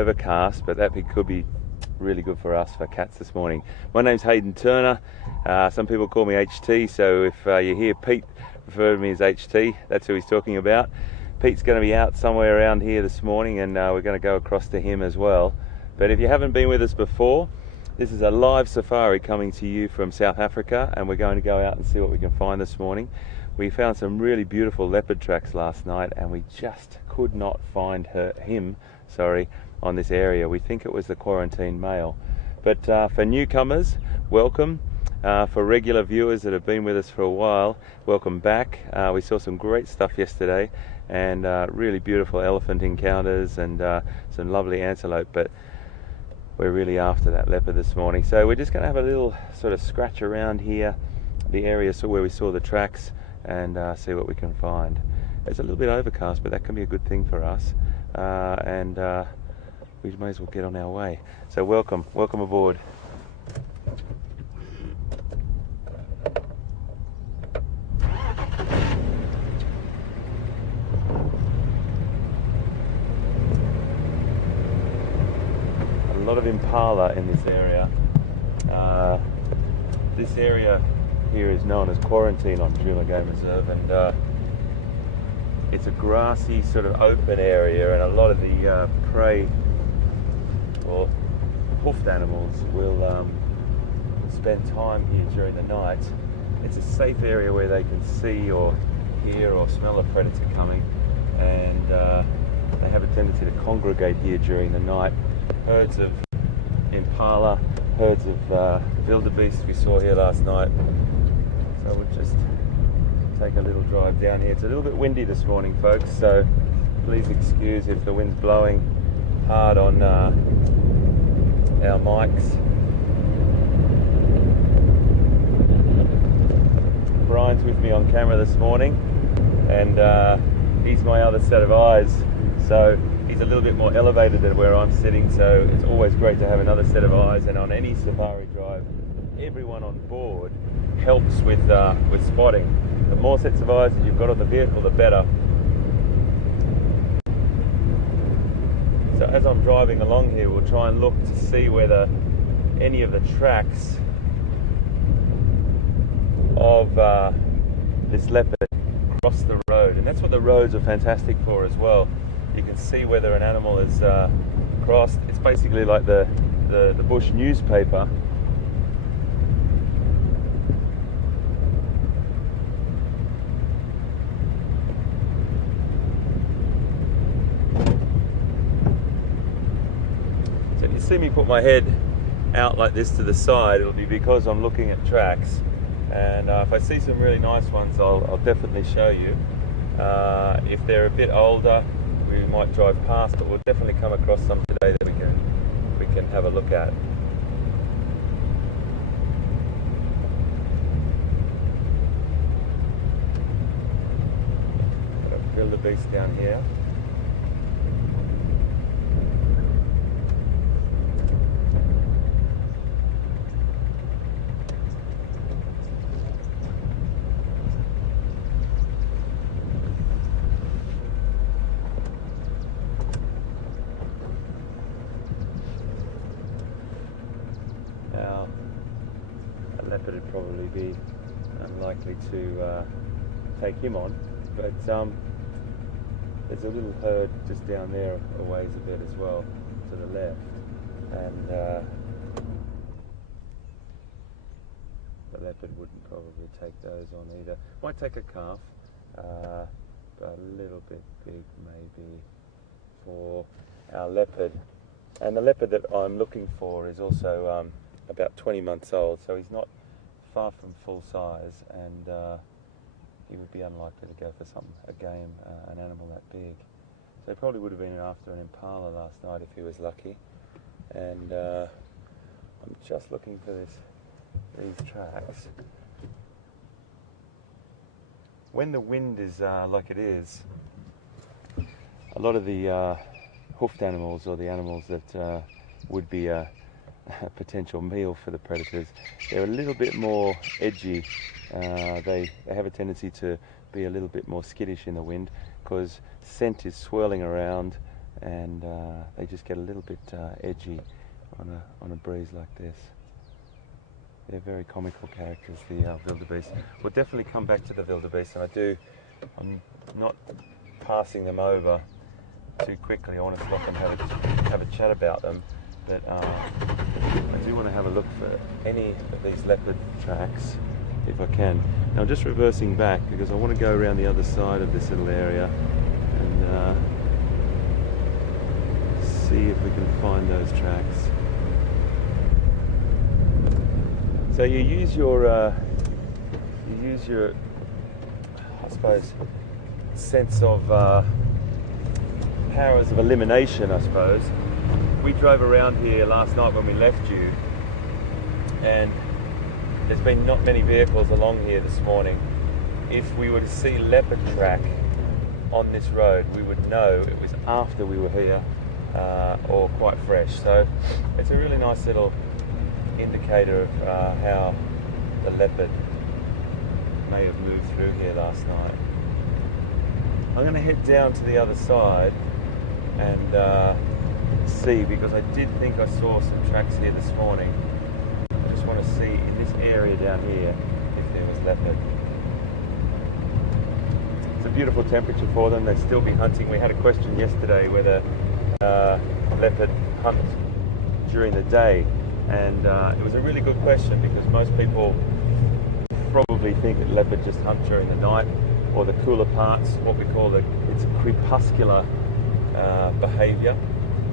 Overcast, but could be really good for us for cats this morning. My name's Hayden Turner. Some people call me HT, so if you hear Pete refer to me as HT, that's who he's talking about. Pete's going to be out somewhere around here this morning, and we're going to go across to him as well. But if you haven't been with us before, this is a live safari coming to you from South Africa, and we're going to go out and see what we can find this morning. We found some really beautiful leopard tracks last night, and we just could not find him on this area. We think it was the quarantined male. But for newcomers, welcome. For regular viewers that have been with us for a while, welcome back. We saw some great stuff yesterday, and really beautiful elephant encounters and some lovely antelope, but we're really after that leopard this morning. So we're just going to have a little sort of scratch around here, the area where we saw the tracks, and see what we can find. It's a little bit overcast, but that can be a good thing for us, and we may as well get on our way. So welcome aboard. A lot of impala in this area. This area here is known as Quarantine on Karula Game Reserve, and it's a grassy sort of open area, and a lot of the prey or hoofed animals will spend time here during the night. It's a safe area where they can see or hear or smell a predator coming, and they have a tendency to congregate here during the night. Herds of impala, herds of wildebeest we saw here last night. So we'll just take a little drive down here. It's a little bit windy this morning, folks, so please excuse if the wind's blowing hard on our mics. Brian's with me on camera this morning, and he's my other set of eyes, so he's a little bit more elevated than where I'm sitting, so it's always great to have another set of eyes. And on any safari drive, everyone on board helps with spotting. The more sets of eyes that you've got on the vehicle, the better. So as I'm driving along here, we'll try and look to see whether any of the tracks of this leopard cross the road, and that's what the roads are fantastic for as well. You can see whether an animal is crossed. It's basically like the bush newspaper. So if you see me put my head out like this to the side, it'll be because I'm looking at tracks, and if I see some really nice ones, I'll definitely show you. If they're a bit older, we might drive past, but we'll definitely come across some today that we can have a look at. Got a wildebeest down here. Now, a leopard would probably be unlikely to take him on, but there's a little herd just down there a ways a bit as well to the left, and the leopard wouldn't probably take those on either. Might take a calf, but a little bit big maybe for our leopard. And the leopard that I'm looking for is also about 20 months old, so he's not far from full size, and he would be unlikely to go for an animal that big. So he probably would have been after an impala last night if he was lucky. And I'm just looking for these tracks. When the wind is like it is, a lot of the hoofed animals, or the animals that would be a potential meal for the predators, they're a little bit more edgy. They have a tendency to be a little bit more skittish in the wind because scent is swirling around, and they just get a little bit edgy on a breeze like this. They're very comical characters, the wildebeest. We'll definitely come back to the wildebeest, and I'm not passing them over too quickly. I want to stop and have a chat about them, but I do want to have a look for any of these leopard tracks if I can. Now I'm just reversing back because I want to go around the other side of this little area and see if we can find those tracks. So you use your I suppose, sense of powers of elimination, I suppose. We drove around here last night when we left you, and there's been not many vehicles along here this morning. If we were to see leopard track on this road, we would know it was after we were here or quite fresh. So it's a really nice little indicator of how the leopard may have moved through here last night. I'm going to head down to the other side and see, because I did think I saw some tracks here this morning. I just want to see in this area down here if there was leopard. It's a beautiful temperature for them. They'd still be hunting. We had a question yesterday whether leopard hunt during the day, and it was a really good question because most people probably think that leopard just hunt during the night or the cooler parts, what we call it's crepuscular behaviour,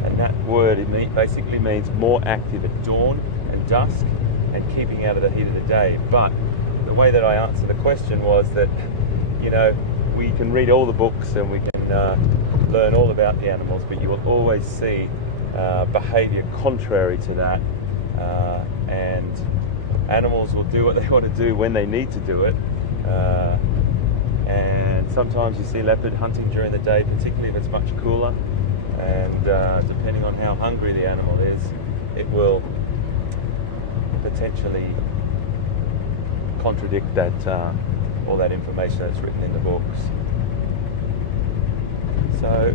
and that word basically means more active at dawn and dusk and keeping out of the heat of the day. But the way that I answered the question was that, you know, we can read all the books and we can learn all about the animals, but you will always see behaviour contrary to that, and animals will do what they want to do when they need to do it, and sometimes you see leopard hunting during the day, particularly if it's much cooler, and depending on how hungry the animal is, it will potentially contradict that all that information that's written in the books. So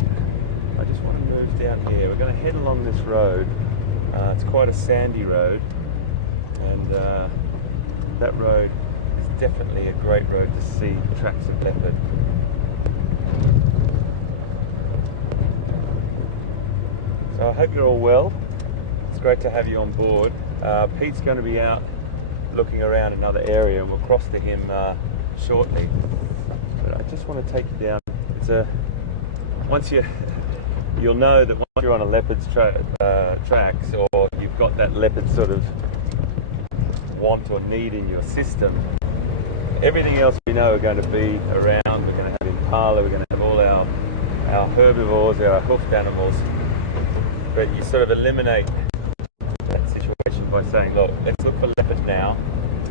I just want to move down here. We're going to head along this road. It's quite a sandy road, and that road is definitely a great road to see tracks of leopard. So I hope you're all well. It's great to have you on board. Pete's going to be out looking around another area, and we'll cross to him shortly. But I just want to take you down. You'll know that once you're on a leopard's tracks, or you've got that leopard sort of want or need in your system, everything else we know are going to be around. We're going to have impala, we're going to have all our herbivores, our hoofed animals, but you sort of eliminate that situation by saying, look, let's look for leopard now,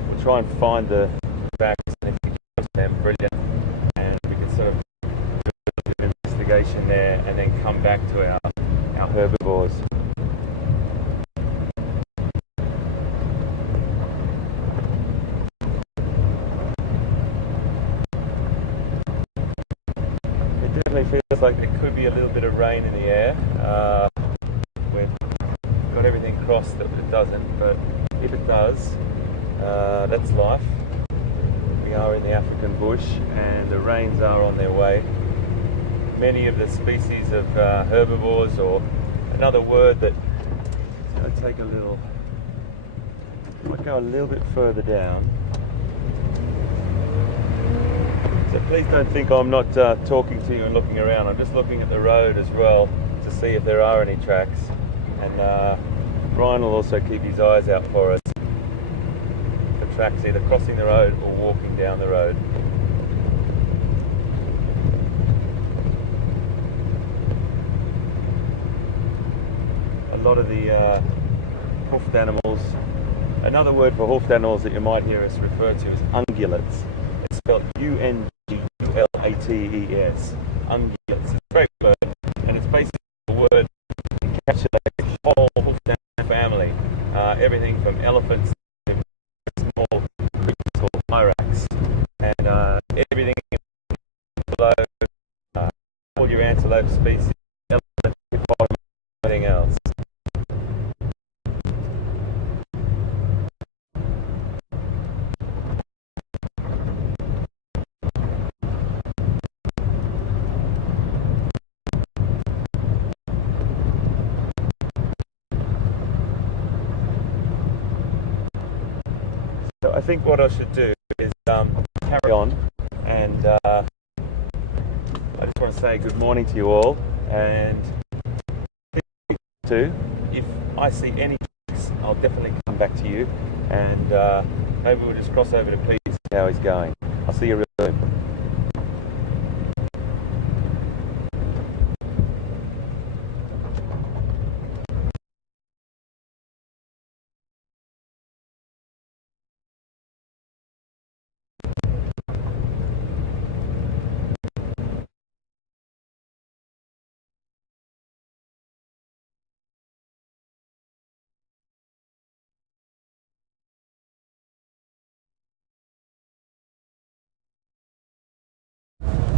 we'll try and find the facts, and if we can them, brilliant, and we can sort of do an investigation there and then come back to our herbivores. It definitely feels like there could be a little bit of rain in the air. We've got everything crossed that it doesn't, but if it does, that's life. We are in the African bush and the rains are on their way. Many of the species of herbivores, or another word that it's going to take a little, I might go a little bit further down. So please don't think I'm not talking to you and looking around. I'm just looking at the road as well to see if there are any tracks, and Brian will also keep his eyes out for us for tracks either crossing the road or walking down the road. A lot of the hoofed animals, another word for hoofed animals that you might hear us refer to is ungulates. It's spelled ungulates. Ungulates. It's a great word, and it's basically a word that encapsulates the whole hoofed animal family. Everything from elephants to small creatures called hyrax, and everything below all your antelope species, elephant, think what I should do is carry on, and I just want to say good morning to you all, and if I see any tracks, I'll definitely come back to you, and maybe we'll just cross over to Pete and see how he's going. I'll see you real soon.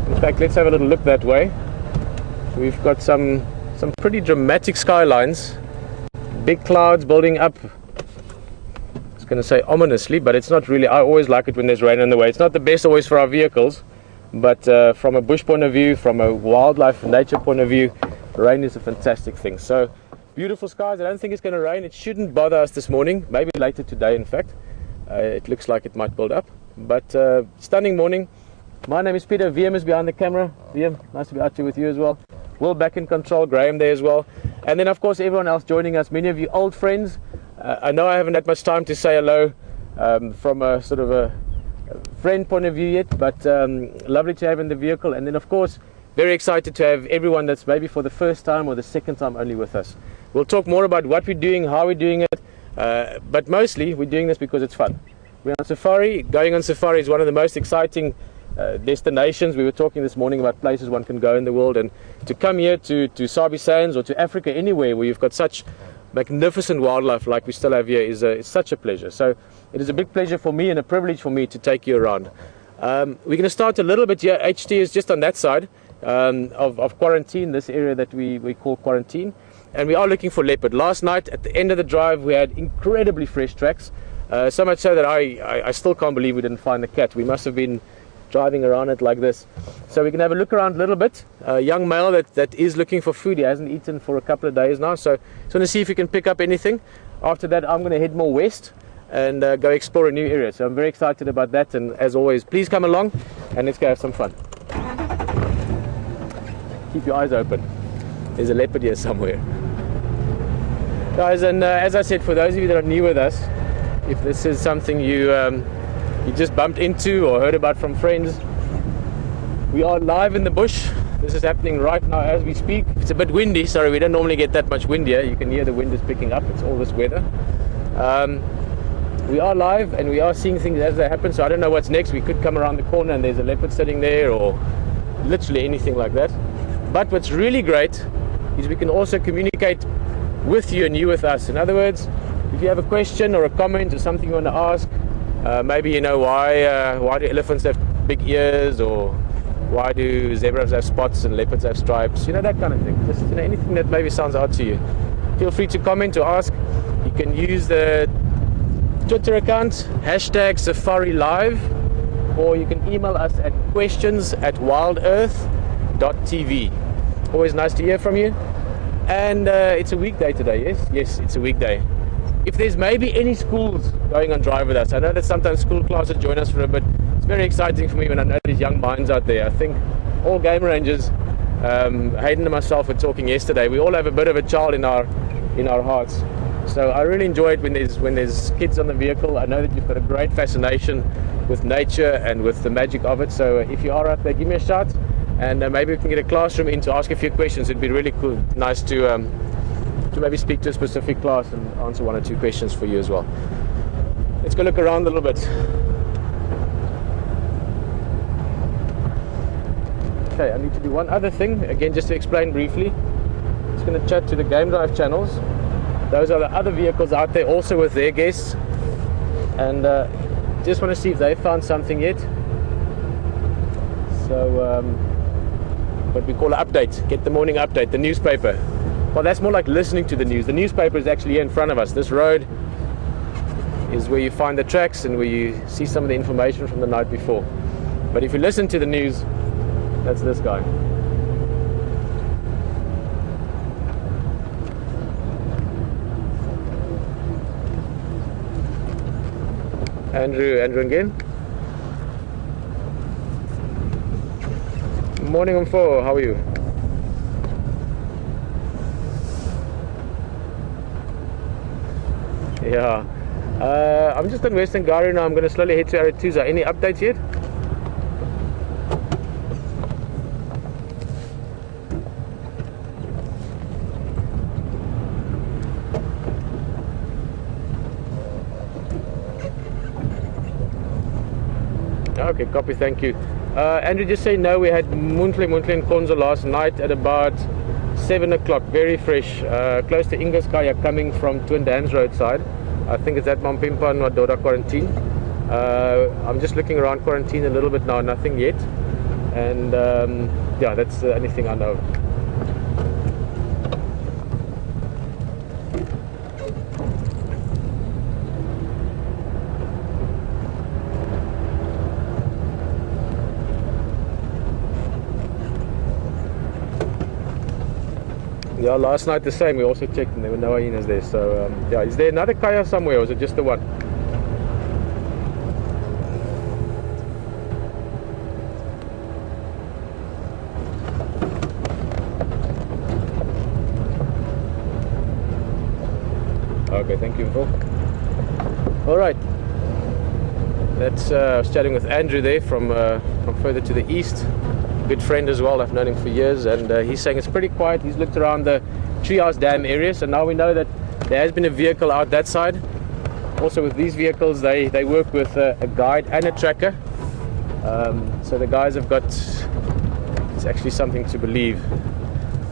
In fact, let's have a little look that way. We've got some pretty dramatic skylines, big clouds building up. I was going to say ominously, but it's not really. I always like it when there's rain on the way. It's not the best always for our vehicles, but from a bush point of view, from a wildlife and nature point of view, rain is a fantastic thing. So beautiful skies. I don't think it's going to rain. It shouldn't bother us this morning, maybe later today in fact. It looks like it might build up, but stunning morning. My name is Peter. VM is behind the camera. VM, nice to be out here with you as well. Will back in control, Graham there as well. And then of course everyone else joining us, many of you old friends. I know I haven't had much time to say hello from a sort of a friend point of view yet, but lovely to have in the vehicle. And then of course, very excited to have everyone that's maybe for the first time or the second time only with us. We'll talk more about what we're doing, how we're doing it, but mostly we're doing this because it's fun. We're on safari. Going on safari is one of the most exciting destinations. We were talking this morning about places one can go in the world, and to come here to Sabi Sands or to Africa, anywhere where you've got such magnificent wildlife like we still have here is such a pleasure. So it is a big pleasure for me and a privilege for me to take you around. We're going to start a little bit here. HT is just on that side of quarantine, this area that we call quarantine, and we are looking for leopard. Last night at the end of the drive we had incredibly fresh tracks, so much so that I still can't believe we didn't find the cat. We must have been driving around it like this. So we can have a look around a little bit. A young male that is looking for food. He hasn't eaten for a couple of days now, so just want to see if we can pick up anything. After that I'm going to head more west and go explore a new area. So I'm very excited about that, and as always, please come along and let's go have some fun. Keep your eyes open. There's a leopard here somewhere. Guys, and as I said, for those of you that are new with us, if this is something you just bumped into or heard about from friends, we are live in the bush. This is happening right now as we speak. It's a bit windy. Sorry, we don't normally get that much wind here. You can hear the wind is picking up. It's all this weather. We are live and we are seeing things as they happen, so I don't know what's next. We could come around the corner and there's a leopard sitting there, or literally anything like that. But what's really great is we can also communicate with you and you with us. In other words, if you have a question or a comment or something you want to ask, maybe you know why do elephants have big ears, or why do zebras have spots and leopards have stripes, you know, that kind of thing. Just anything that maybe sounds odd to you, feel free to comment or ask. You can use the Twitter account #SafariLive, or you can email us at questions@WildEarthTV. Always nice to hear from you. And it's a weekday today. Yes, it's a weekday. If there's maybe any schools going on drive with us, I know that sometimes school classes join us for a bit. It's very exciting for me when I know these young minds out there. I think all game rangers, Hayden and myself were talking yesterday, we all have a bit of a child in our hearts. So I really enjoy it when there's kids on the vehicle. I know that you've got a great fascination with nature and with the magic of it. So if you are out there, give me a shout, and maybe we can get a classroom in to ask a few questions. It'd be really cool, nice to maybe speak to a specific class and answer one or two questions for you as well. Let's go look around a little bit. Okay, I need to do one other thing, again, just to explain briefly. I'm just going to chat to the Game Drive channels. Those are the other vehicles out there also with their guests, and just want to see if they found something yet. So what we call an update, get the morning update, the newspaper. Well, that's more like listening to the news. The newspaper is actually here in front of us. This road is where you find the tracks and where you see some of the information from the night before. But if you listen to the news, that's this guy. Andrew again. Morning Mfo, how are you? Yeah. I'm just on Western Gari now. I'm going to slowly head to Aratuza. Any updates yet? Okay, copy, thank you. Andrew, just say no, we had Muntle and Konzo last night at about 7 o'clock, very fresh, close to Ingaskaya, coming from Twin Dams roadside. I think it's at Mampimpa and Wadora quarantine. I'm just looking around quarantine a little bit now, nothing yet. And yeah, that's the only thing I know. Yeah, last night the same. We also checked and there were no hyenas there. So yeah, is there another kaya somewhere, or is it just the one? Okay, thank you, Phil. All right. That's I was chatting with Andrew there from further to the east. Good friend as well. I've known him for years, and he's saying it's pretty quiet. He's looked around the Treehouse Dam area, so now we know that there has been a vehicle out that side. Also with these vehicles, they work with a guide and a tracker. So the guys have got, it's actually something to believe,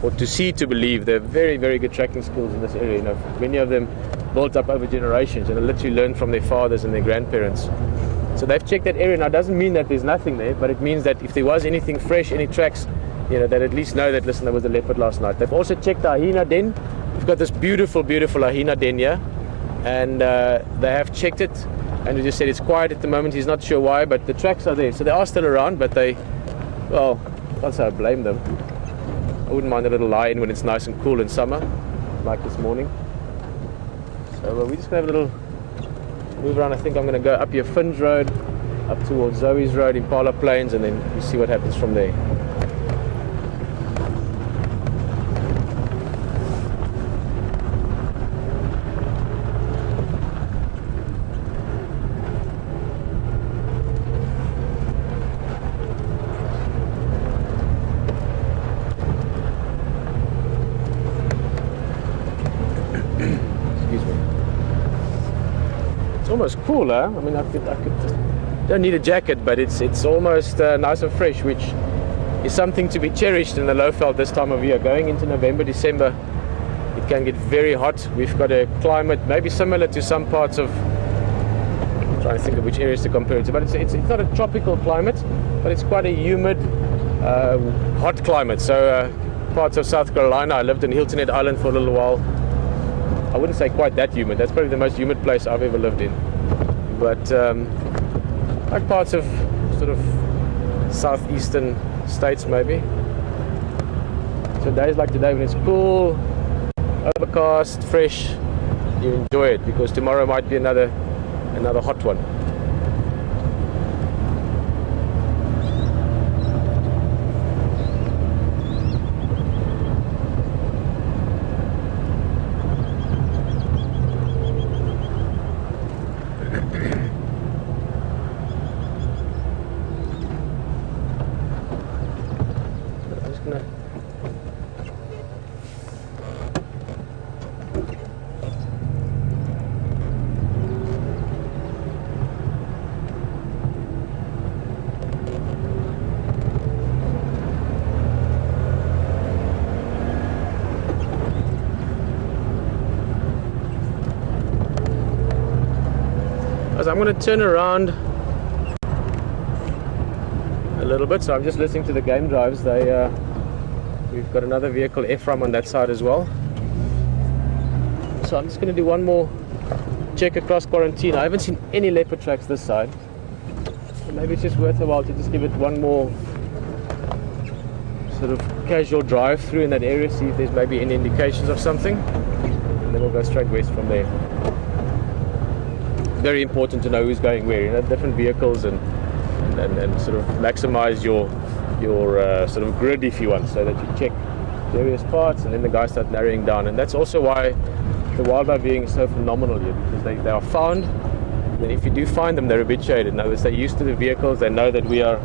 or to see to believe. They're very, very good tracking skills in this area. You know, many of them built up over generations and they literally learned from their fathers and their grandparents. So they've checked that area. Now, it doesn't mean that there's nothing there, but it means that if there was anything fresh, any tracks, you know, they'd at least know that, listen, there was a leopard last night. They've also checked the hyena den. We've got this beautiful, beautiful hyena den here, and they have checked it, and we just said it's quiet at the moment. He's not sure why, but the tracks are there. So they are still around, but they, well, can't say I blame them. I wouldn't mind a little lie-in when it's nice and cool in summer, like this morning. So we're just going to have a little move around. I think I'm going to go up your Finns Road, up towards Zoe's Road, Impala Plains, and then we see what happens from there. Almost cool, huh? I mean, I could don't need a jacket, but it's almost nice and fresh, which is something to be cherished in the Lowveld this time of year. Going into November, December, it can get very hot. We've got a climate maybe similar to some parts of, I'm trying to think of which areas to compare it to, but it's not a tropical climate, but it's quite a humid, hot climate. So parts of South Carolina, I lived in Hilton Head Island for a little while. I wouldn't say quite that humid. That's probably the most humid place I've ever lived in. But like parts of sort of southeastern states maybe. So days like today when it's cool, overcast, fresh, you enjoy it, because tomorrow might be another hot one. I'm going to turn around a little bit, so I'm just listening to the game drives. We've got another vehicle, Ephraim, on that side as well. So I'm just going to do one more check across quarantine. I haven't seen any leopard tracks this side, so maybe it's just worth a while to just give it one more sort of casual drive through in that area, see if there's maybe any indications of something, and then we'll go straight west from there. very important to know who's going where. You know, different vehicles and sort of maximize your sort of grid, if you want, so that you check various parts, and then the guys start narrowing down. And that's also why the wildlife viewing is so phenomenal here, because they are found. And if you do find them, they're habituated. In other words, they're used to the vehicles. They know that we are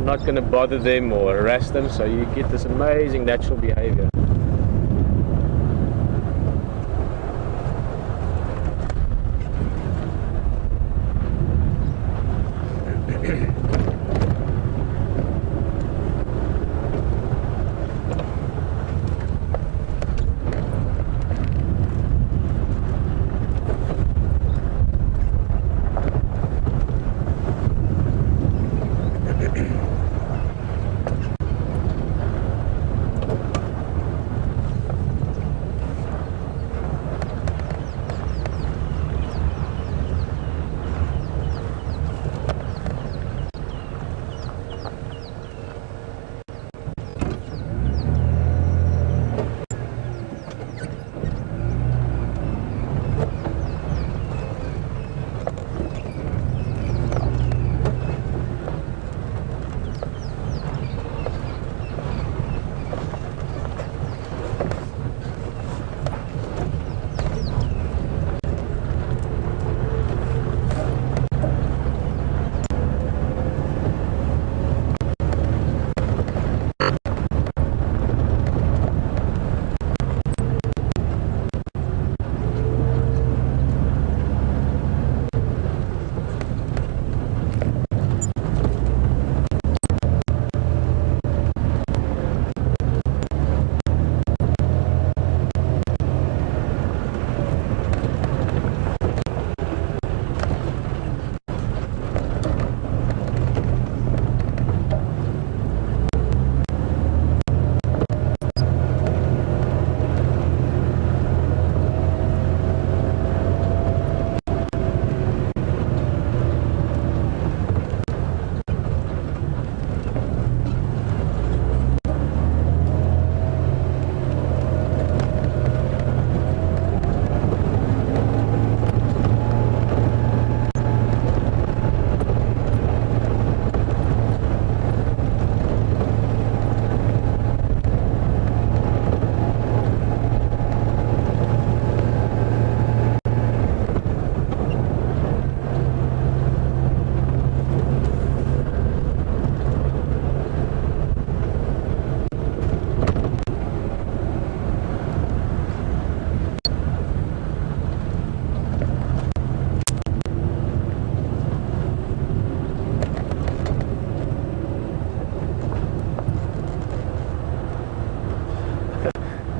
not going to bother them or harass them, so you get this amazing natural behavior.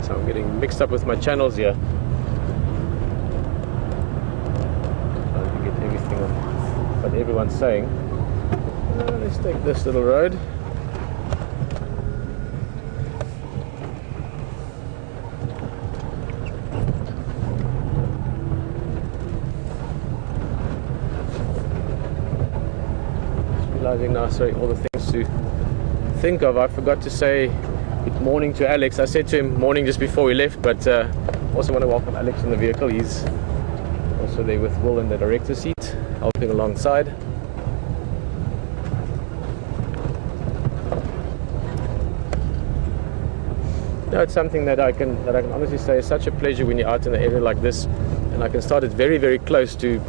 So I'm getting mixed up with my channels here. Trying to get everything on what everyone's saying. Let's take this little road. Just realizing now, sorry, all the things to think of. I forgot to say good morning to Alex. I said to him morning just before we left, but also want to welcome Alex in the vehicle. He's also there with Will in the director's seat, helping alongside. No, it's something that I can honestly say is such a pleasure when you're out in an area like this, and I can start it very, very close to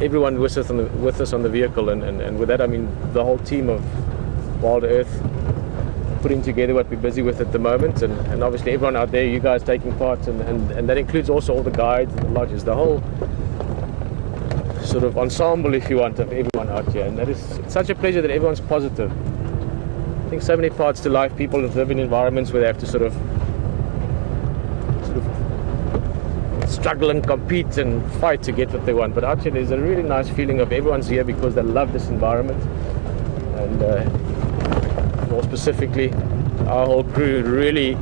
everyone with us on the vehicle, and with that I mean the whole team of Wild Earth, putting together what we're busy with at the moment, and obviously everyone out there, you guys taking part, and that includes also all the guides and the lodges, the whole sort of ensemble, if you want, of everyone out here. And that is, it's such a pleasure that everyone's positive. I think so many parts to life, people live in environments where they have to sort of struggle and compete and fight to get what they want, but out here there's a really nice feeling of everyone's here because they love this environment. And more specifically, our whole crew really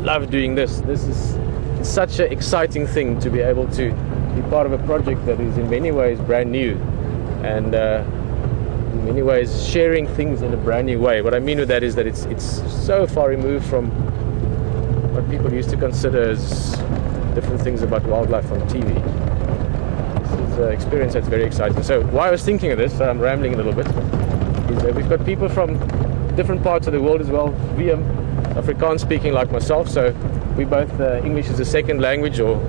love doing this. This is such an exciting thing to be able to be part of a project that is in many ways brand new, and in many ways sharing things in a brand new way. What I mean with that is that it's so far removed from what people used to consider as different things about wildlife on TV. This is an experience that's very exciting. So why I was thinking of this, I'm rambling a little bit, is that we've got people from different parts of the world as well. We are Afrikaans speaking like myself, so we both English is a second language, or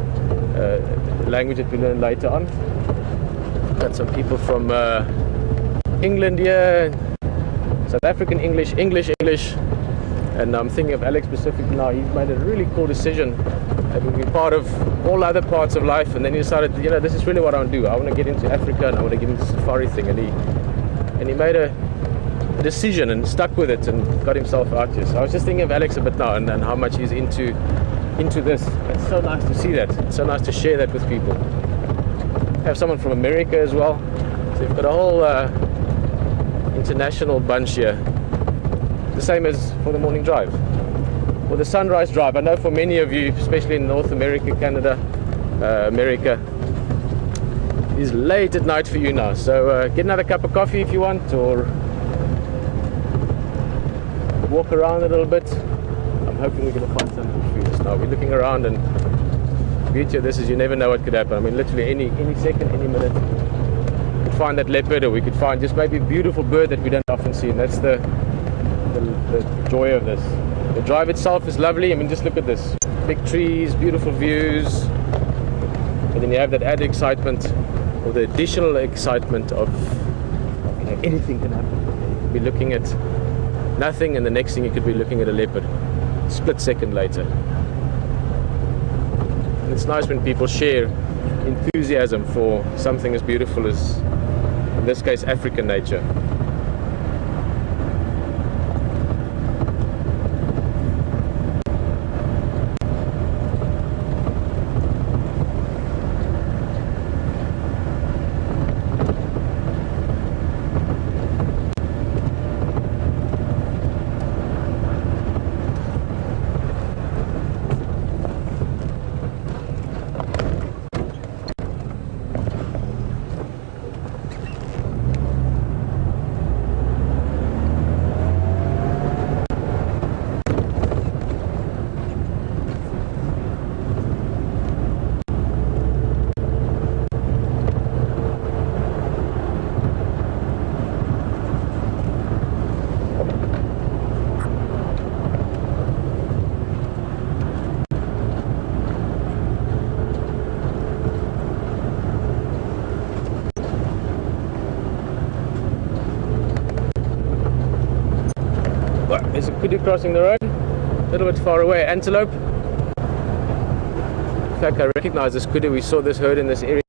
language that we learn later on. Got some people from England here, South African English, English, and I'm thinking of Alex specifically now. He's made a really cool decision that will be part of all other parts of life, and then he decided, you know, this is really what I want to do. I want to get into Africa and I want to get into the safari thing, and he made a decision and stuck with it and got himself out here. So I was just thinking of Alex a bit now, and how much he's into this. It's so nice to see that. It's so nice to share that with people. Have someone from America as well. So you've got a whole international bunch here. The same as for the morning drive or the sunrise drive. I know for many of you, especially in North America, Canada, America, it is late at night for you now. So get another cup of coffee if you want, or walk around a little bit. I'm hoping we're going to find something for you. Now we're looking around, and the beauty of this is you never know what could happen. I mean, literally any second, any minute, we could find that leopard, or we could find just maybe a beautiful bird that we don't often see, and that's the joy of this. The drive itself is lovely. I mean, just look at this. Big trees, beautiful views, and then you have that added excitement, or the additional excitement of, you know, anything can happen. You could be looking at nothing, and the next thing you could be looking at a leopard, split second later. And it's nice when people share enthusiasm for something as beautiful as, in this case, African nature. There's a kudu crossing the road, a little bit far away, antelope. In fact, I recognize this kudu. We saw this herd in this area.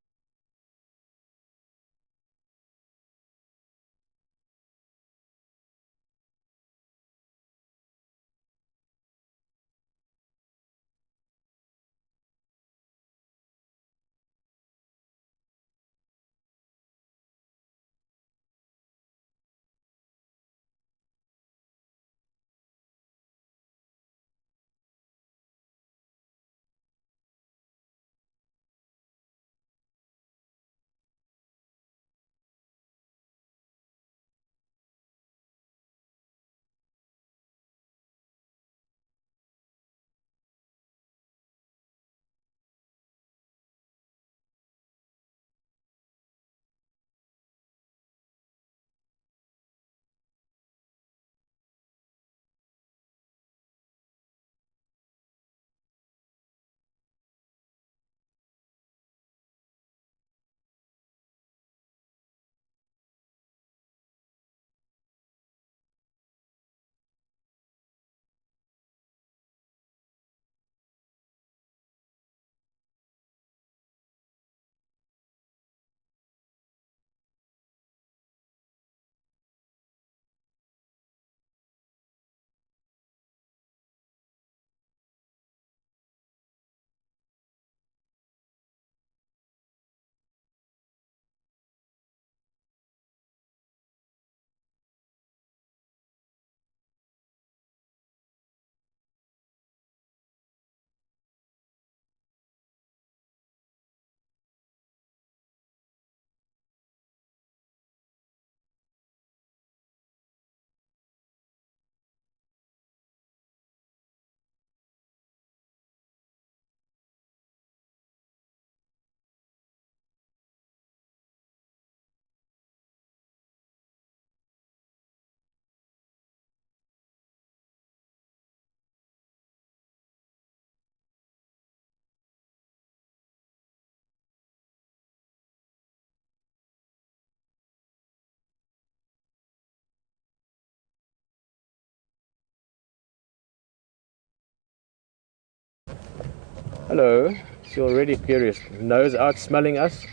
Hello. He's already curious. Nose out, smelling us.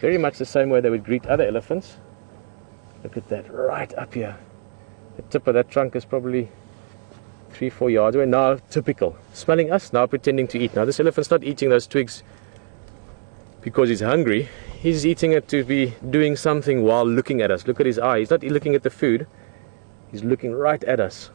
Very much the same way they would greet other elephants. Look at that, right up here. The tip of that trunk is probably 3-4 yards away. Now, typical. Smelling us, now pretending to eat. Now, this elephant's not eating those twigs because he's hungry. He's eating it to be doing something while looking at us. Look at his eye. He's not looking at the food. He's looking right at us.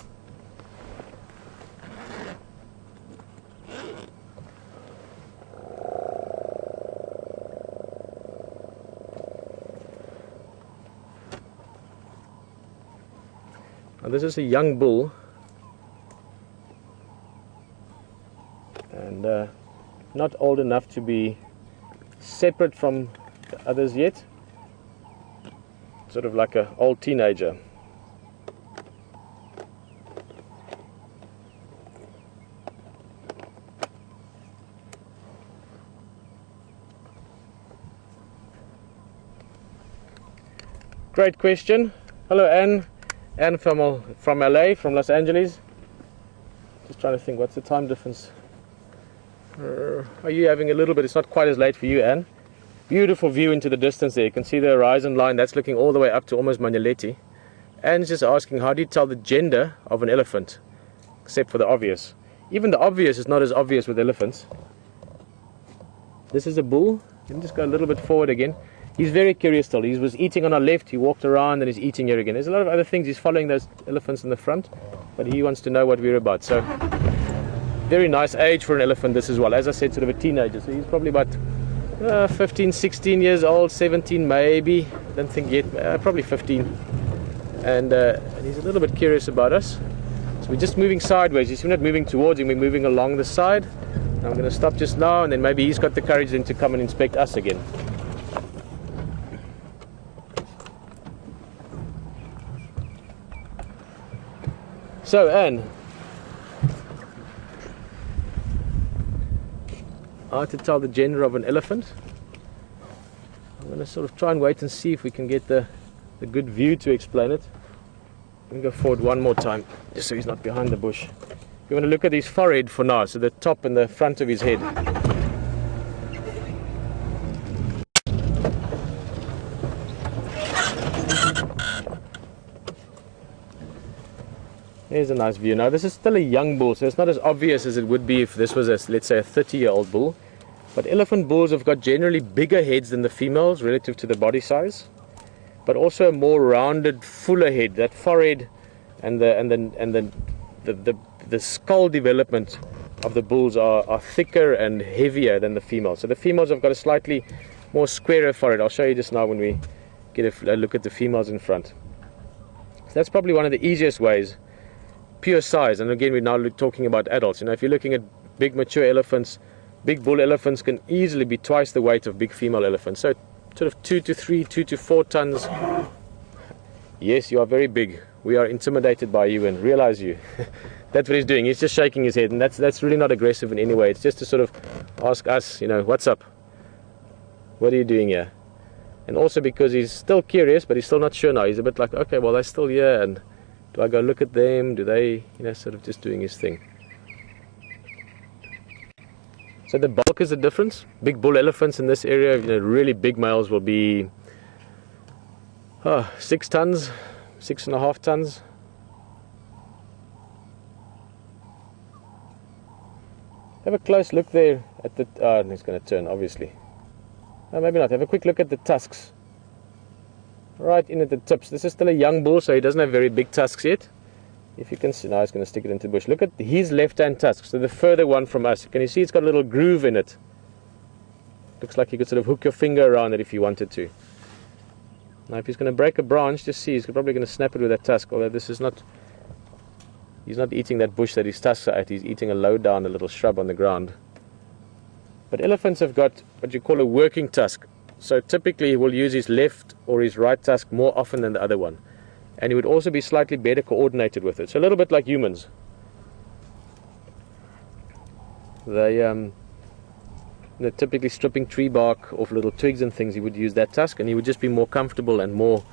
Now, this is a young bull. And not old enough to be separate from the others yet. Sort of like an old teenager. Great question. Hello, Anne. Anne from LA, from Los Angeles. Just trying to think, what's the time difference? Are you having a little bit? It's not quite as late for you, Anne. Beautiful view into the distance there. You can see the horizon line. That's looking all the way up to almost Manyaleti. Anne's just asking, how do you tell the gender of an elephant? Except for the obvious. Even the obvious is not as obvious with elephants. This is a bull. Let me just go a little bit forward again. He's very curious still. He was eating on our left. He walked around and he's eating here again. There's a lot of other things. He's following those elephants in the front. But he wants to know what we're about. So, very nice age for an elephant this as well. As I said, sort of a teenager. So he's probably about 15, 16 years old, 17 maybe. Don't think yet. Probably 15. And he's a little bit curious about us. So we're just moving sideways. You see, we're not moving towards him. We're moving along the side. I'm going to stop just now, and then maybe he's got the courage then to come and inspect us again. So, Anne, how to tell the gender of an elephant? I'm going to sort of try and wait and see if we can get the good view to explain it. Let me go forward one more time, just so he's not behind the bush. You want to look at his forehead for now, so the top and the front of his head. Here's a nice view. Now, this is still a young bull, so it's not as obvious as it would be if this was, let's say, a 30-year-old bull. But elephant bulls have got generally bigger heads than the females relative to the body size, but also a more rounded, fuller head. That forehead and the skull development of the bulls are thicker and heavier than the females. So the females have got a slightly more squarer forehead. I'll show you just now when we get a look at the females in front. So that's probably one of the easiest ways. Pure size, and again we're now talking about adults. You know, if you're looking at big mature elephants, big bull elephants can easily be twice the weight of big female elephants. So sort of 2 to 3, 2 to 4 tons. Yes, you are very big. We are intimidated by you and realize you. That's what he's doing. He's just shaking his head, and that's really not aggressive in any way. It's just to sort of ask us, you know, what's up? What are you doing here? And also because he's still curious, but he's still not sure now. He's a bit like, okay, well, they're still here, and do I go look at them? Do they, you know, sort of just doing his thing. So the bulk is the difference. Big bull elephants in this area, you know, really big males will be 6 tons, 6.5 tons. Have a close look there at the, he's going to turn, obviously. No, maybe not. Have a quick look at the tusks. Right in at the tips. This is still a young bull, so he doesn't have very big tusks yet. If you can see, now he's going to stick it into the bush. Look at his left-hand tusk, so the further one from us. Can you see it's got a little groove in it? Looks like you could sort of hook your finger around it if you wanted to. Now if he's going to break a branch, just see, he's probably going to snap it with that tusk, although this is not, he's not eating that bush that his tusks are at, he's eating a low down, a little shrub on the ground. But elephants have got what you call a working tusk. So typically he will use his left or his right tusk more often than the other one. And he would also be slightly better coordinated with it. So a little bit like humans. They're typically stripping tree bark off little twigs and things. He would use that tusk, and he would just be more comfortable and more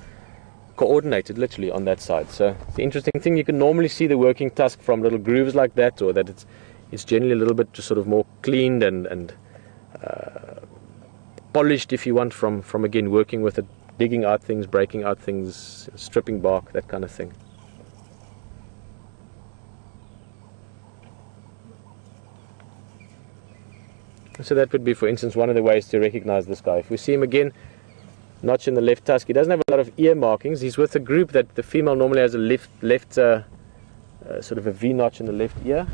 coordinated literally on that side. So the interesting thing, you can normally see the working tusk from little grooves like that, or that it's, it's generally a little bit just sort of more cleaned and polished, if you want, from again working with it, digging out things, breaking out things, stripping bark, that kind of thing. So that would be, for instance, one of the ways to recognize this guy. If we see him again, notch in the left tusk, he doesn't have a lot of ear markings. He's with a group that the female normally has a left sort of a V notch in the left ear.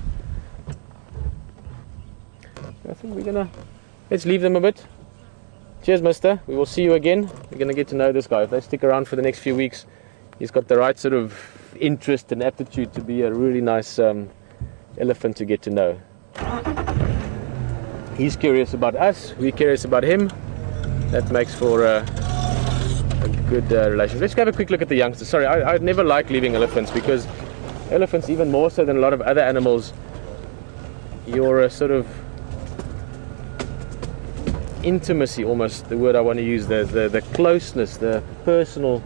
I think let's leave them a bit. Cheers, mister. We will see you again. We're going to get to know this guy. If they stick around for the next few weeks, he's got the right sort of interest and aptitude to be a really nice elephant to get to know. He's curious about us, we're curious about him. That makes for a good relationship. Let's have a quick look at the youngsters. Sorry, I never like leaving elephants, because elephants, even more so than a lot of other animals, you're a sort of intimacy, almost the word I want to use, the closeness, the personal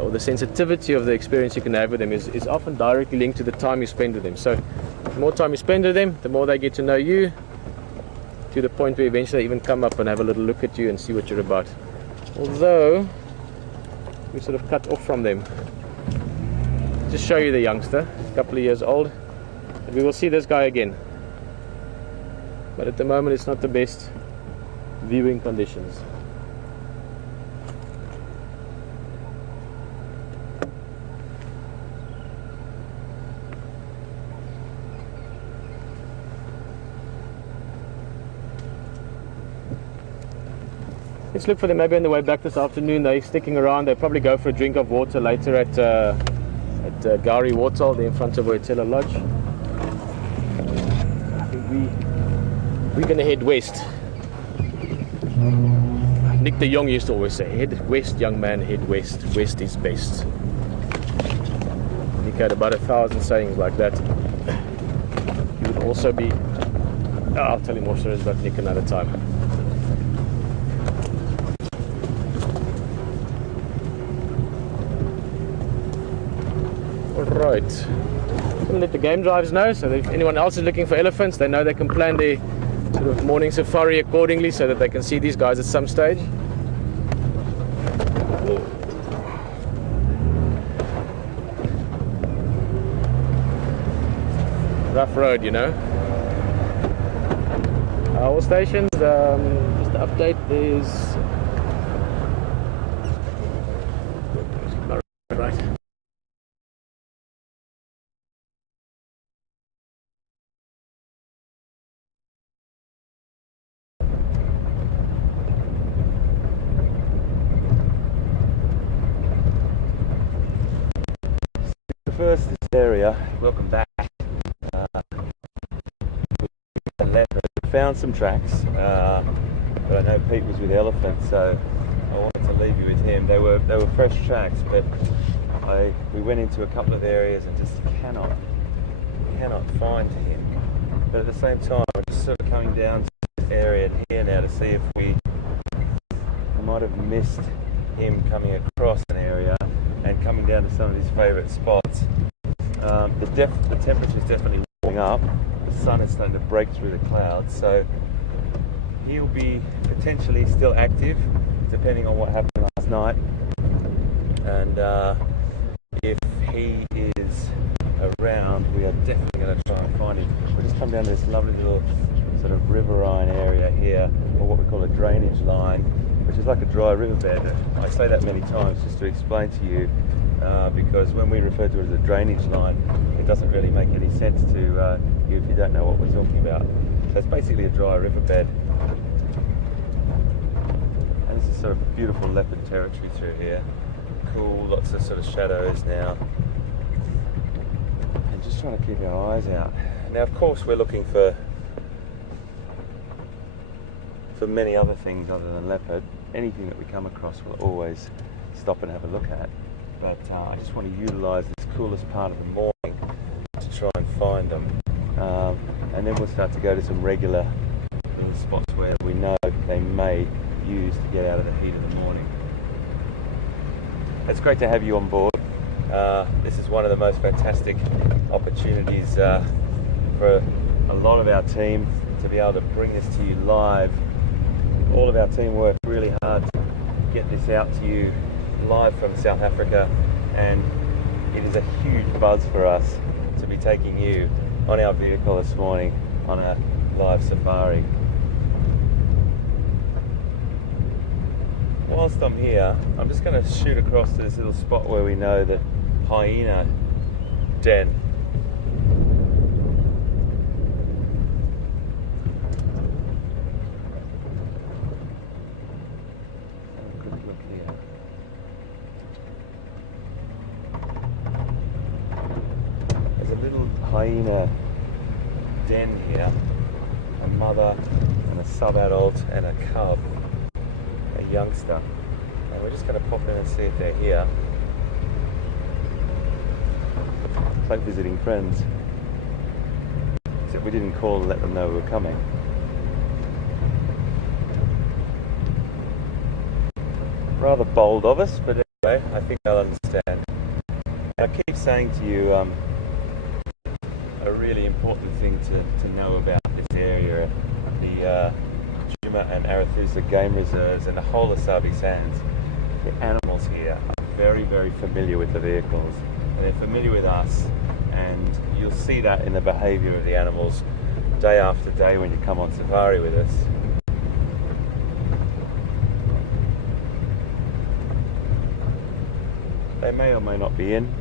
or the sensitivity of the experience you can have with them is often directly linked to the time you spend with them. So the more time you spend with them, the more they get to know you, to the point where eventually they even come up and have a little look at you and see what you're about. Although we sort of cut off from them. Just show you the youngster, a couple of years old. And we will see this guy again. But at the moment it's not the best viewing conditions. Let's look for them maybe on the way back this afternoon. They're sticking around. They'll probably go for a drink of water later at Gowrie Waterhole, there in front of Wetela Lodge. I think we're going to head west. Nick de Jong used to always say, head west, young man, head west. West is best. Nick had about 1,000 sayings like that. He would also be... Oh, I'll tell you more stories about Nick another time. Alright, I'm going to let the game drivers know, so that if anyone else is looking for elephants, they know they can plan their sort of morning safari accordingly, so that they can see these guys at some stage. Rough road, you know. All stations, just to update, there's... Right. First, this area, welcome back. We found some tracks, but I know Pete was with elephants, so I wanted to leave you with him. They were fresh tracks, but we went into a couple of areas and just cannot find him. But at the same time, we're just sort of coming down to this area here now to see if we might have missed him coming across an area and coming down to some of his favourite spots. The temperature is definitely warming up. The sun is starting to break through the clouds, so he'll be potentially still active, depending on what happened last night. And if he is around, we are definitely going to try and find him. We'll just come down to this lovely little sort of riverine area here, or what we call a drainage line, which is like a dry riverbed. I say that many times just to explain to you, because when we refer to it as a drainage line, it doesn't really make any sense to you if you don't know what we're talking about. So it's basically a dry riverbed. And this is sort of beautiful leopard territory through here. Cool, lots of sort of shadows now. And just trying to keep our eyes out. Now, of course, we're looking for many other things other than leopard. Anything that we come across we'll always stop and have a look at. But I just want to utilise this coolest part of the morning to try and find them. And then we'll start to go to some regular little spots where we know they may use to get out of the heat of the morning. It's great to have you on board. This is one of the most fantastic opportunities for a lot of our team to be able to bring this to you live. All of our team worked really hard to get this out to you live from South Africa, and it is a huge buzz for us to be taking you on our vehicle this morning on a live safari. Whilst I'm here, I'm just going to shoot across to this little spot where we know the hyena den. Have a quick look here. There's a little hyena den here, a mother and a sub-adult and a cub, a youngster, and we're just going to pop in and see if they're here. It's like visiting friends, except we didn't call and let them know we were coming. Rather bold of us, but anyway, I think they'll understand. I keep saying to you a really important thing to know about this area, the Djuma and Arathusa game reserves and the whole of Sabi Sands. The animals here are very, very familiar with the vehicles, and they're familiar with us, and you'll see that in the behaviour of the animals day after day when you come on safari with us. They may or may not be in.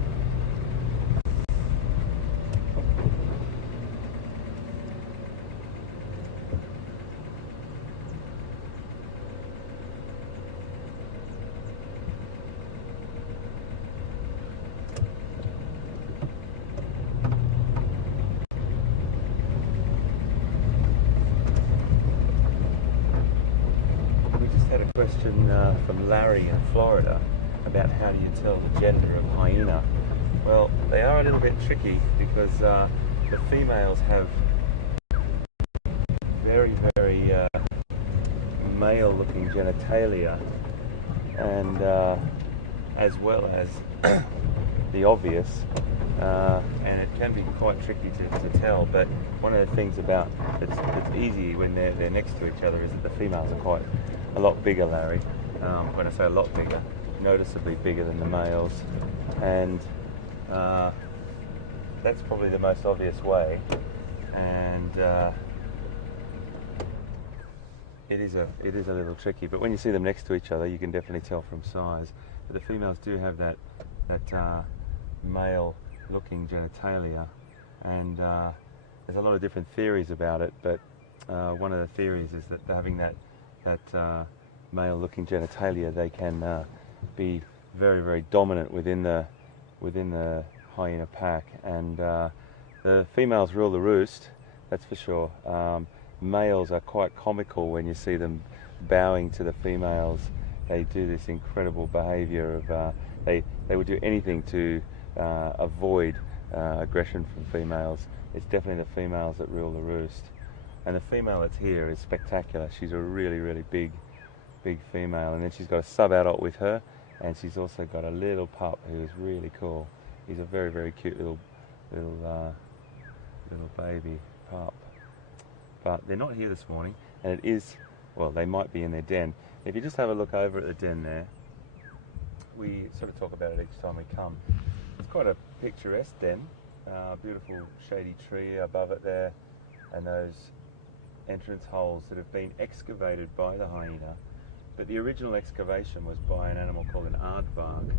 Had a question from Larry in Florida about how do you tell the gender of hyena. Well, they are a little bit tricky because the females have very, very male looking genitalia, and as well as the obvious, and it can be quite tricky to tell, but one of the things about that's easy when they're next to each other is that the females are quite a lot bigger, Larry. When I say a lot bigger, noticeably bigger than the males, and that's probably the most obvious way. And it is a little tricky, but when you see them next to each other, you can definitely tell from size. But the females do have that male-looking genitalia, and there's a lot of different theories about it. But one of the theories is that having that male-looking genitalia, they can be very, very dominant within the hyena pack, and the females rule the roost. That's for sure. Males are quite comical when you see them bowing to the females. They do this incredible behaviour of they would do anything to avoid aggression from females. It's definitely the females that rule the roost. And the female that's here is spectacular. She's a really, really big female, and then she's got a sub-adult with her, and she's also got a little pup who is really cool. He's a very, very cute little baby pup. But they're not here this morning, and it is, well, they might be in their den. If you just have a look over at the den there, we sort of talk about it each time we come. It's quite a picturesque den. Beautiful shady tree above it there, and those entrance holes that have been excavated by the hyena. But the original excavation was by an animal called an aardvark,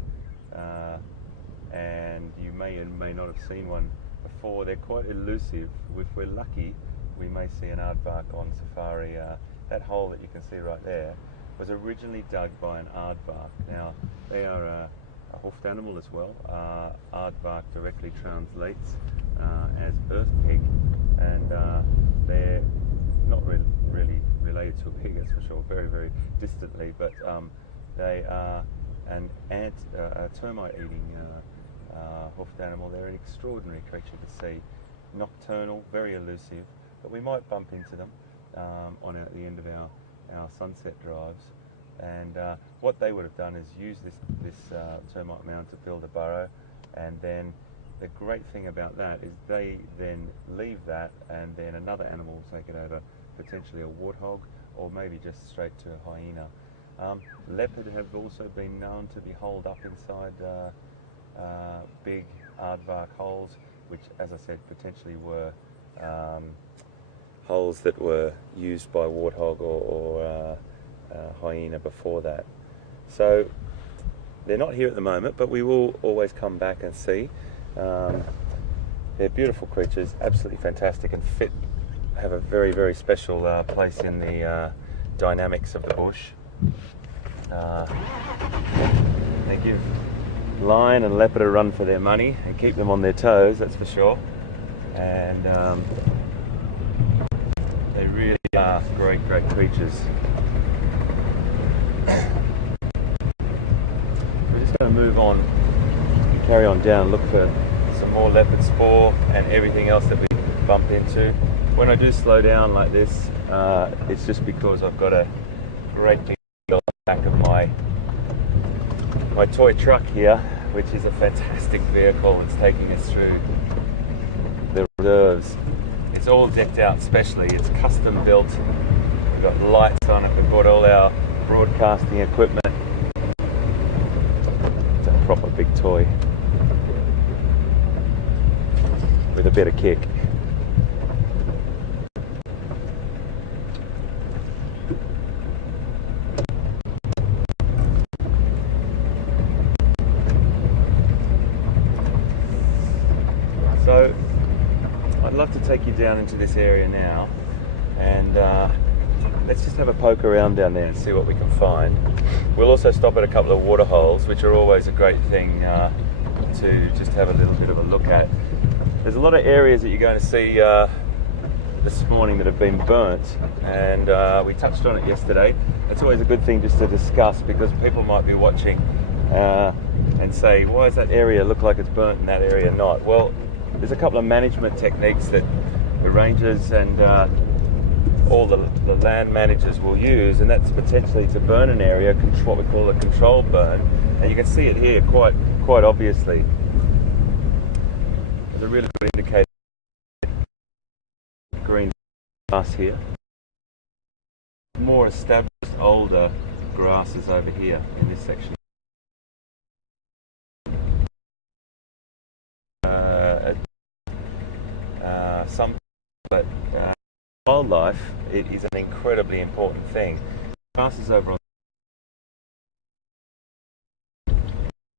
and you may and may not have seen one before. They're quite elusive. If we're lucky, we may see an aardvark on safari. That hole that you can see right there was originally dug by an aardvark. Now, they are a hoofed animal as well. Aardvark directly translates as earth pig, and they're not really related to a pig, that's for sure, very, very distantly, but they are a termite-eating hoofed animal. They're an extraordinary creature to see, nocturnal, very elusive, but we might bump into them on the end of our sunset drives. And what they would have done is use this termite mound to build a burrow, and then the great thing about that is they then leave that, and then another animal will take it over, potentially a warthog, or maybe just straight to a hyena. Leopard have also been known to be holed up inside big aardvark holes, which, as I said, potentially were holes that were used by warthog or hyena before that. So they're not here at the moment, but we will always come back and see. They're beautiful creatures, absolutely fantastic, and have a very, very special place in the dynamics of the bush. They give lion and leopard a run for their money and keep them on their toes, that's for sure. And they really are great, great creatures. We're just going to move on, carry on down, look for some more leopard spoor and everything else that we bump into. When I do slow down like this, it's just because I've got a great big on the back of my toy truck here, which is a fantastic vehicle. It's taking us through the reserves. It's all decked out specially. It's custom built. We've got lights on it. We've got all our broadcasting equipment. It's a proper big toy with a bit of kick. So I'd love to take you down into this area now, and let's just have a poke around down there and see what we can find. We'll also stop at a couple of water holes, which are always a great thing to just have a little bit of a look at. There's a lot of areas that you're going to see this morning that have been burnt, and we touched on it yesterday. It's always a good thing just to discuss, because people might be watching and say, why does that area look like it's burnt and that area not? Well, there's a couple of management techniques that the rangers and all the land managers will use, and that's potentially to burn an area, what we call a controlled burn, and you can see it here quite obviously. There's a really good indicator. Green grass here. More established, older grasses over here in this section. But wildlife, it is an incredibly important thing. Grasses over on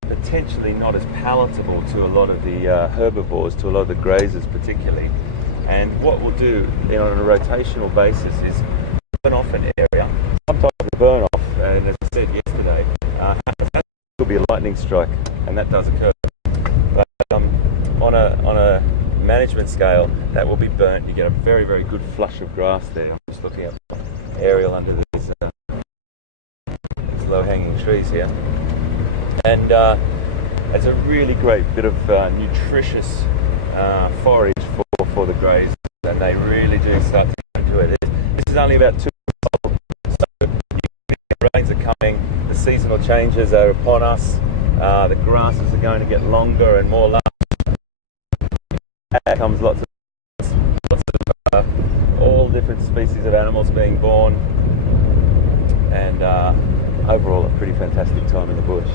potentially not as palatable to a lot of the herbivores, to a lot of the grazers particularly. And what we'll do on a rotational basis is burn off an area. Sometimes we burn off, and as I said yesterday, that could be a lightning strike, and that does occur. But on a management scale, that will be burnt. You get a very, very good flush of grass there. I'm just looking at the aerial under these low-hanging trees here, and it's a really great bit of nutritious forage for the grazers, and they really do start to go into it. This is only about 2 years old, so the rains are coming, the seasonal changes are upon us, the grasses are going to get longer and more lush. There comes lots of all different species of animals being born, and overall a pretty fantastic time in the bush.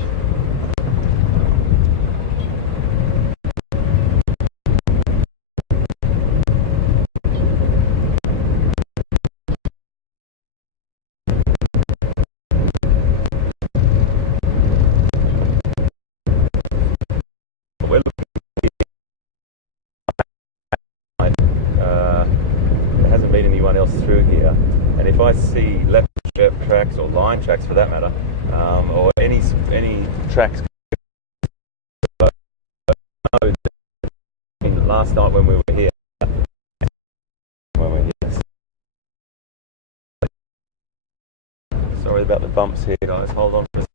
Anyone else through here, and if I see leopard tracks or lion tracks for that matter, or any tracks, last night when we were here, sorry about the bumps here guys, hold on for a second.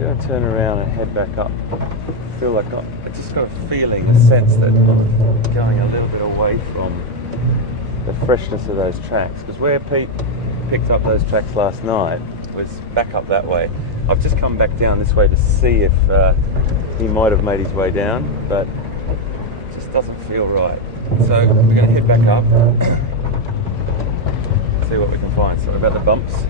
going to turn around and head back up. I feel like I just got a feeling, a sense that I'm going a little bit away from the freshness of those tracks, because where Pete picked up those tracks last night was back up that way. I've just come back down this way to see if he might have made his way down, but it just doesn't feel right. So we're going to head back up, see what we can find. Sorry about the bumps.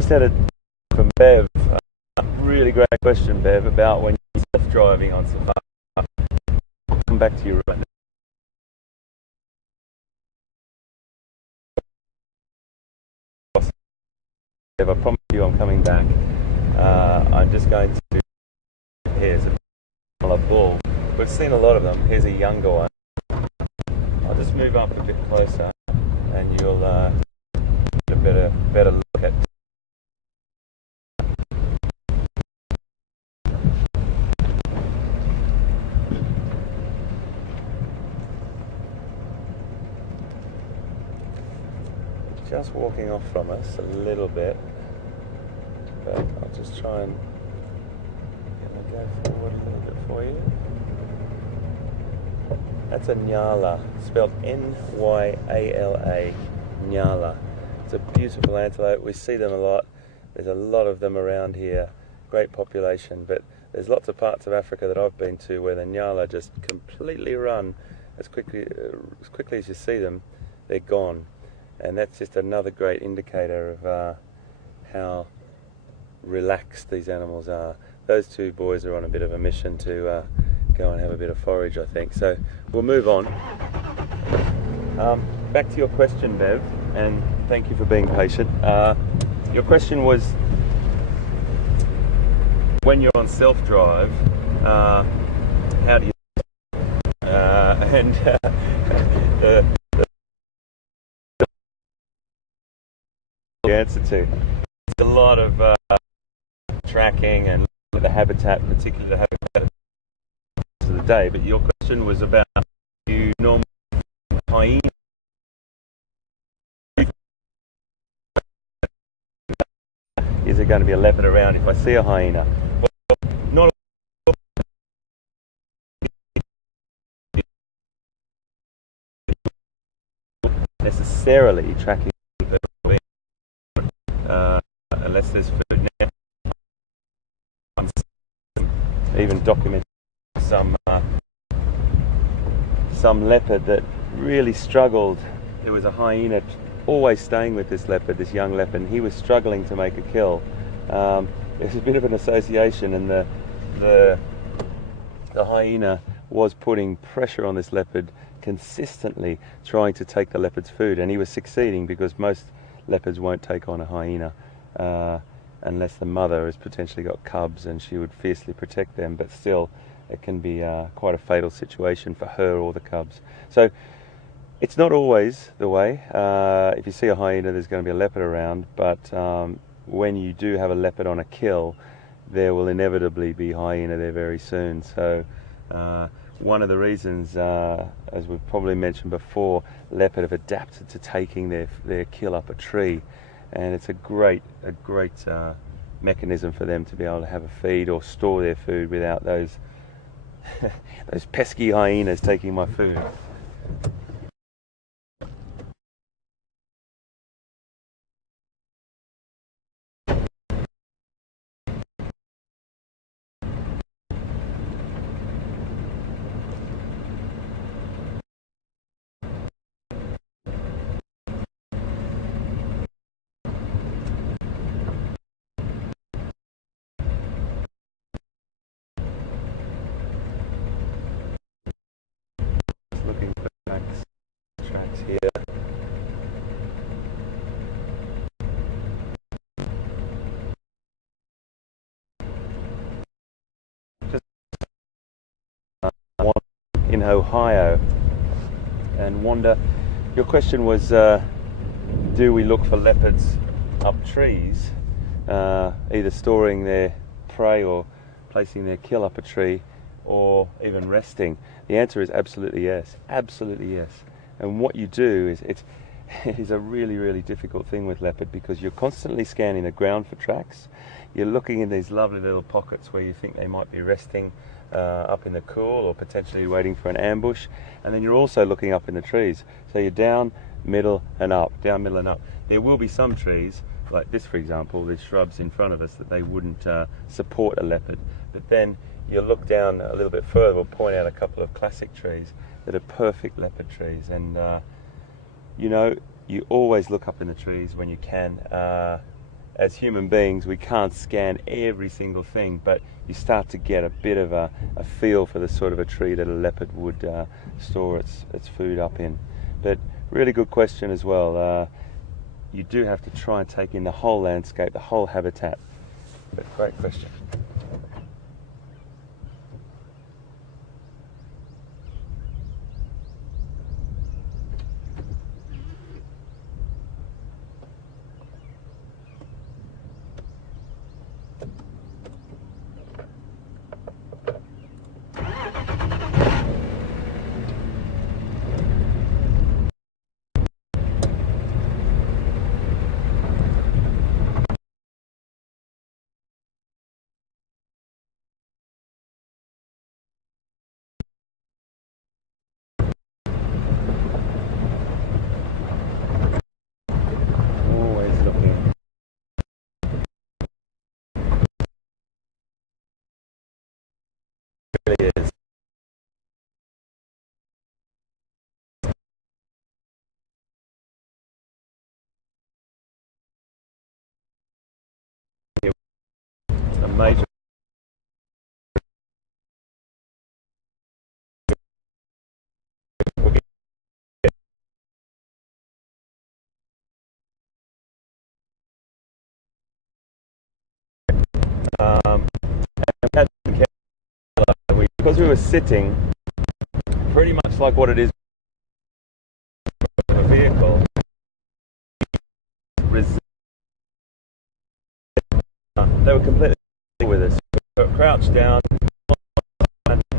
Just had a from Bev, really great question, Bev, about when you're self-driving on safari. I'll come back to you right now. Bev, I promise you I'm coming back. I'm just going to, here's a bull. We've seen a lot of them. Here's a younger one. I'll just move up a bit closer and you'll get a better look at. Just walking off from us a little bit, but I'll just try and go forward a little bit for you. That's a Nyala, spelled N-Y-A-L-A, Nyala. It's a beautiful antelope. We see them a lot. There's a lot of them around here, great population, but there's lots of parts of Africa that I've been to where the Nyala just completely run as quickly as you see them, they're gone. And that's just another great indicator of how relaxed these animals are. Those two boys are on a bit of a mission to go and have a bit of forage, I think. So we'll move on. Back to your question, Bev, and thank you for being patient. Your question was, when you're on self-drive, how do you... the answer to. It's a lot of tracking and the habitat, particularly the habitat of the day. But your question was about you normally hyena. Is there going to be a leopard around if I see a hyena? Well, not necessarily tracking. Unless there's food now. Even documented some leopard that really struggled. There was a hyena always staying with this leopard, this young leopard, and he was struggling to make a kill. There's a bit of an association, and the hyena was putting pressure on this leopard consistently, trying to take the leopard's food, and he was succeeding because most leopards won't take on a hyena unless the mother has potentially got cubs and she would fiercely protect them, but still it can be quite a fatal situation for her or the cubs. So it's not always the way. If you see a hyena, there's going to be a leopard around, but when you do have a leopard on a kill, there will inevitably be hyena there very soon. So one of the reasons, as we've probably mentioned before, leopard have adapted to taking their kill up a tree, and it's a great mechanism for them to be able to have a feed or store their food without those those pesky hyenas taking my food. in Ohio. And Wanda, your question was, do we look for leopards up trees, either storing their prey or placing their kill up a tree, or even resting? The answer is absolutely yes, absolutely yes. And what you do is, it is a really, really difficult thing with leopard, because you're constantly scanning the ground for tracks. You're looking in these lovely little pockets where you think they might be resting up in the cool, or potentially waiting for an ambush. And then you're also looking up in the trees. So you're down, middle and up, down, middle and up. There will be some trees, like this for example, there's shrubs in front of us that they wouldn't support a leopard. But then you look down a little bit further, we'll point out a couple of classic trees that are perfect leopard trees. And you know, you always look up in the trees when you can. As human beings, we can't scan every single thing, but you start to get a bit of a feel for the sort of a tree that a leopard would store its food up in. But really good question as well. You do have to try and take in the whole landscape, the whole habitat. But great question. Always looking. It really is. A major because we were sitting pretty much like what it is with a vehicle. They were completely with us. We were crouched down.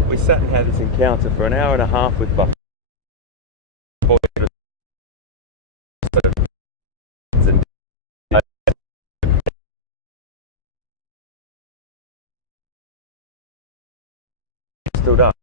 We sat and had this encounter for an hour and a half with Buffalo. Stood up.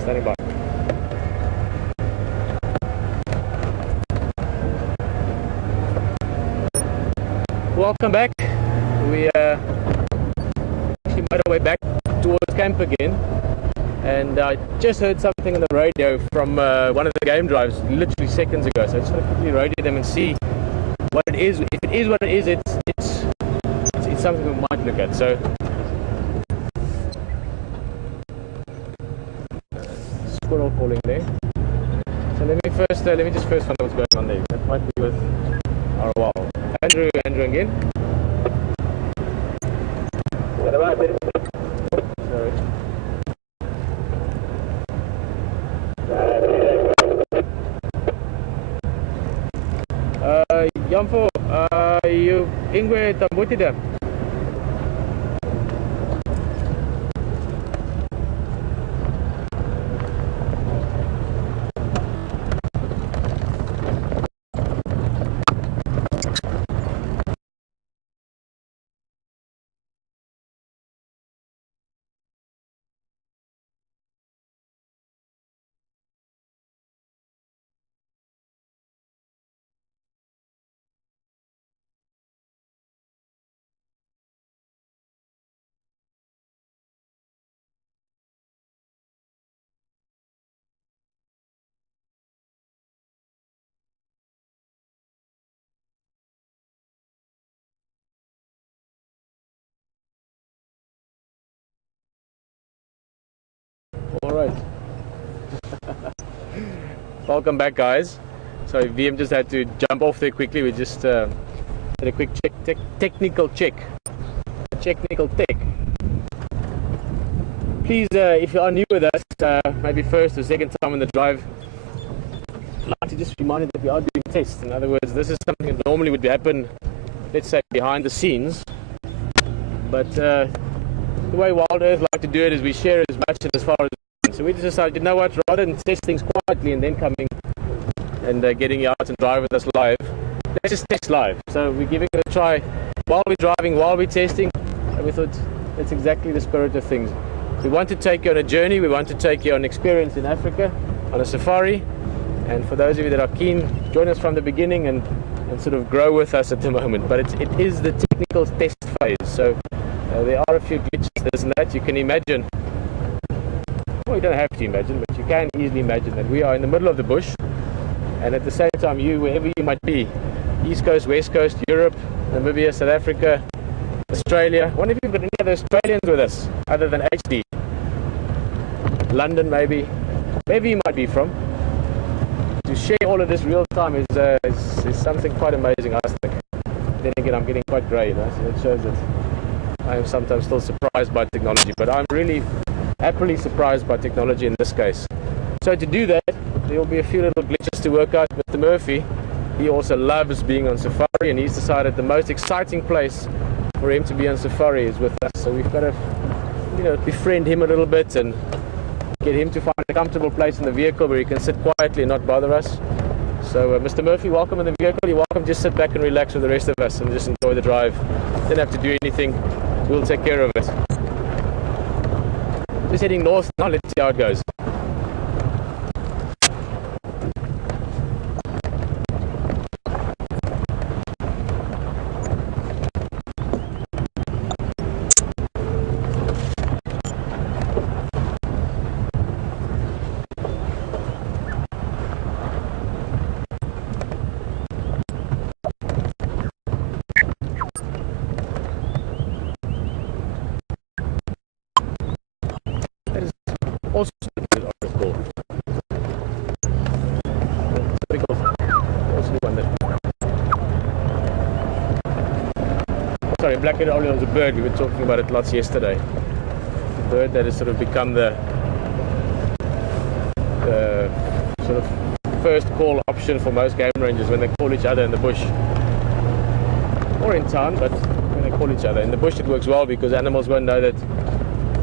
Standing by. Welcome back. We actually made our way back towards camp again, and I just heard something on the radio from one of the game drives literally seconds ago. So I just want to quickly radio them and see what it is. If it is what it is, it's something we might look at. So squirrel calling there. So let me just first find out what's going on there. That might be with our wall. Andrew again. Sorry. Jamfo, you ingwe tambuti there. right. Welcome back, guys. Sorry, VM just had to jump off there quickly. We just did a quick check, technical check. Technical tech. Please, if you are new with us, maybe first or second time on the drive, I'd like to just remind you that we are doing tests. In other words, this is something that normally would happen, let's say, behind the scenes. But the way Wild Earth like to do it is we share as much and as far as we can. So we just decided, you know what, rather than test things quietly and then coming and getting you out and drive with us live, let's just test live. So we're giving it a try while we're driving, while we're testing, and we thought that's exactly the spirit of things. We want to take you on a journey, we want to take you on an experience in Africa, on a safari, and for those of you that are keen, join us from the beginning and sort of grow with us at the moment. But it is the technical test phase, so there are a few glitches, this and that. You can imagine, well, you don't have to imagine, but you can easily imagine that we are in the middle of the bush, and at the same time, you, wherever you might be, East Coast, West Coast, Europe, Namibia, South Africa, Australia. I wonder if you've got any other Australians with us other than HD. London, maybe you might be from. To share all of this real time is something quite amazing, I think. Then again, I'm getting quite grey, you know, so that shows that I am sometimes still surprised by technology, but I'm really happily surprised by technology in this case. So to do that, there will be a few little glitches to work out. Mr. Murphy, he also loves being on safari, and he's decided the most exciting place for him to be on safari is with us. So we've got to, you know, befriend him a little bit and get him to find a comfortable place in the vehicle where he can sit quietly and not bother us. So Mr. Murphy, welcome in the vehicle. You're welcome. Just sit back and relax with the rest of us and just enjoy the drive. Don't have to do anything. We'll take care of it. Just heading north now. Let's see how it goes. Also, sorry, black-headed oriole is a bird. We were talking about it lots yesterday. The bird that has sort of become the sort of first call option for most game rangers when they call each other in the bush or in town, but when they call each other in the bush, it works well because animals won't know that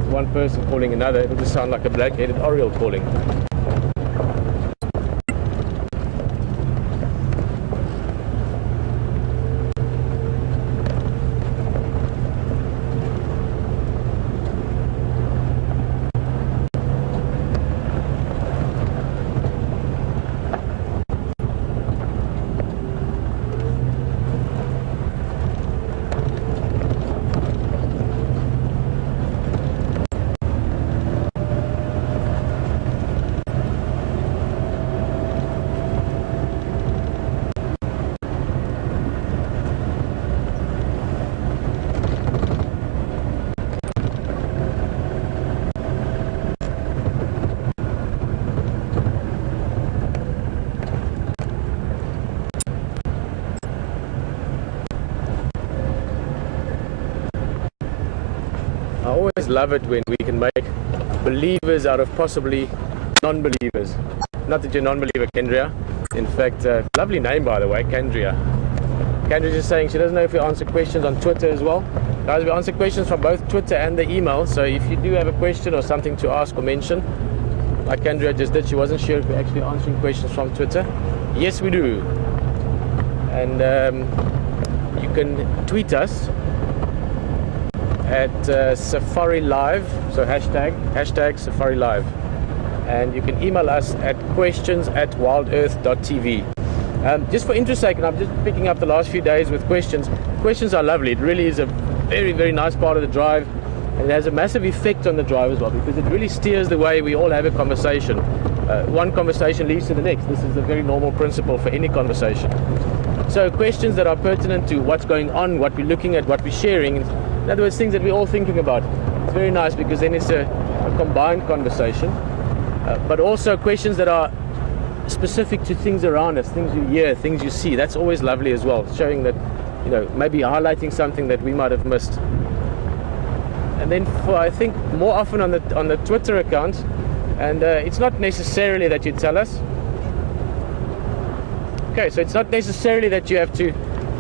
one person calling another. It'll just sound like a black-headed oriole calling. I always love it when we can make believers out of possibly non-believers. Not that you're a non-believer, Kendria. In fact, lovely name by the way, Kendria. Kendria's just saying she doesn't know if we answer questions on Twitter as well. Guys, we answer questions from both Twitter and the email, so if you do have a question or something to ask or mention, like Kendria just did, she wasn't sure if we're actually answering questions from Twitter. Yes, we do. And you can tweet us at Safari Live, so hashtag Safari Live, and you can email us at questions@wildearth.tv. Just for interest sake, and I'm just picking up the last few days with questions. Questions are lovely. It really is a very, very nice part of the drive, and it has a massive effect on the drive as well because it really steers the way we all have a conversation. One conversation leads to the next. This is a very normal principle for any conversation. So questions that are pertinent to what's going on, what we're looking at, what we're sharing. In other words, things that we're all thinking about. It's very nice because then it's a combined conversation. but also questions that are specific to things around us, things you hear, things you see. That's always lovely as well, showing that, you know, maybe highlighting something that we might have missed. And then I think more often on the Twitter account, and it's not necessarily that you tell us. Okay, so it's not necessarily that you have to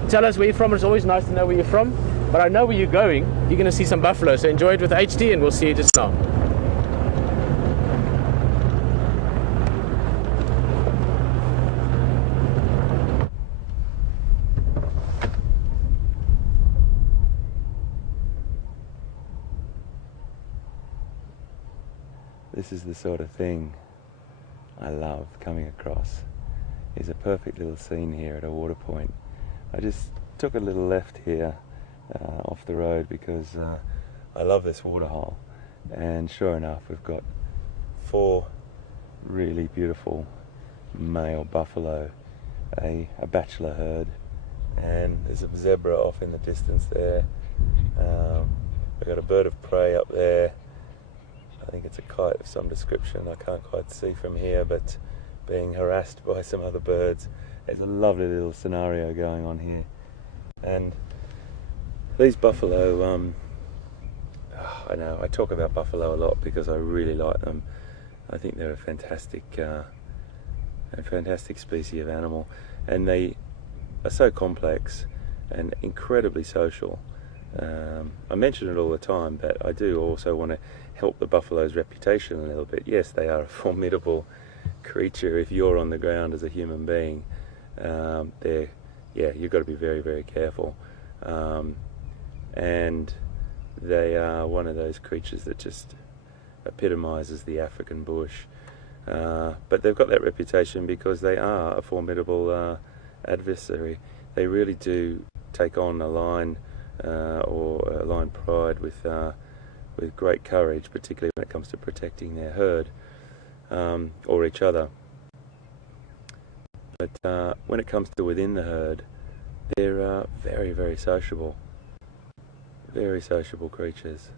tell us where you're from. It's always nice to know where you're from, but I know where you're going. You're going to see some buffalo, so enjoy it with HT, and we'll see you just now. This is the sort of thing I love coming across. It's a perfect little scene here at a water point. I just took a little left here off the road because I love this waterhole, and sure enough we've got 4 really beautiful male buffalo, a bachelor herd, and there's a zebra off in the distance there. We've got a bird of prey up there. I think it's a kite of some description. I can't quite see from here, but being harassed by some other birds. There's a lovely little scenario going on here. And these buffalo, I know I talk about buffalo a lot because I really like them. I think they're a fantastic species of animal, and they are so complex and incredibly social. I mention it all the time, but I do also want to help the buffalo's reputation a little bit. Yes, they are a formidable creature if you're on the ground as a human being. You've got to be very, very careful. And they are one of those creatures that just epitomizes the African bush. But they've got that reputation because they are a formidable adversary. They really do take on a line or a line pride with great courage, particularly when it comes to protecting their herd or each other. But when it comes to within the herd, they're very, very sociable. Very sociable creatures.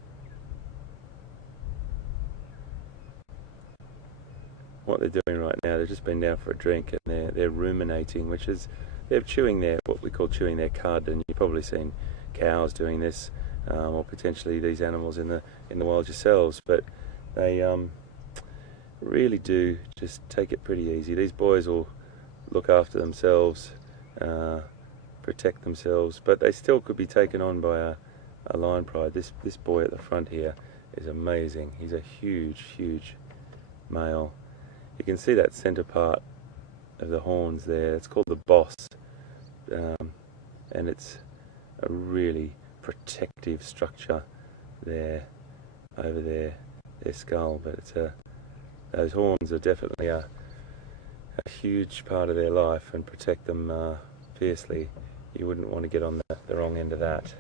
What they're doing right now, they've just been down for a drink, and they're ruminating, which is they're chewing what we call chewing their cud, and you've probably seen cows doing this, or potentially these animals in the wild yourselves. But they really do just take it pretty easy. These boys will look after themselves, protect themselves, but they still could be taken on by a line pride. This boy at the front here is amazing. He's a huge male. You can see that center part of the horns there. It's called the boss, and it's a really protective structure there over their skull. But it's those horns are definitely a huge part of their life, and protect them fiercely. You wouldn't want to get on the wrong end of that.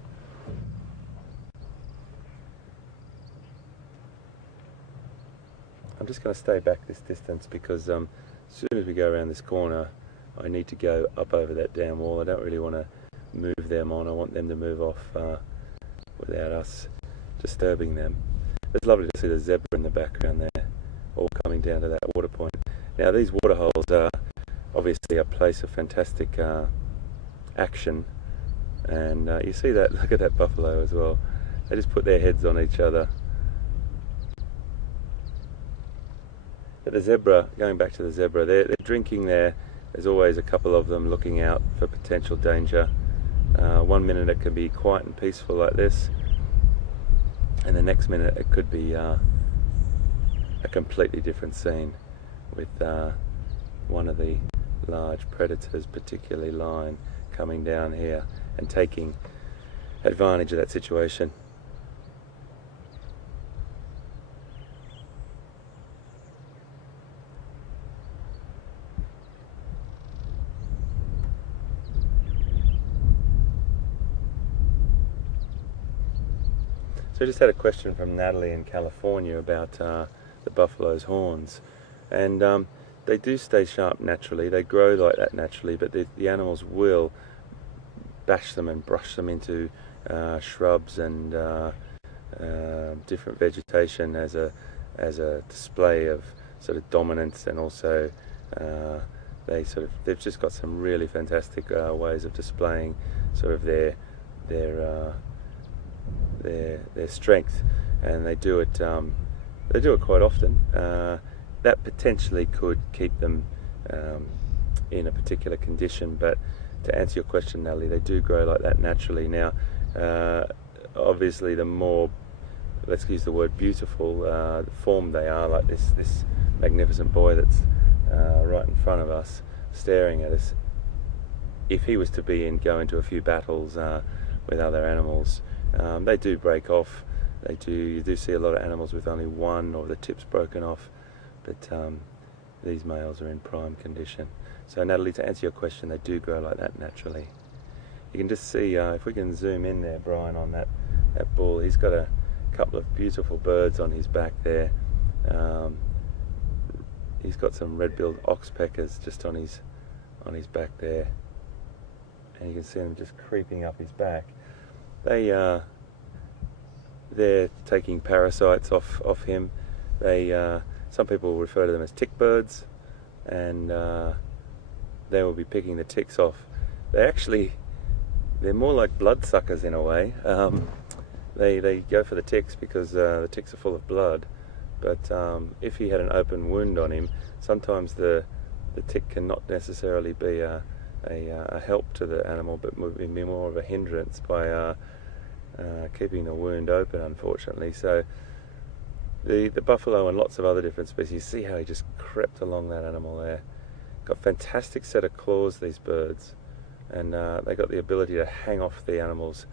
I'm just going to stay back this distance because as soon as we go around this corner, I need to go up over that dam wall. I don't really want to move them on. I want them to move off without us disturbing them. It's lovely to see the zebra in the background there, all coming down to that water point. Now these waterholes are obviously a place of fantastic action, and you see that, look at that buffalo as well. They just put their heads on each other. But the zebra, going back to the zebra, they're drinking there. There's always a couple of them looking out for potential danger. 1 minute it can be quiet and peaceful like this, and the next minute it could be a completely different scene with one of the large predators, particularly lion, coming down here and taking advantage of that situation. So I just had a question from Natalie in California about the buffalo's horns, and they do stay sharp naturally. They grow like that naturally, but the animals will bash them and brush them into shrubs and different vegetation as a display of sort of dominance, and also they've just got some really fantastic ways of displaying sort of their strength, and they do it quite often. That potentially could keep them in a particular condition, but to answer your question, Natalie, they do grow like that naturally. Now, obviously, the more, let's use the word beautiful, form they are, like this magnificent boy that's right in front of us, staring at us. If he was to go into a few battles with other animals, they do break off. You do see a lot of animals with only one or the tips broken off, but these males are in prime condition. So Natalie, to answer your question, they do grow like that naturally. You can just see, if we can zoom in there, Brian, on that bull, he's got a couple of beautiful birds on his back there. He's got some red-billed oxpeckers just on his back there, and you can see them just creeping up his back. They're taking parasites off him. Some people refer to them as tick birds, and they will be picking the ticks off. They're more like bloodsuckers in a way. They go for the ticks because the ticks are full of blood, but if he had an open wound on him, sometimes the tick cannot necessarily be a help to the animal, but would be more of a hindrance by keeping the wound open, unfortunately. So the buffalo and lots of other different species, see how he just crept along that animal there. Got a fantastic set of claws, these birds, and they got the ability to hang off the animal's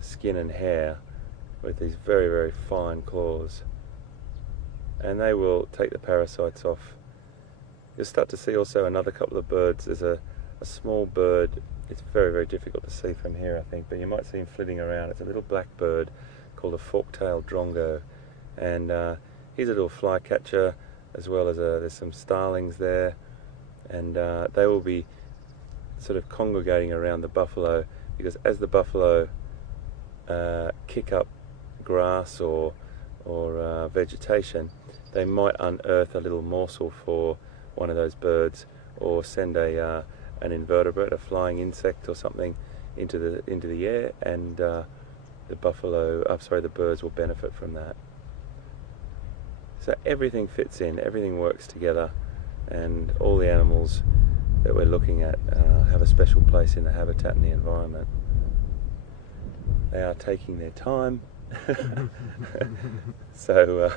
skin and hair with these very, very fine claws, and they will take the parasites off. You'll start to see also another couple of birds. There's a small bird. It's very, very difficult to see from here, I think, but you might see him flitting around. It's a little black bird called a fork-tailed drongo, and he's a little flycatcher, as well as there's some starlings there, and they will be sort of congregating around the buffalo, because as the buffalo kick up grass or vegetation, they might unearth a little morsel for one of those birds, or send an invertebrate, a flying insect or something, into the air, and the birds will benefit from that. So everything fits in, everything works together, and all the animals that we're looking at have a special place in the habitat and the environment. They are taking their time, so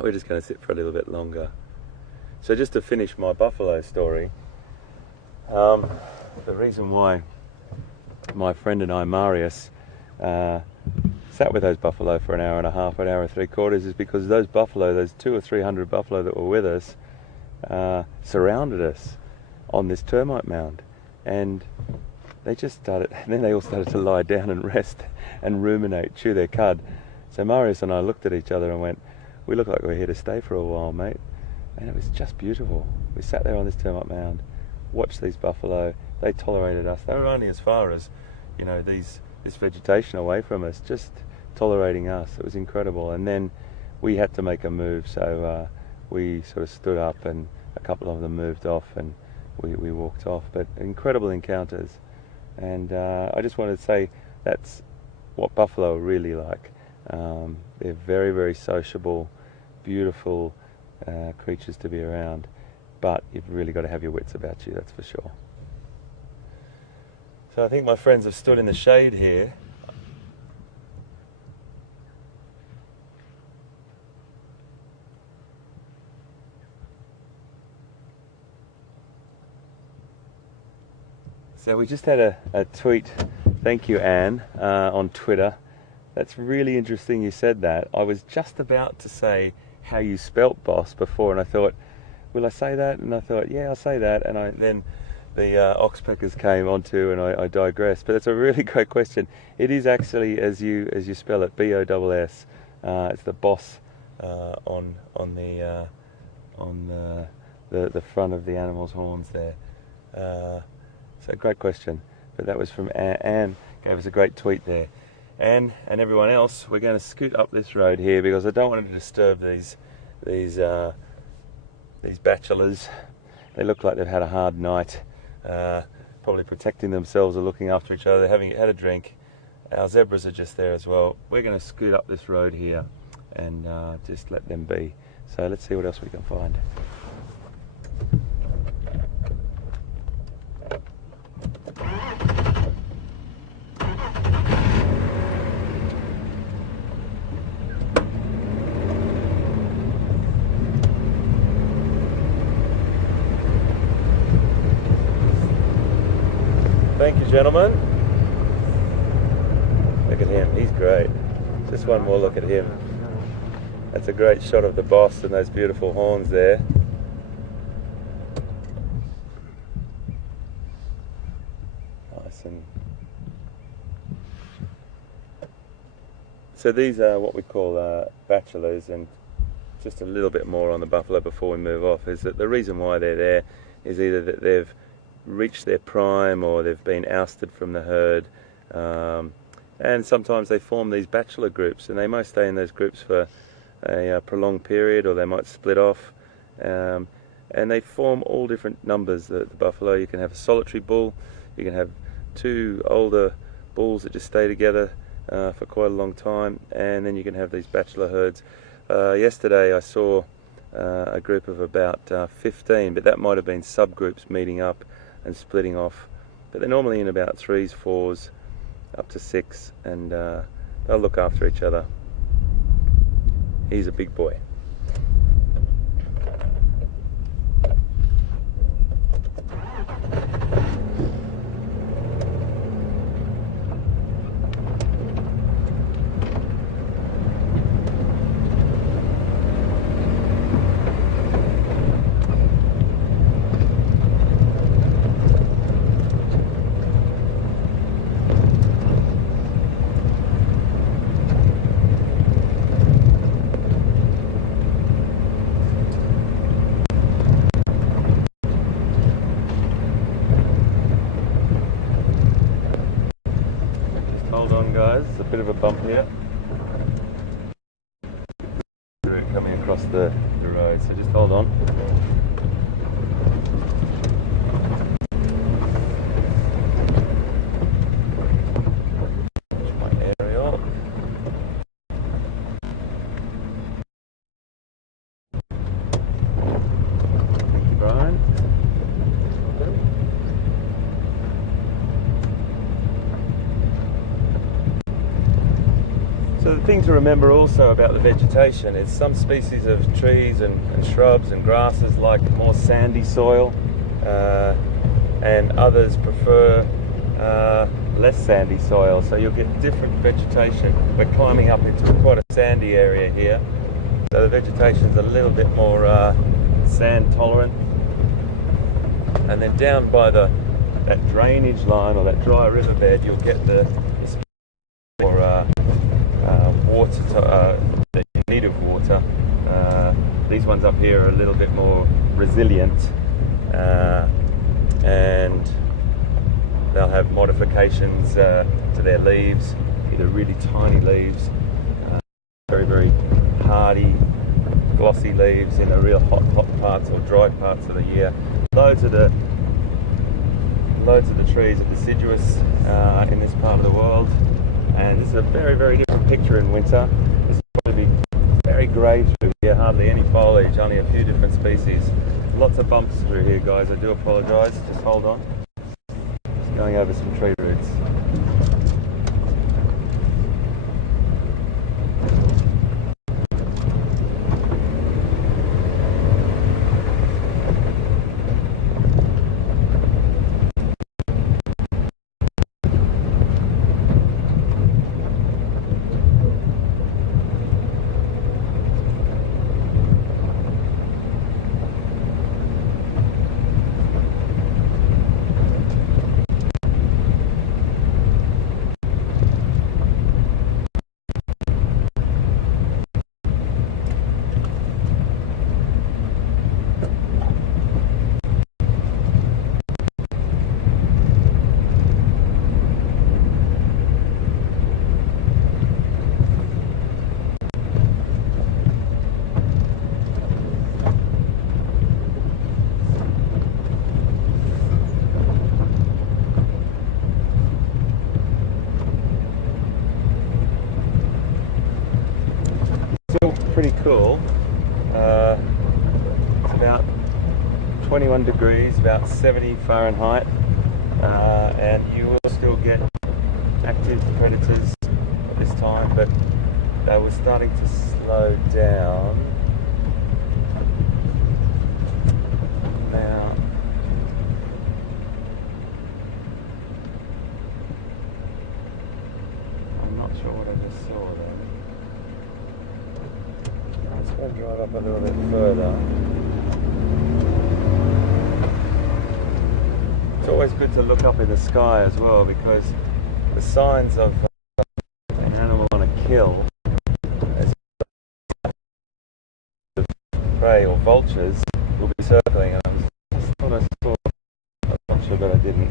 we're just going to sit for a little bit longer. So just to finish my buffalo story, the reason why my friend and I, Marius, sat with those buffalo for an hour and a half, an hour and 3/4, is because those 200 or 300 buffalo that were with us, surrounded us on this termite mound, and then they all started to lie down and rest and ruminate, chew their cud. So Marius and I looked at each other and went, "We look like we're here to stay for a while, mate." And it was just beautiful. We sat there on this termite mound, watched these buffalo. They tolerated us. They were only as far as, this vegetation away from us, just tolerating us. It was incredible. And then we had to make a move, so we sort of stood up, and a couple of them moved off, and we walked off. But incredible encounters. And I just wanted to say that's what buffalo are really like. They're very, very sociable, beautiful creatures to be around, but you've really got to have your wits about you, that's for sure. So I think my friends have stood in the shade here. So we just had a tweet, thank you Anne, on Twitter. That's really interesting you said that. I was just about to say how you spelt boss before, and I thought, will I say that? And I thought, yeah, I'll say that. And then the oxpeckers came onto, and I digressed. But it's a really great question. It is actually as you spell it, B-O-S-S. It's the boss on the front of the animal's horns there. So great question. But that was from Anne. Gave us a great tweet there. Anne and everyone else, we're going to scoot up this road here because I don't want to disturb these these bachelors. They look like they've had a hard night, probably protecting themselves or looking after each other. They're having had a drink. Our zebras are just there as well. We're going to scoot up this road here and just let them be. So let's see what else we can find. Thank you, gentlemen. Look at him, he's great. Just one more look at him. That's a great shot of the boss and those beautiful horns there. Nice. And so these are what we call bachelors, and just a little bit more on the buffalo before we move off is that the reason why they're there is either that they've reached their prime or they've been ousted from the herd, and sometimes they form these bachelor groups, and they might stay in those groups for a prolonged period, or they might split off, and they form all different numbers. The buffalo, you can have a solitary bull, you can have two older bulls that just stay together for quite a long time, and then you can have these bachelor herds. Yesterday I saw a group of about 15, but that might have been subgroups meeting up and splitting off, but they're normally in about 3s, 4s, up to 6, and they'll look after each other. He's a big boy. Hold on guys, it's a bit of a bump here. Coming across the road, so just hold on. My aerial. Thank you, Brian. So the thing to remember also about the vegetation is some species of trees and shrubs and grasses like more sandy soil, and others prefer less sandy soil, so you'll get different vegetation. We're climbing up into quite a sandy area here, so the vegetation's a little bit more sand tolerant, and then down by that drainage line or that dry riverbed you'll get the water, the native water. These ones up here are a little bit more resilient, and they'll have modifications to their leaves, either really tiny leaves, very, very hardy, glossy leaves in the real hot parts or dry parts of the year. Loads of the trees are deciduous in this part of the world. And this is a very, very different picture in winter. This is going to be very grey through here, hardly any foliage, only a few different species. Lots of bumps through here, guys. I do apologise. Just hold on. Just going over some tree roots. Pretty cool. It's about 21 degrees, about 70 Fahrenheit, and you will still get active predators at this time, but they were starting to slow down. Now, I'm not sure what I just saw there. Let's go drive up a little bit further. It's always good to look up in the sky as well, because the signs of an animal on a kill, as prey or vultures, will be circling, and I just thought I saw a vulture, but I didn't.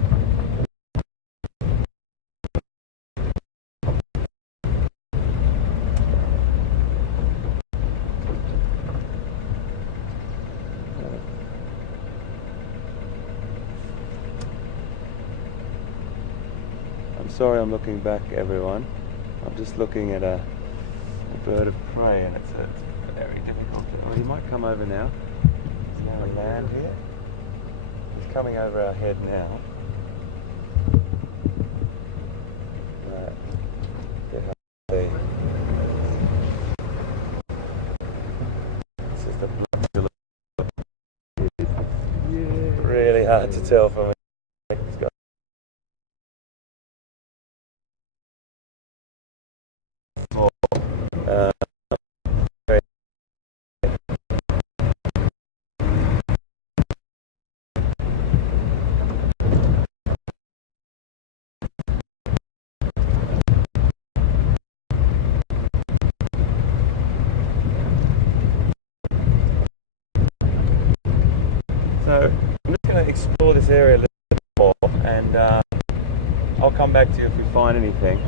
I'm sorry I'm looking back, everyone. I'm just looking at a bird of prey, and it's very difficult to... Well, he might come over now. Is now a land here? He's coming over our head now. Right. Get up there. It's just a really hard to tell from it. So I'm just going to explore this area a little bit more, and I'll come back to you if we find anything.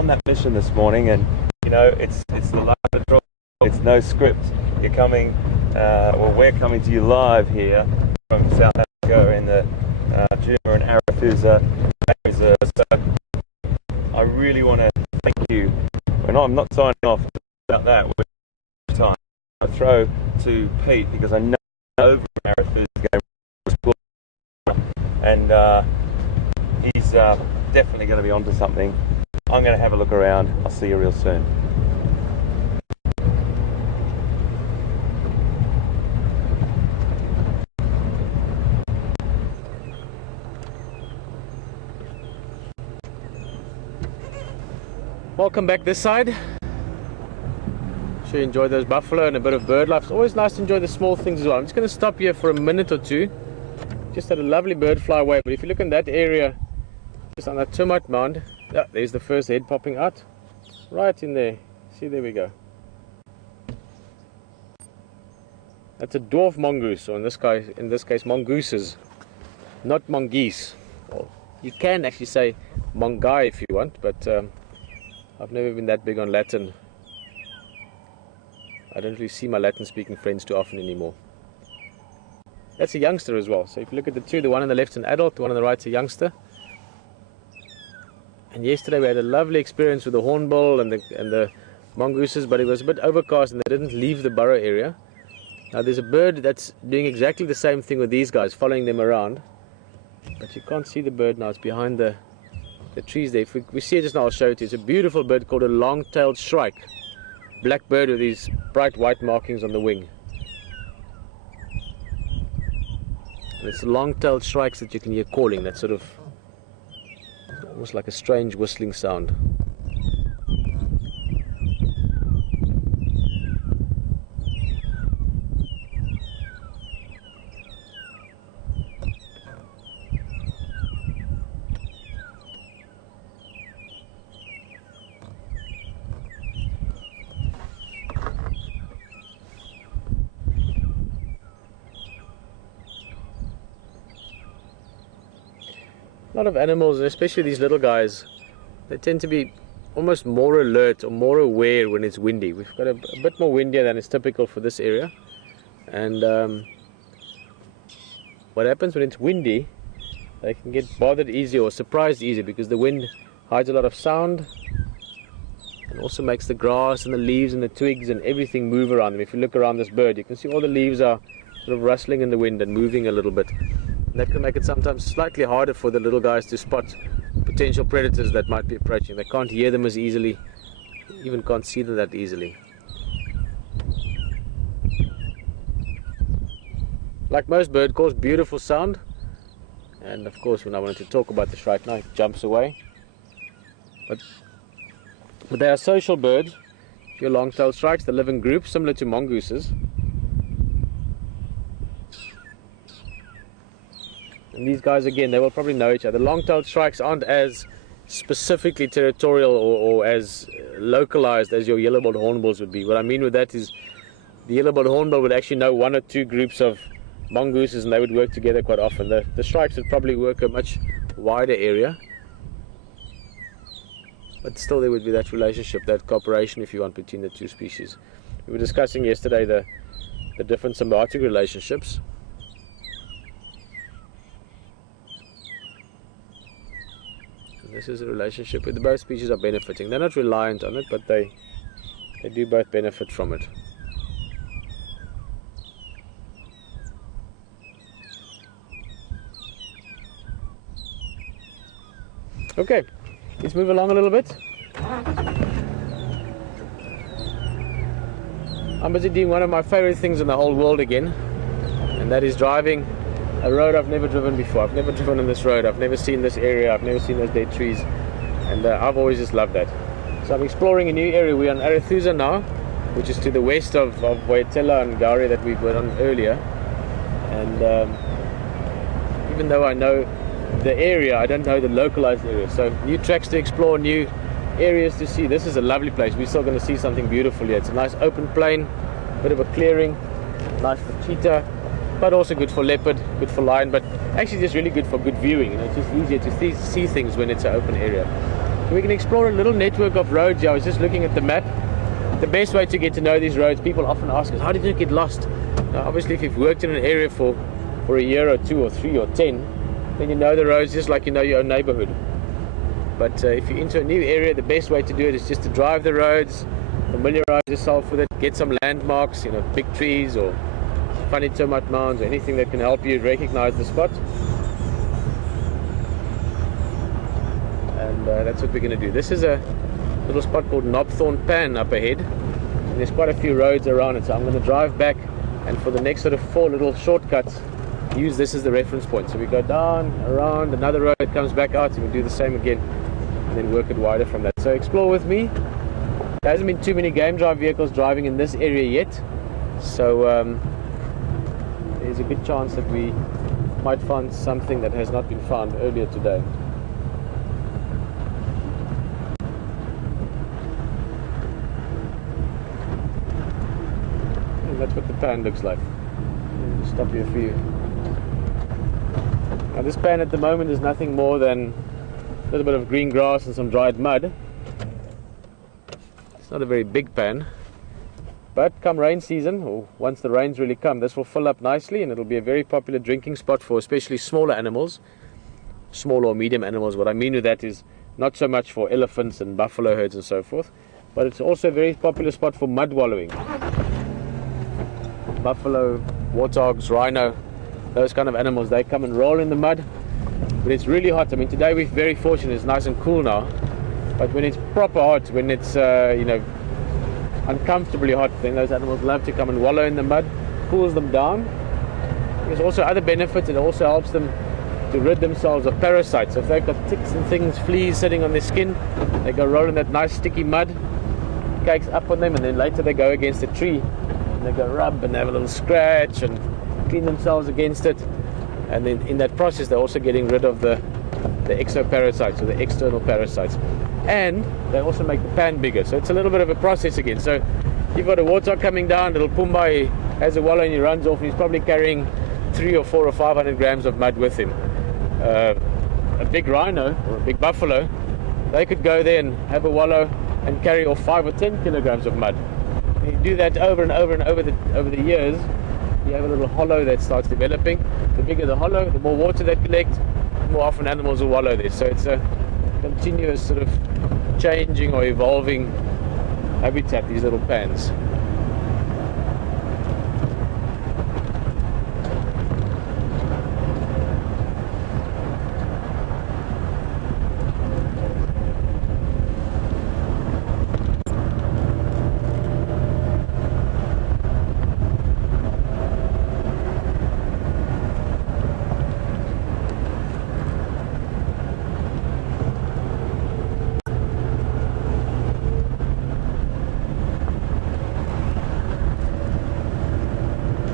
On that mission this morning, and you know, it's the live draw. It's no script. You're coming, well, we're coming to you live here from South Africa in the Djuma and Arathusa Reserve. So I really want to thank you. I'm not signing off about that. We're time. I throw to Pete, because I know over Arathusa and he's definitely going to be onto something. I'm going to have a look around. I'll see you real soon. Welcome back this side. Sure you enjoy those buffalo and a bit of bird life. It's always nice to enjoy the small things as well. I'm just going to stop here for a minute or two. Just had a lovely bird fly away, but if you look in that area, just on that termite mound, yeah, there's the first head popping out, right in there. See, there we go. That's a dwarf mongoose, or in this case mongooses, not mongoose. Well, you can actually say mongai if you want, but I've never been that big on Latin. I don't really see my Latin-speaking friends too often anymore. That's a youngster as well. So if you look at the two, the one on the left is an adult, the one on the right is a youngster. And yesterday we had a lovely experience with the hornbill and the mongooses, but it was a bit overcast and they didn't leave the burrow area. Now there's a bird that's doing exactly the same thing with these guys, following them around. But you can't see the bird now, it's behind the trees there. If we see it just now, I'll show it to you. It's a beautiful bird called a long-tailed shrike. Black bird with these bright white markings on the wing. And it's long-tailed shrikes that you can hear calling, that sort of almost like a strange whistling sound. A lot of animals, and especially these little guys, they tend to be almost more alert or more aware when it's windy. We've got a bit more windier than is typical for this area. And what happens when it's windy, they can get bothered easy or surprised easy, because the wind hides a lot of sound and also makes the grass and the leaves and the twigs and everything move around them. If you look around this bird, you can see all the leaves are sort of rustling in the wind and moving a little bit. And that can make it sometimes slightly harder for the little guys to spot potential predators that might be approaching. They can't hear them as easily, even can't see them that easily. Like most bird calls, beautiful sound. And of course, when I wanted to talk about the shrike now, it jumps away. But they are social birds. Your long-tailed shrikes, they live in groups similar to mongooses. And these guys, again, they will probably know each other. Long-tailed shrikes aren't as specifically territorial or as localized as your yellow-billed hornbills would be. What I mean with that is the yellow-billed hornbill would actually know one or two groups of mongooses, and they would work together quite often. The shrikes would probably work a much wider area, but still there would be that relationship, that cooperation, if you want, between the two species. We were discussing yesterday the different symbiotic relationships. And this is a relationship where both species are benefiting. They're not reliant on it, but they do both benefit from it. Okay, let's move along a little bit. I'm busy doing one of my favorite things in the whole world again, and that is driving a road I've never driven before. I've never driven on this road, I've never seen this area, I've never seen those dead trees, and I've always just loved that. So I'm exploring a new area. We're on Arethusa now, which is to the west of Waiatela and Gari that we were on earlier. And even though I know the area, I don't know the localized area. So new tracks to explore, new areas to see. This is a lovely place. We're still going to see something beautiful here. It's a nice open plain, bit of a clearing, nice for cheetah, but also good for leopard, good for lion, but actually just really good for good viewing. You know, it's just easier to see things when it's an open area. So we can explore a little network of roads here. I was just looking at the map. The best way to get to know these roads, people often ask us, how did you get lost? Now, obviously, if you've worked in an area for a year or 2 or 3 or 10, then you know the roads just like you know your own neighborhood. But if you're into a new area, the best way to do it is just to drive the roads, familiarize yourself with it, get some landmarks, you know, big trees or funny termite mounds or anything that can help you recognize the spot. And that's what we're going to do. This is a little spot called Knobthorn Pan up ahead, and there's quite a few roads around it, so I'm going to drive back, and for the next sort of 4 little shortcuts, use this as the reference point. So we go down, around, another road comes back out, and we do the same again, and then work it wider from that. So explore with me. There hasn't been too many game drive vehicles driving in this area yet, so there's a good chance that we might find something that has not been found earlier today. And that's what the pan looks like. I'll stop here for you. Now this pan at the moment is nothing more than a little bit of green grass and some dried mud. It's not a very big pan, but come rain season, or once the rains really come, this will fill up nicely, and it'll be a very popular drinking spot for especially smaller animals, small or medium animals. What I mean with that is not so much for elephants and buffalo herds and so forth, but it's also a very popular spot for mud wallowing. Buffalo, warthogs, rhino, those kind of animals, they come and roll in the mud. But it's really hot. I mean, today we're very fortunate, it's nice and cool now, but when it's proper hot, when it's you know, uncomfortably hot, then those animals love to come and wallow in the mud, cools them down. There's also other benefits. It also helps them to rid themselves of parasites. So if they've got ticks and things, fleas sitting on their skin, they go roll in that nice sticky mud, cakes up on them, and then later they go against a tree and they go rub and have a little scratch and clean themselves against it. And then in that process, they're also getting rid of the exoparasites, or the external parasites. And they also make the pan bigger, so it's a little bit of a process again. So you've got a warthog coming down, little Pumba, he has a wallow and he runs off, and he's probably carrying 300 or 400 or 500 grams of mud with him. A big rhino or a big buffalo, they could go there and have a wallow and carry off 5 or 10 kilograms of mud. And you do that over and over and over the years, you have a little hollow that starts developing. The bigger the hollow, the more water they collect, the more often animals will wallow there. So it's a continuous sort of changing or evolving habitat, these little pans.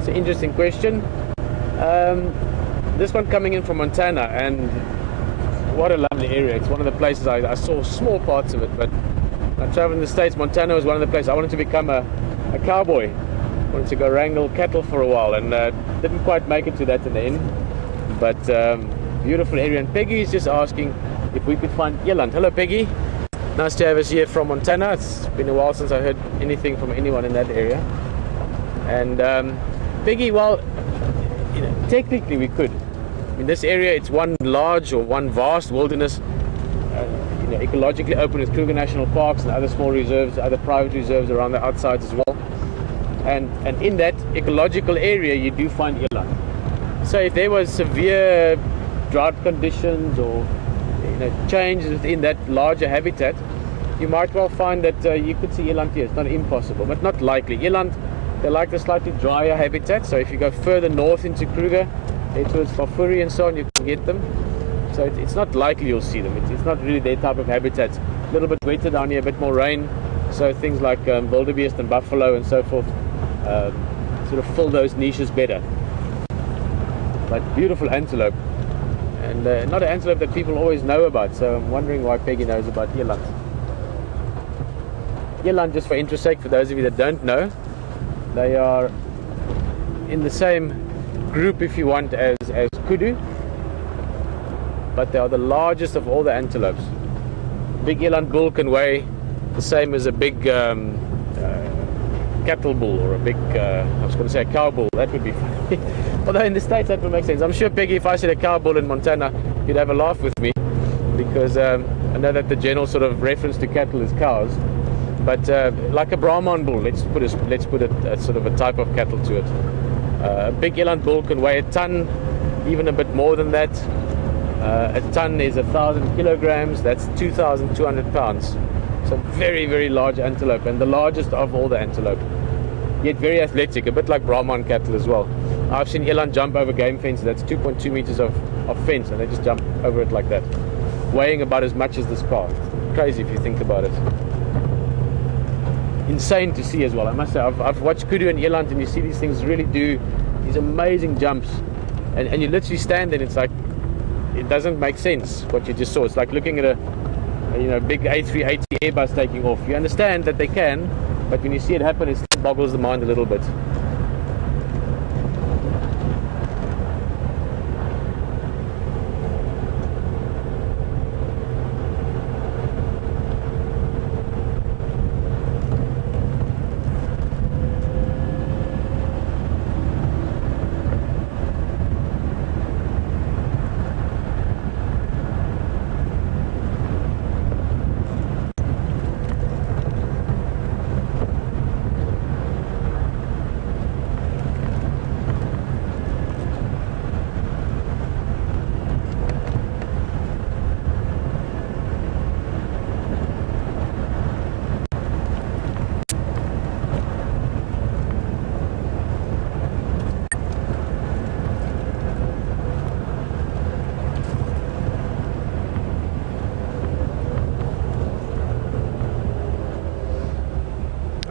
Interesting question. This one coming in from Montana, and what a lovely area. It's one of the places I saw small parts of it, but I traveled in the States. Montana was one of the places I wanted to become a cowboy. I wanted to go wrangle cattle for a while, and didn't quite make it to that in the end, but beautiful area. And Peggy is just asking if we could find eland. Hello Peggy, nice to have us here from Montana. It's been a while since I heard anything from anyone in that area. And Peggy, well, you know, technically we could. In this area, it's one large or one vast wilderness, you know, ecologically open with Kruger National Parks and other small reserves, other private reserves around the outsides as well. And in that ecological area, you do find eland. So if there was severe drought conditions or, you know, changes within that larger habitat, you might well find that you could see eland here. It's not impossible, but not likely. Eland, they like the slightly drier habitat, so if you go further north into Kruger, towards Fafuri and so on, you can get them. So it's not likely you'll see them. It's not really their type of habitat. A little bit wetter down here, a bit more rain, so things like wildebeest and buffalo and so forth sort of fill those niches better. But beautiful antelope, and not an antelope that people always know about, so I'm wondering why Peggy knows about eland. Eland, just for interest sake, for those of you that don't know, they are in the same group, if you want, as kudu, but they are the largest of all the antelopes. Big eland bull can weigh the same as a big cattle bull, or a big, I was going to say a cow bull. That would be funny. Although in the States that would make sense. I'm sure, Peggy, if I said a cow bull in Montana, you'd have a laugh with me, because I know that the general sort of reference to cattle is cows. But like a Brahman bull, let's put a sort of a type of cattle to it. A big eland bull can weigh a ton, even a bit more than that. A ton is 1,000 kilograms. That's 2,200 pounds. So very, very large antelope, and the largest of all the antelope. Yet very athletic, a bit like Brahman cattle as well. I've seen eland jump over game fences. That's 2.2 meters of fence, and they just jump over it like that, weighing about as much as this car. Crazy if you think about it. Insane to see as well, I must say. I've watched kudu and eland, and you see these things really do these amazing jumps, and you literally stand there and it's like, it doesn't make sense what you just saw. It's like looking at a big A380 Airbus taking off. You understand that they can, but when you see it happen, it still boggles the mind a little bit.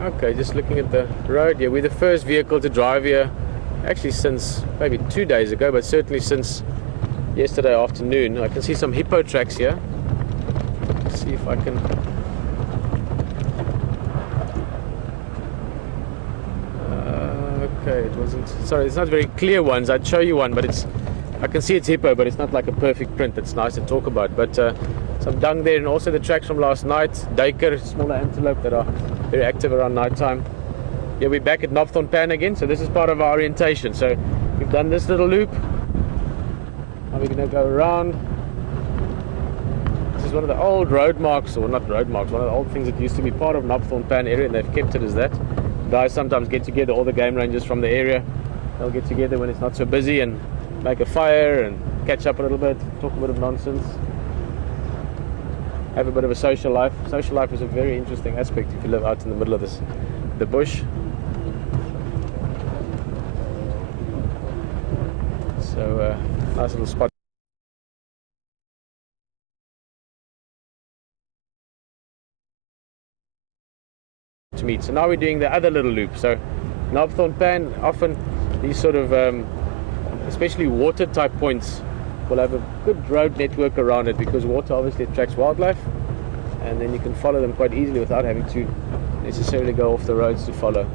Okay, just looking at the road here, we're the first vehicle to drive here, actually since maybe 2 days ago, but certainly since yesterday afternoon. I can see some hippo tracks here. Let's see if I can... okay, it wasn't... Sorry, it's not very clear ones. I'd show you one, but it's... I can see it's hippo, but it's not like a perfect print. That's nice to talk about. But some dung there, and also the tracks from last night. Duiker, smaller antelope that are very active around night time. Yeah, we're back at Knopthorn Pan again, so this is part of our orientation. So we've done this little loop. Now we're going to go around. This is one of the old road marks, or not road marks, one of the old things that used to be part of Knobthorne Pan area, and they've kept it as that. Guys sometimes get together, all the game rangers from the area, they'll get together when it's not so busy and make a fire and catch up a little bit, talk a bit of nonsense, have a bit of a social life. Social life is a very interesting aspect if you live out in the middle of the bush. So nice little spot to meet. So now we're doing the other little loop. So Knobthorne Pan, often these sort of especially water type points will have a good road network around it, because water obviously attracts wildlife, and then you can follow them quite easily without having to necessarily go off the roads to follow.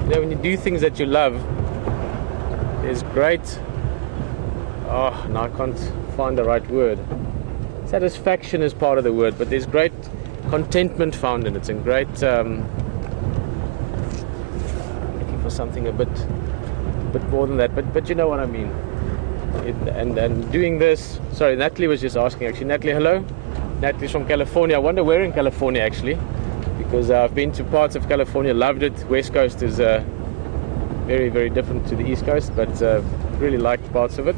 You know, when you do things that you love, there's great, now I can't find the right word. Satisfaction is part of the word, but there's great contentment found in it, and great looking for something a bit more than that, but you know what I mean. And doing this, sorry, Natalie was just asking actually. Natalie, hello. Natalie's from California. I wonder where in California actually, because I've been to parts of California, loved it. West Coast is very, very different to the East Coast, but really liked parts of it.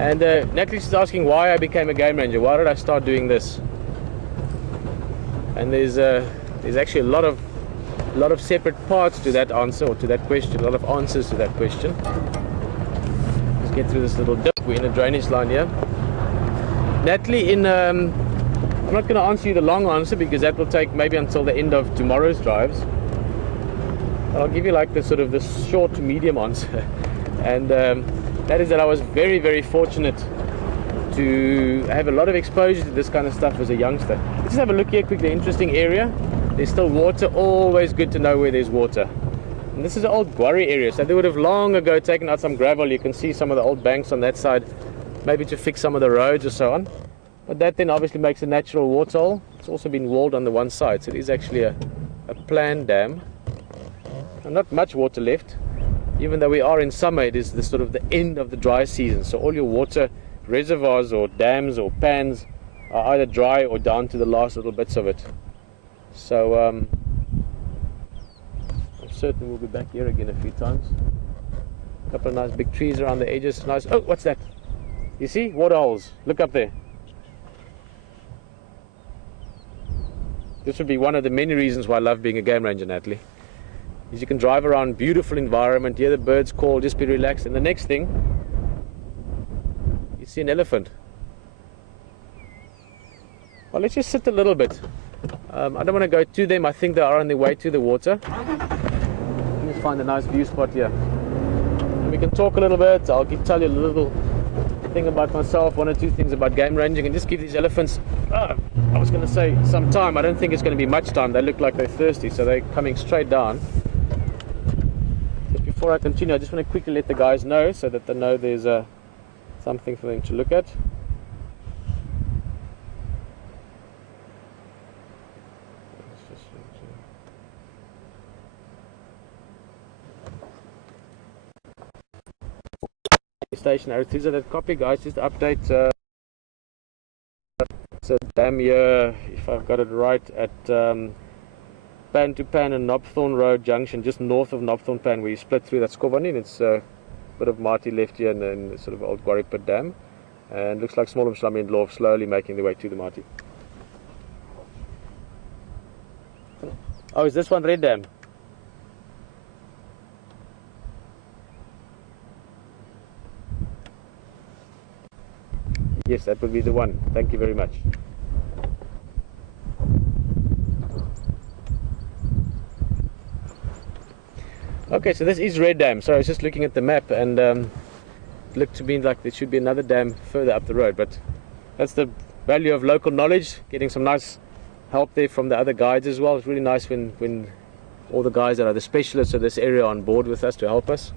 And Natalie's just asking why I became a game ranger. Why did I start doing this? And there's actually a lot of separate parts to that answer, or to that question. A lot of answers to that question. Let's get through this little dip. We're in a drainage line here. Natalie, I'm not going to answer you the long answer, because that will take maybe until the end of tomorrow's drives. But I'll give you like the short to medium answer, and that is that I was very, very fortunate to have a lot of exposure to this kind of stuff as a youngster. Let's just have a look here quickly. Interesting area. There's still water. Always good to know where there's water. And this is an old quarry area, so they would have long ago taken out some gravel. You can see some of the old banks on that side, maybe to fix some of the roads or so on. But that then obviously makes a natural water hole. It's also been walled on the one side, so it is actually a planned dam. And not much water left. Even though we are in summer, it is the sort of the end of the dry season. So all your water reservoirs or dams or pans are either dry or down to the last little bits of it. So I'm certain we'll be back here again a few times. A couple of nice big trees around the edges. Nice. Oh, what's that? You see? Water holes. Look up there. This would be one of the many reasons why I love being a game ranger, Natalie. Is you can drive around, beautiful environment, hear the birds call, just be relaxed, and the next thing, you see an elephant. Well, let's just sit a little bit. I don't want to go to them. I think they are on their way to the water. Let's find a nice view spot here. And we can talk a little bit. I'll tell you a little thing about myself, one or two things about game ranging, and just give these elephants, I was going to say some time. I don't think it's going to be much time. They look like they're thirsty, so they're coming straight down. Just before I continue, I just want to quickly let the guys know, so that they know there's something for them to look at. Station Arethusa, that copy, guys. Just update. It's a dam here, if I've got it right, at Pan to Pan and Knobthorne Road junction, just north of Knobthorne Pan, where you split through that Skovanin. It's a bit of Marty left here and then sort of old Quarry Pit Dam. And looks like Small and Slummy and Lorf slowly making their way to the Marty. Oh, is this one Red Dam? Yes, that would be the one. Thank you very much. Okay, so this is Red Dam. So I was just looking at the map and it looked to me like there should be another dam further up the road, but that's the value of local knowledge, getting some nice help there from the other guides as well. It's really nice when all the guys that are the specialists of this area are on board with us to help us.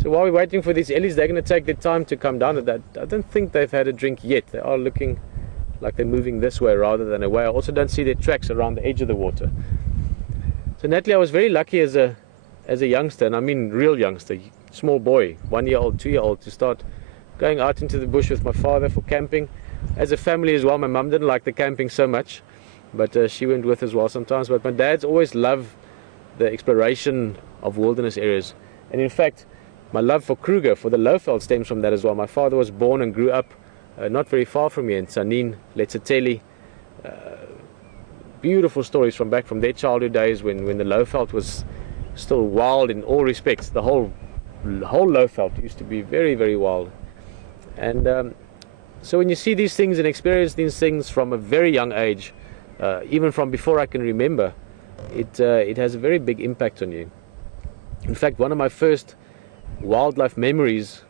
So while we're waiting for these Ellies, they're going to take their time to come down. I don't think they've had a drink yet. They are looking like they're moving this way rather than away. I also don't see their tracks around the edge of the water. So Natalie, I was very lucky as a youngster, and I mean real youngster, small boy, 1-year-old, 2-year-old, to start going out into the bush with my father for camping. As a family as well, my mum didn't like the camping so much, but she went with as well sometimes. But my dad's always loved the exploration of wilderness areas. And in fact, my love for Kruger, for the Lowveld, stems from that as well. My father was born and grew up not very far from here in Tsanin, Letseteli. Beautiful stories from back from their childhood days when the Lowveld was still wild in all respects. The whole Lowveld used to be very, very wild. And so when you see these things and experience these things from a very young age, even from before I can remember, it has a very big impact on you. In fact, one of my first wildlife memories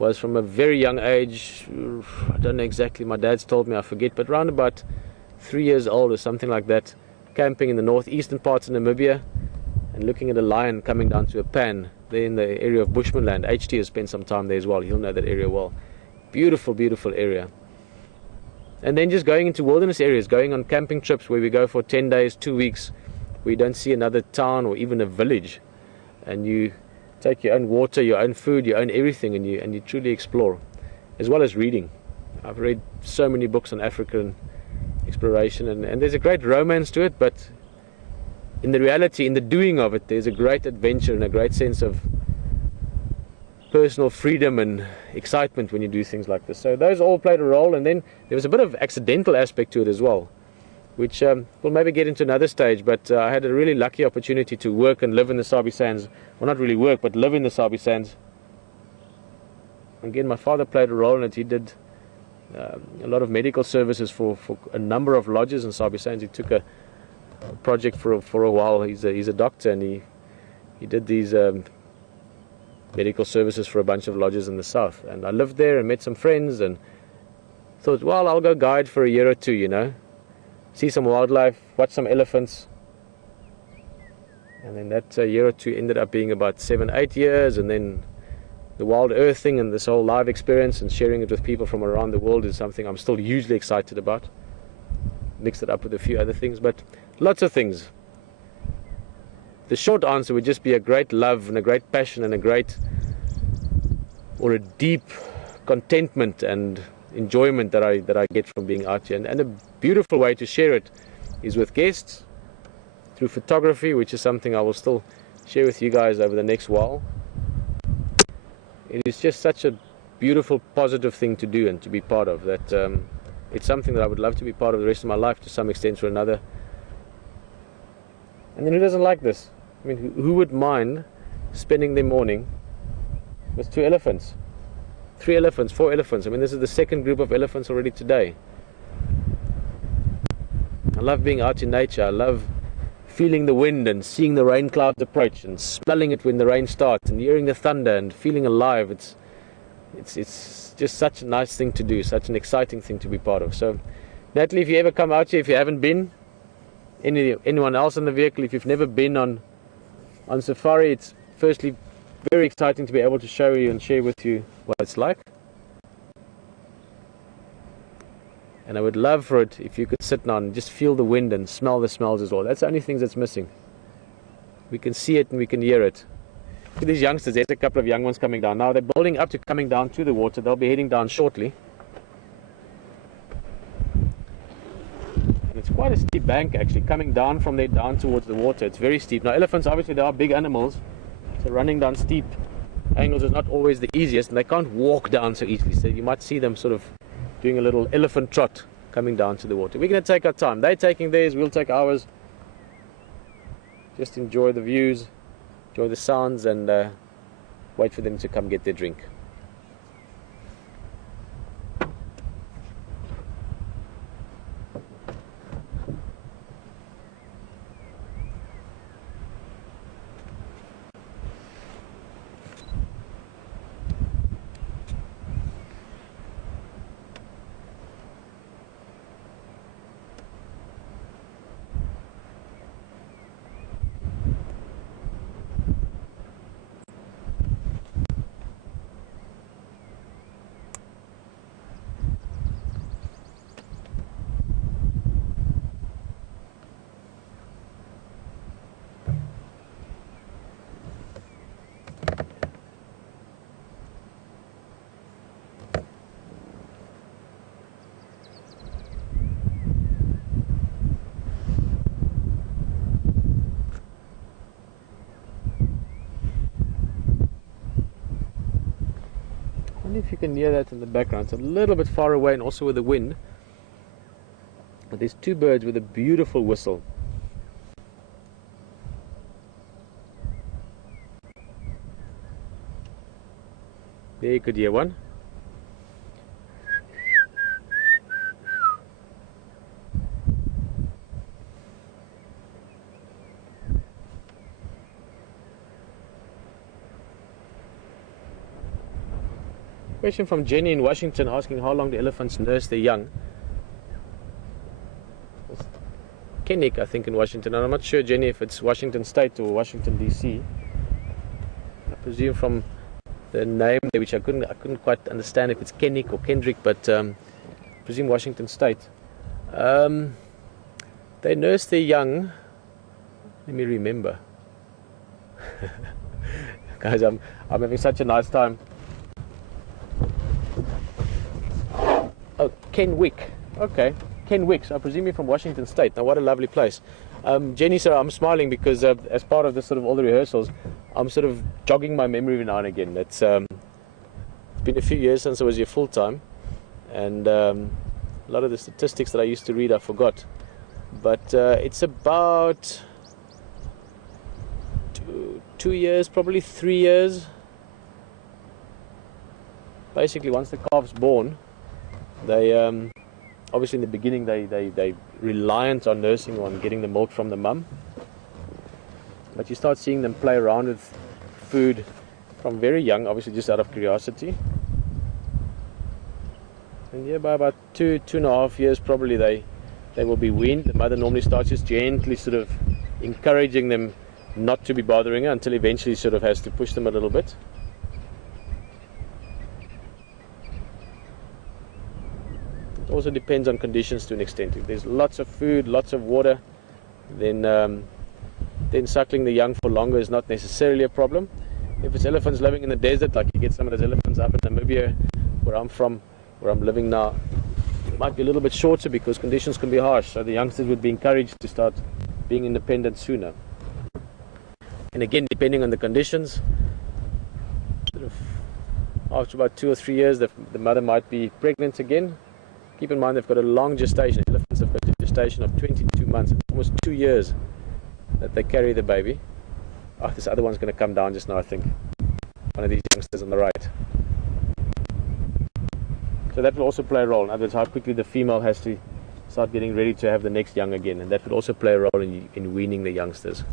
was from a very young age. I don't know exactly, my dad's told me, I forget, but around about 3 years old or something like that, camping in the northeastern parts of Namibia and looking at a lion coming down to a pan there in the area of Bushmanland. HT has spent some time there as well. He'll know that area well. Beautiful, beautiful area. And then just going into wilderness areas, going on camping trips where we go for 10 days, 2 weeks, where you don't see another town or even a village, and you take your own water, your own food, your own everything, and you truly explore, as well as reading. I've read so many books on African exploration, and there's a great romance to it, but in the reality, in the doing of it, there's a great adventure and a great sense of personal freedom and excitement when you do things like this. So those all played a role, and then there was a bit of accidental aspect to it as well, which we'll maybe get into another stage, but I had a really lucky opportunity to work and live in the Sabi Sands. Well, not really work, but live in the Sabi Sands. Again, my father played a role in it. He did a lot of medical services for a number of lodges in Sabi Sands. He took a project for a while. He's a doctor, and he did these medical services for a bunch of lodges in the south. And I lived there and met some friends and thought, well, I'll go guide for a year or two, you know, see some wildlife, watch some elephants. And then that year or two ended up being about 7-8 years, and then the wild earth thing and this whole live experience and sharing it with people from around the world is something I'm still hugely excited about. Mixed it up with a few other things, but lots of things. The short answer would just be a great love and a great passion and a deep contentment and enjoyment that I get from being out here. And a beautiful way to share it is with guests, through photography, which is something I will still share with you guys over the next while. It is just such a beautiful, positive thing to do and to be part of, that it's something that I would love to be part of the rest of my life to some extent or another. And then who doesn't like this? I mean, who would mind spending their morning with 2 elephants, 3 elephants, 4 elephants? I mean, this is the second group of elephants already today. I love being out in nature. I love feeling the wind and seeing the rain clouds approach and smelling it when the rain starts and hearing the thunder and feeling alive. It's just such a nice thing to do, such an exciting thing to be part of. So, Natalie, if you ever come out here, if you haven't been, anyone else in the vehicle, if you've never been on safari, it's firstly very exciting to be able to show you and share with you what it's like. And I would love for it if you could sit down and just feel the wind and smell the smells as well. That's the only thing that's missing. We can see it and we can hear it. Look at these youngsters. There's a couple of young ones coming down. Now they're building up to coming down to the water. They'll be heading down shortly. And it's quite quite a steep bank actually, coming down from there down towards the water. It's very steep. Now elephants, obviously they are big animals, so running down steep angles is not always the easiest, and they can't walk down so easily, so you might see them sort of doing a little elephant trot coming down to the water. We're going to take our time. They're taking theirs, we'll take ours. Just enjoy the views, enjoy the sounds, and wait for them to come get their drink. I wonder if you can hear that in the background. It's a little bit far away and also with the wind. But there's two birds with a beautiful whistle. There you could hear one. Question from Jenny in Washington asking how long the elephants nurse their young. It's Kennick, I think, in Washington, and I'm not sure, Jenny, if it's Washington State or Washington DC. I presume from the name there, which I couldn't quite understand if it's Kennick or Kendrick, but I presume Washington State. They nurse their young. Let me remember. Guys, I'm having such a nice time. Oh, Kenwick. Okay, Kenwick. So I presume you're from Washington State. Now, what a lovely place. Jenny, sir, I'm smiling because as part of this sort of all the rehearsals, I'm sort of jogging my memory every now and again. It's been a few years since I was here full time, and a lot of the statistics that I used to read I forgot. But it's about 2 years, probably 3 years. Basically, once the calf's born, they obviously in the beginning they reliant on nursing, on getting the milk from the mum, but you start seeing them play around with food from very young, obviously just out of curiosity. And yeah, by about 2.5 years probably they will be weaned. The mother normally starts just gently sort of encouraging them not to be bothering her until eventually sort of has to push them a little bit. Also depends on conditions to an extent. If there's lots of food, lots of water, then suckling the young for longer is not necessarily a problem. If it's elephants living in the desert, like you get some of those elephants up in Namibia, where I'm from, where I'm living now, it might be a little bit shorter because conditions can be harsh. So the youngsters would be encouraged to start being independent sooner. And again, depending on the conditions, sort of after about 2 or 3 years, the mother might be pregnant again. Keep in mind they've got a long gestation. Elephants have got a gestation of 22 months, almost 2 years that they carry the baby. Oh, this other one's going to come down just now, I think. One of these youngsters on the right. So that will also play a role. In other words, how quickly the female has to start getting ready to have the next young again. And that would also play a role in weaning the youngsters.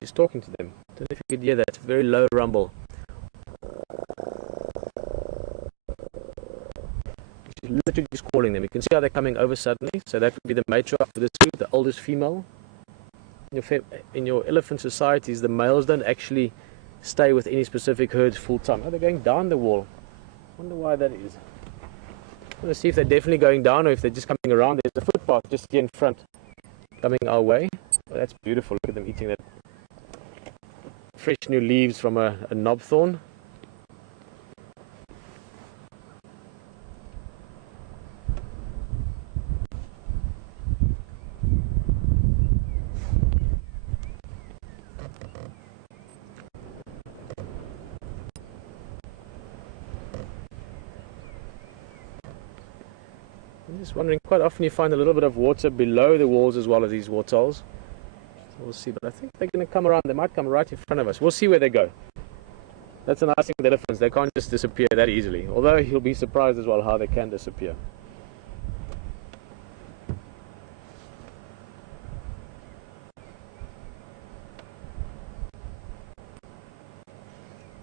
She's talking to them. I don't know if you could hear that very low rumble. She's what you're calling them. You can see how they're coming over suddenly. So that would be the matriarch for this group, the oldest female. In your elephant societies, the males don't actually stay with any specific herds full time. Oh, they're going down the wall. Wonder why that is. I want to see if they're definitely going down or if they're just coming around. There's a footpath just here in front coming our way. Well, that's beautiful. Look at them eating that fresh new leaves from a knobthorn. I'm just wondering, quite often you find a little bit of water below the walls as well as these waterholes. So we'll see, but I think they're going to come around. They might come right in front of us. We'll see where they go. That's a nice thing with elephants. They can't just disappear that easily. Although you'll be surprised as well how they can disappear.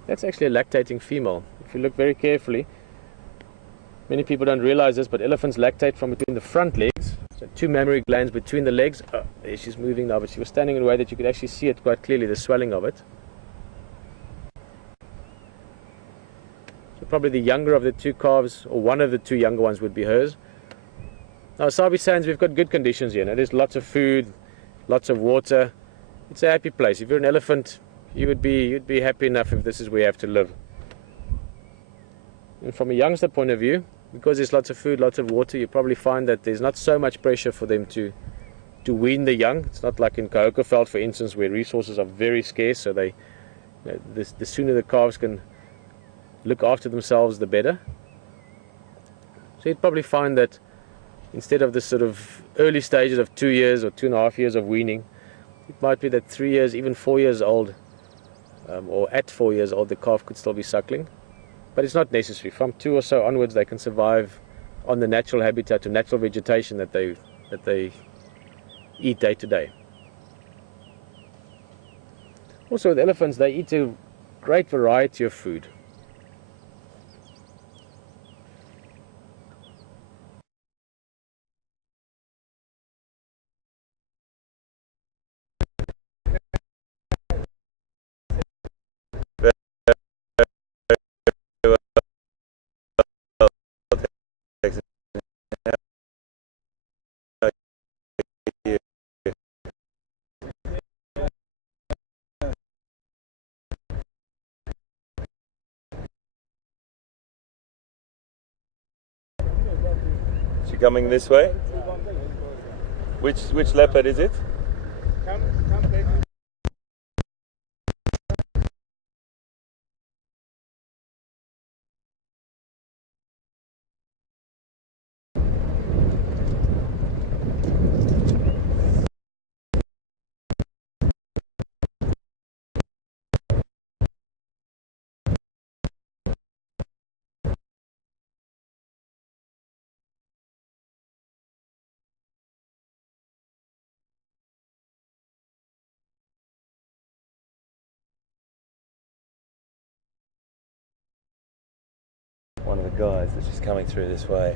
That's actually a lactating female. If you look very carefully, many people don't realize this, but elephants lactate from between the front legs. So 2 mammary glands between the legs. Oh, there she's moving now, but she was standing in a way that you could actually see it quite clearly, the swelling of it. So probably the younger of the 2 calves, or one of the 2 younger ones, would be hers. Now, Sabi Sands, we've got good conditions here. Now, there's lots of food, lots of water. It's a happy place. If you're an elephant, you'd be happy enough if this is where you have to live. And from a youngster point of view, because there's lots of food, lots of water, you probably find that there's not so much pressure for them to wean the young. It's not like in Kahokaveld, for instance, where resources are very scarce, so they, the sooner the calves can look after themselves, the better. So you'd probably find that instead of the sort of early stages of 2 years or 2.5 years of weaning, it might be that 3 years, even 4 years old, or at 4 years old, the calf could still be suckling. But it's not necessary. From 2 or so onwards, they can survive on the natural habitat or natural vegetation that they eat day to day. Also, with elephants, they eat a great variety of food. She coming this way? Which leopard is it? Come back. One of the guys that's just coming through this way.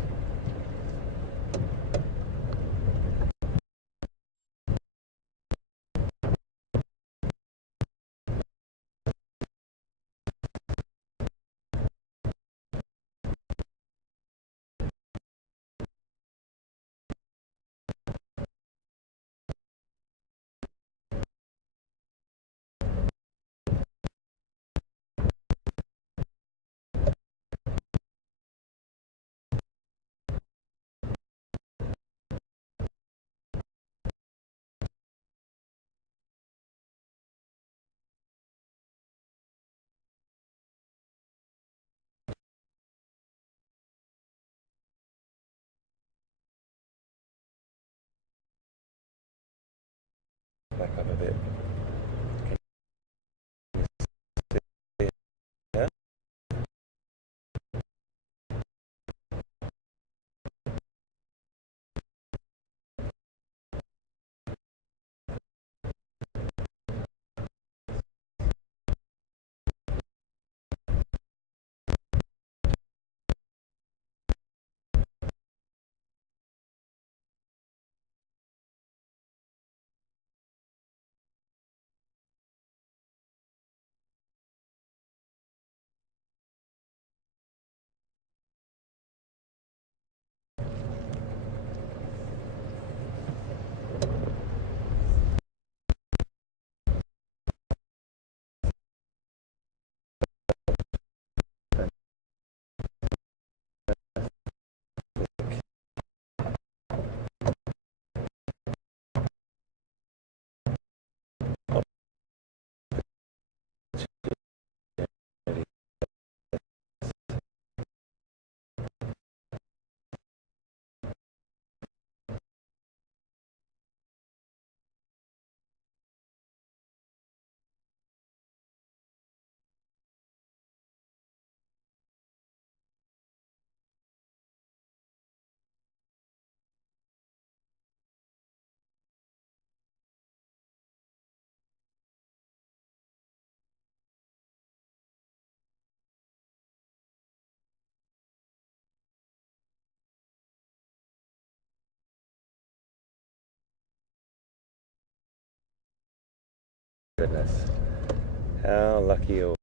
goodness. How lucky are we?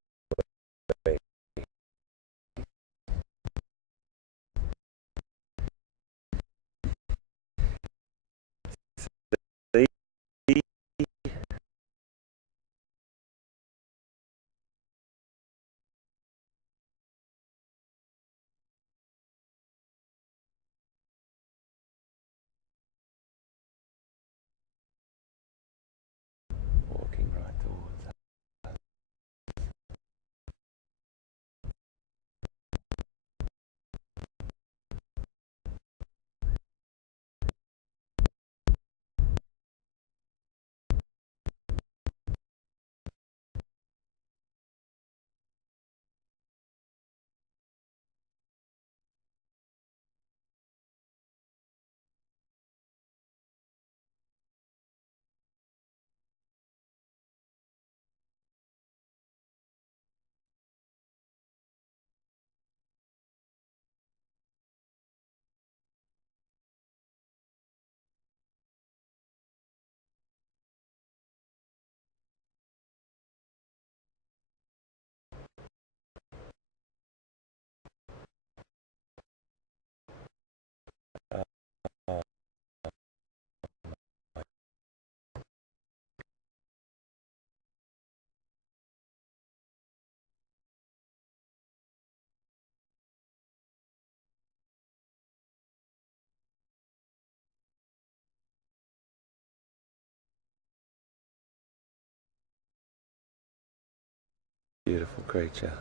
Walking right towards us. Beautiful creature.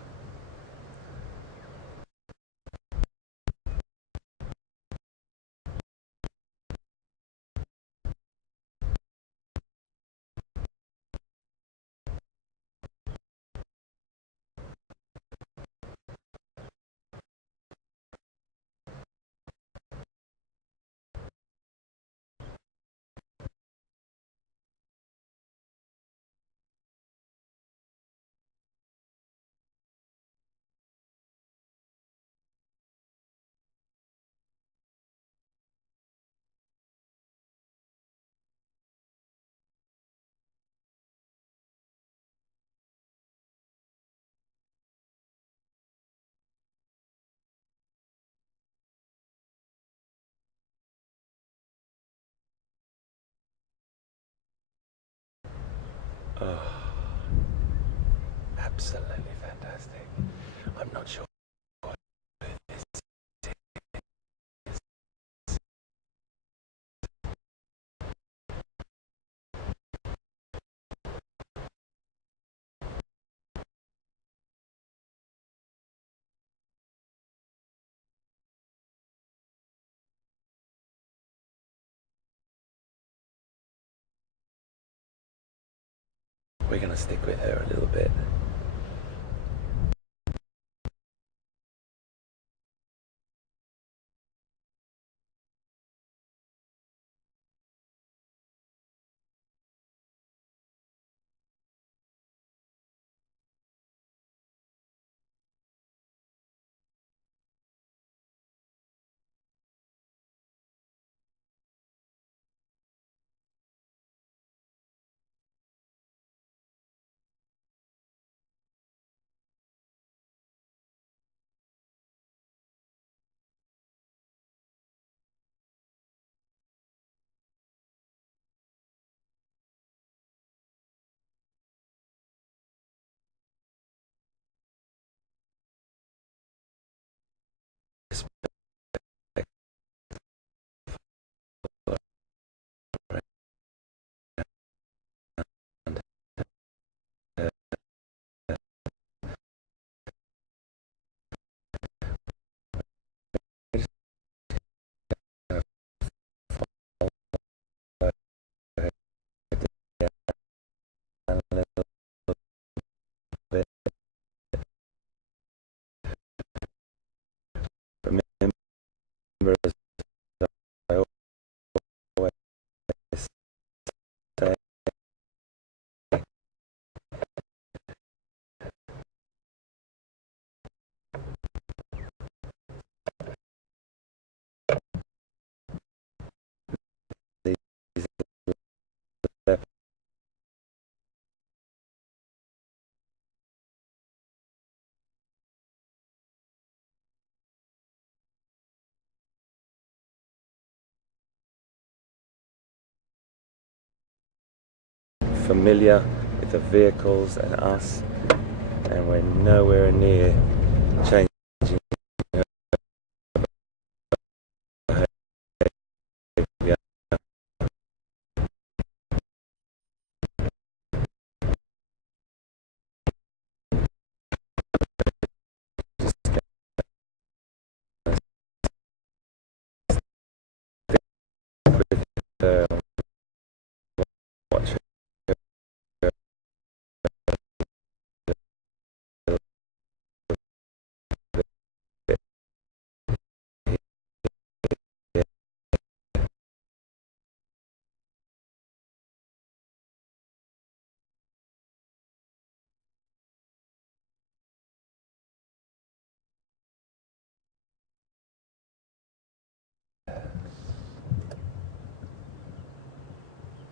Oh, absolutely fantastic. I'm not sure what this is. We're going to stick with her a little bit. Remember, as I always say, these familiar with the vehicles and us, and we're nowhere near changing her behaviour. Watch her.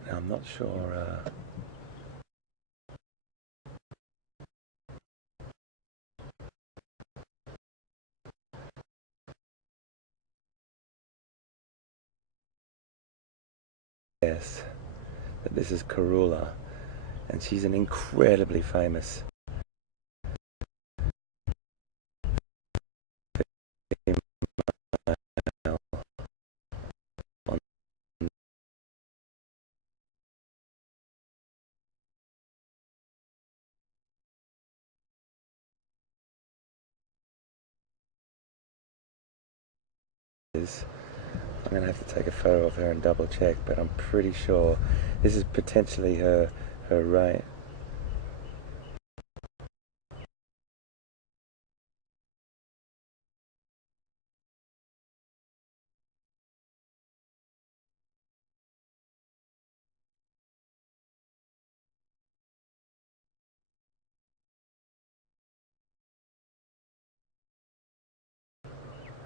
Now, I'm not sure. Yes, that this is Karula, and she's an incredibly famous female on this. I'm going to have to take a photo of her and double check, but I'm pretty sure this is potentially her right.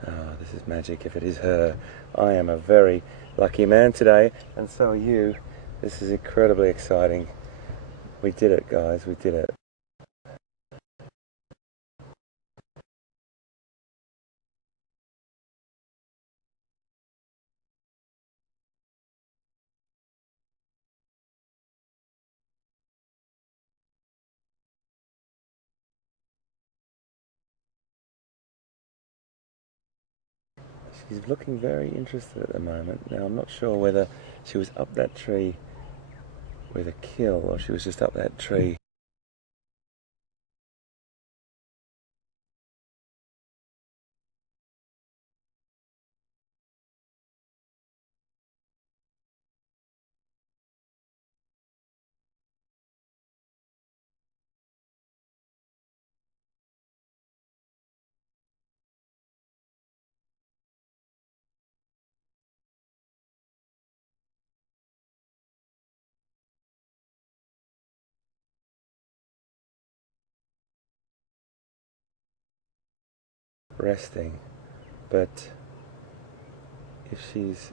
Oh, this is magic if it is her. I am a very lucky man today, and so are you. This is incredibly exciting. We did it, guys, we did it. She's looking very interested at the moment. Now, I'm not sure whether she was up that tree with a kill or she was just up that tree. Resting, but if she's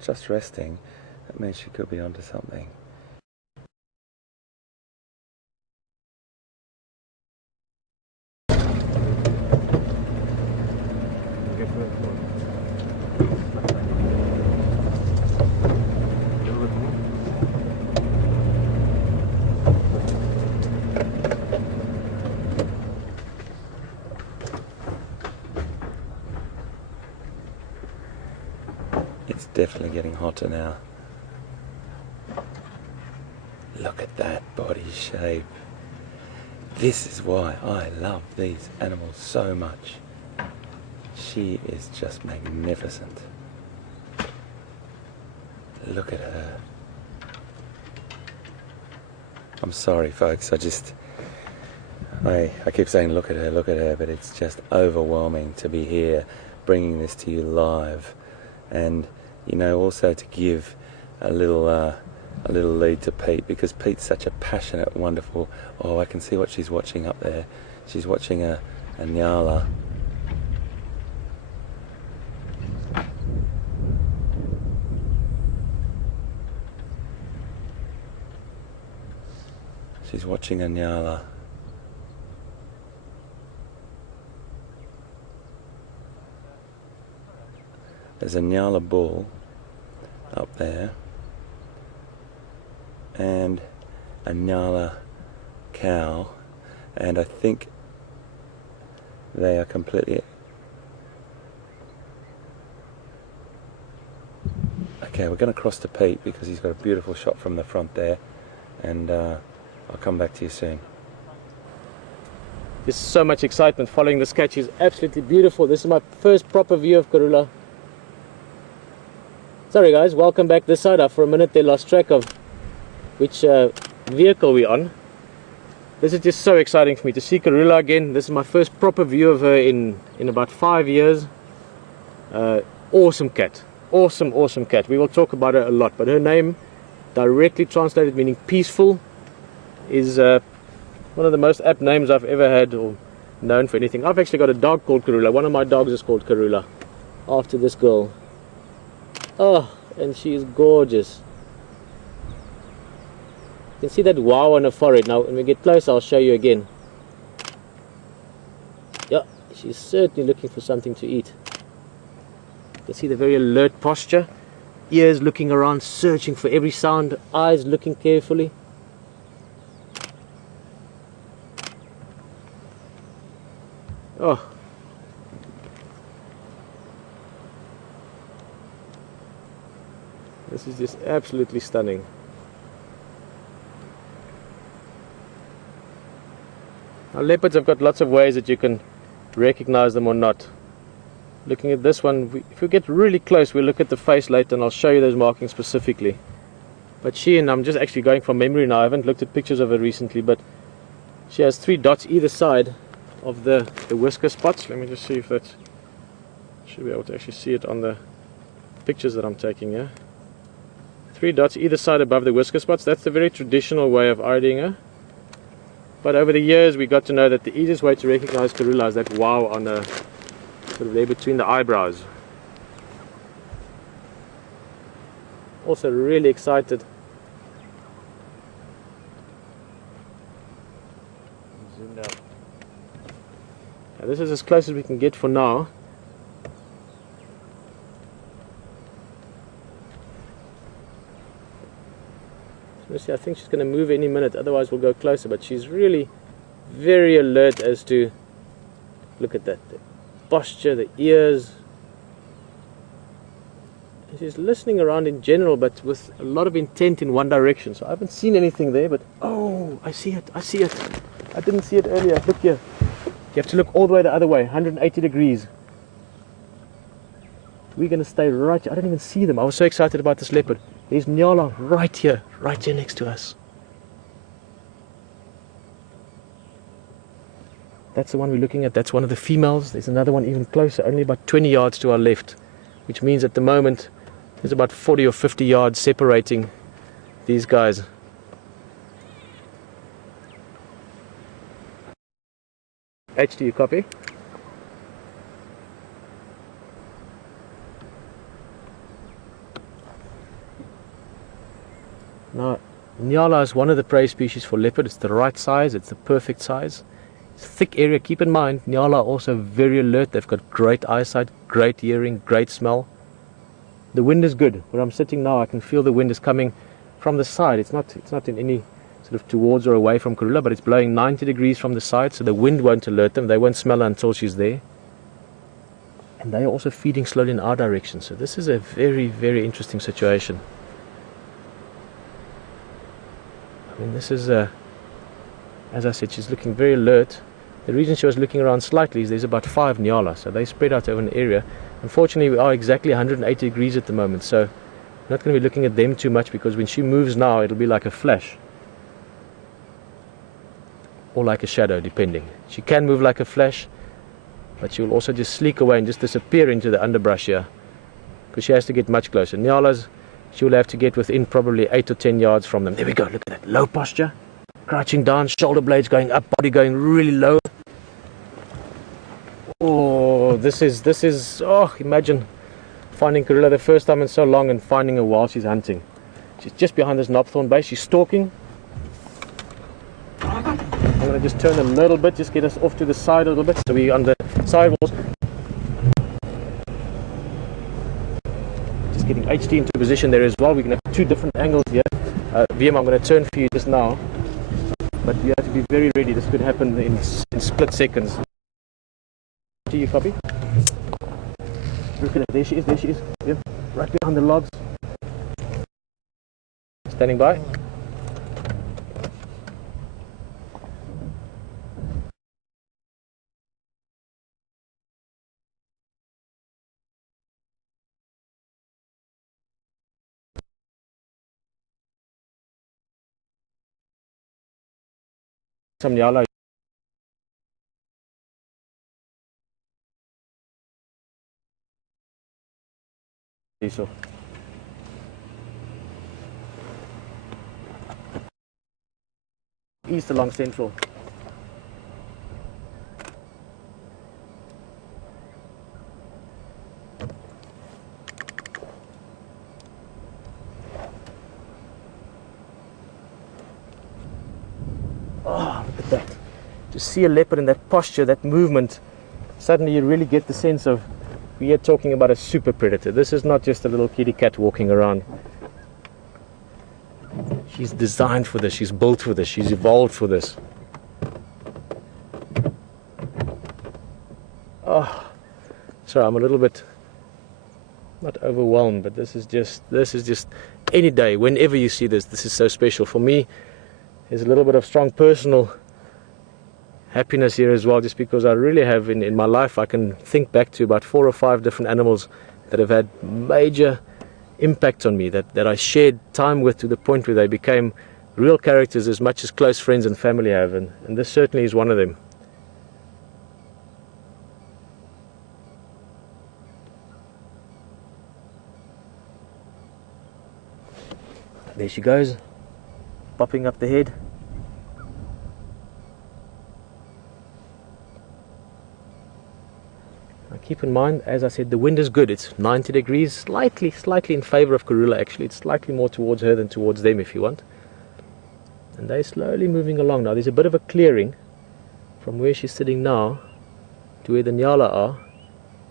just resting, that means she could be onto something. It's definitely getting hotter now. Look at that body shape. This is why I love these animals so much. She is just magnificent. Look at her. I'm sorry, folks, I keep saying look at her, but it's just overwhelming to be here bringing this to you live, and you know, also to give a little lead to Pete, because Pete's such a passionate, wonderful. Oh, I can see what she's watching up there. She's watching a nyala. She's watching a nyala. There's a nyala bull up there. and a Nyala cow, and I think they are completely... Okay, we're going to cross to Pete because he's got a beautiful shot from the front there, and I'll come back to you soon. There's so much excitement following this catch. Is absolutely beautiful. This is my first proper view of Karula. Sorry guys, welcome back this side. For a minute they lost track of which vehicle we're on. This is just so exciting for me to see Karula again. This is my first proper view of her in about 5 years. Awesome cat. Awesome cat. We will talk about her a lot, but her name, directly translated meaning peaceful, is one of the most apt names I've ever had or known for anything. I've actually got a dog called Karula. One of my dogs is called Karula, after this girl. Oh, and she is gorgeous. You can see that wow on her forehead. Now when we get closer I'll show you again. Yeah, she's certainly looking for something to eat. You can see the very alert posture, ears looking around, searching for every sound, eyes looking carefully. Oh, this is just absolutely stunning. Now leopards have got lots of ways that you can recognize them or not. Looking at this one, if we get really close, we'll look at the face later and I'll show you those markings specifically. But she, and I'm just actually going from memory now, I haven't looked at pictures of her recently, but she has 3 dots either side of the whisker spots. Let me just see if that should be able to actually see it on the pictures that I'm taking here. 3 dots either side above the whisker spots. That's the very traditional way of IDing her. But over the years we got to know that the easiest way to recognize Karula is that wow on the sort of there between the eyebrows. Also really excited. Zoomed out. Now this is as close as we can get for now. I think she's going to move any minute, otherwise we'll go closer, but she's really very alert as to, look at that, the posture, the ears. She's listening around in general, but with a lot of intent in one direction. So I haven't seen anything there, but oh, I see it, I see it. I didn't see it earlier. Look here. You have to look all the way the other way, 180 degrees. We're going to stay right here. I didn't even see them. I was so excited about this leopard. There's Nyala right here next to us. That's the one we're looking at. That's one of the females. There's another one even closer, only about 20 yards to our left, which means at the moment there's about 40 or 50 yards separating these guys. HD, you copy? Now, Nyala is one of the prey species for leopard. It's the right size, it's the perfect size. It's a thick area. Keep in mind, Nyala are also very alert. They've got great eyesight, great hearing, great smell. The wind is good. Where I'm sitting now, I can feel the wind is coming from the side. It's not in any sort of towards or away from Karula, but it's blowing 90 degrees from the side, so the wind won't alert them. They won't smell her until she's there. And they are also feeding slowly in our direction. So this is a very, very interesting situation. I mean, this is, as I said, she's looking very alert. The reason she was looking around slightly is there's about 5 Nyala, so they spread out over an area. Unfortunately, we are exactly 180 degrees at the moment, so I'm not going to be looking at them too much, because when she moves now, it'll be like a flash. Or like a shadow, depending. She can move like a flash, but she will also just sleek away and just disappear into the underbrush here, because she has to get much closer. Nyalas, she will have to get within probably 8 or 10 yards from them. There we go, look at that, low posture, crouching down, shoulder blades going up, body going really low. Oh, this is, oh, imagine finding Karula the first time in so long and finding her while she's hunting. She's just behind this knobthorn base, she's stalking. I'm going to just turn a little bit, just get us off to the side a little bit, so we're on the side walls. Just getting HD into position there as well. We can have 2 different angles here. VM, I'm going to turn for you just now, but you have to be very ready. This could happen in split seconds. To you, copy. Look at her. There she is. There she is. VM, right behind the logs. Standing by. Some Nyala. So. East along Central. Oh, look at that. To see a leopard in that posture, that movement, suddenly you really get the sense of, we are talking about a super predator. This is not just a little kitty cat walking around. She's designed for this, she's built for this, she's evolved for this. Oh, sorry, I'm a little bit, not overwhelmed, but this is just any day, whenever you see this, this is so special. For me, there's a little bit of strong personal happiness here as well, just because I really have in my life, I can think back to about 4 or 5 different animals that have had major impact on me, that I shared time with to the point where they became real characters as much as close friends and family have, and this certainly is one of them. There she goes, popping up the head. Now keep in mind, as I said, the wind is good. It's 90 degrees, slightly in favor of Karula actually. It's slightly more towards her than towards them if you want. And they're slowly moving along now. There's a bit of a clearing from where she's sitting now to where the Nyala are.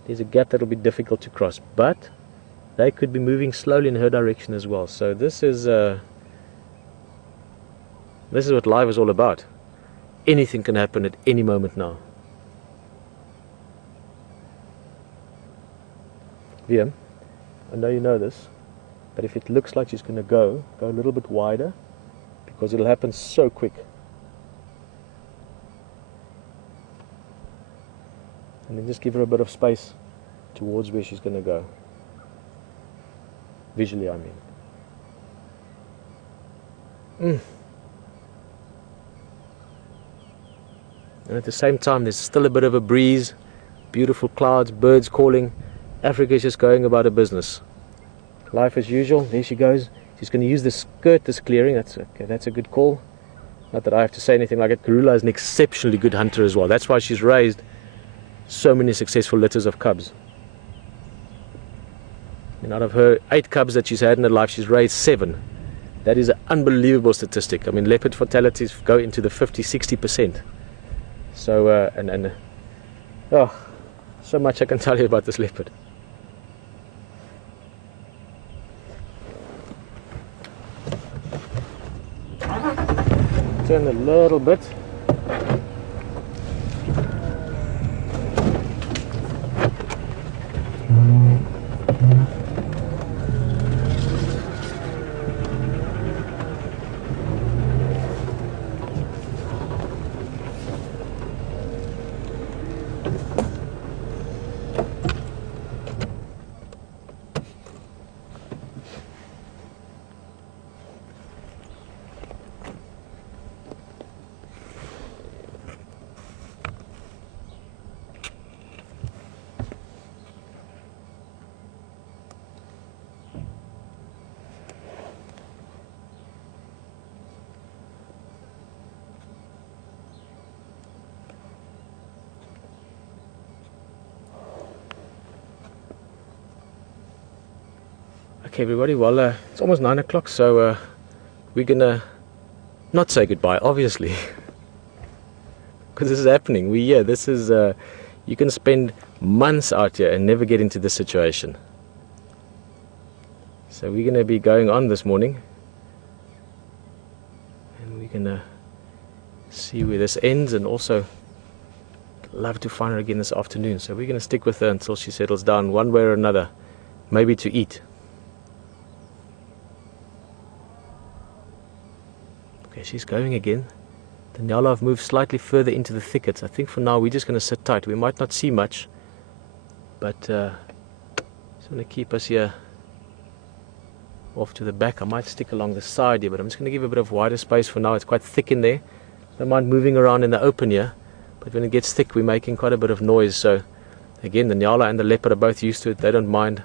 There's a gap that'll be difficult to cross, but they could be moving slowly in her direction as well. So this is what life is all about. Anything can happen at any moment now. VM, I know you know this, but if it looks like she's going to go a little bit wider, because it'll happen so quick. And then just give her a bit of space towards where she's going to go. Visually, I mean. And at the same time, there's still a bit of a breeze, beautiful clouds, birds calling. Africa is just going about her business. Life as usual. There she goes. She's going to use this skirt, this clearing. That's okay. That's a good call. Not that I have to say anything like it. Karula is an exceptionally good hunter as well. That's why she's raised so many successful litters of cubs. And out of her 8 cubs that she's had in her life, she's raised 7. That is an unbelievable statistic. I mean, leopard fatalities go into the 50-60%. So, oh, so much I can tell you about this leopard. Turn a little bit. Okay, everybody, well, it's almost 9 o'clock, so we're gonna not say goodbye, obviously, because this is happening. This is, you can spend months out here and never get into this situation. So we're gonna be going on this morning. gonna see where this ends, and also love to find her again this afternoon. So we're gonna stick with her until she settles down one way or another, maybe to eat. Okay, she's going again. The Nyala have moved slightly further into the thickets. I think for now we're just going to sit tight. We might not see much, but just going to keep us here off to the back. I might stick along the side here, but I'm just going to give a bit of wider space for now. It's quite thick in there. Don't mind moving around in the open here, but when it gets thick we're making quite a bit of noise. So again, the Nyala and the leopard are both used to it. They don't mind.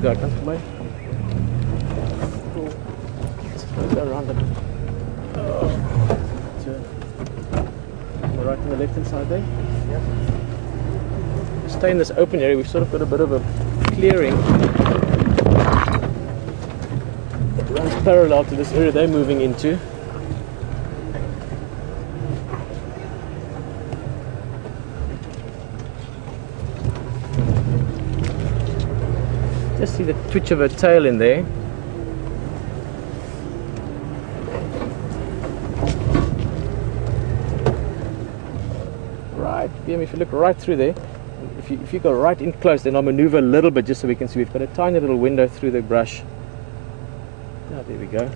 Go away. Go around it. Turn. Right on the left hand side there. Yep. Stay in this open area. We've sort of got a bit of a clearing that runs parallel to this area they're moving into. Just see the twitch of her tail in there. Right, BM, if you look right through there, if you go right in close, then I'll maneuver a little bit just so we can see. We've got a tiny little window through the brush. Oh, there we go.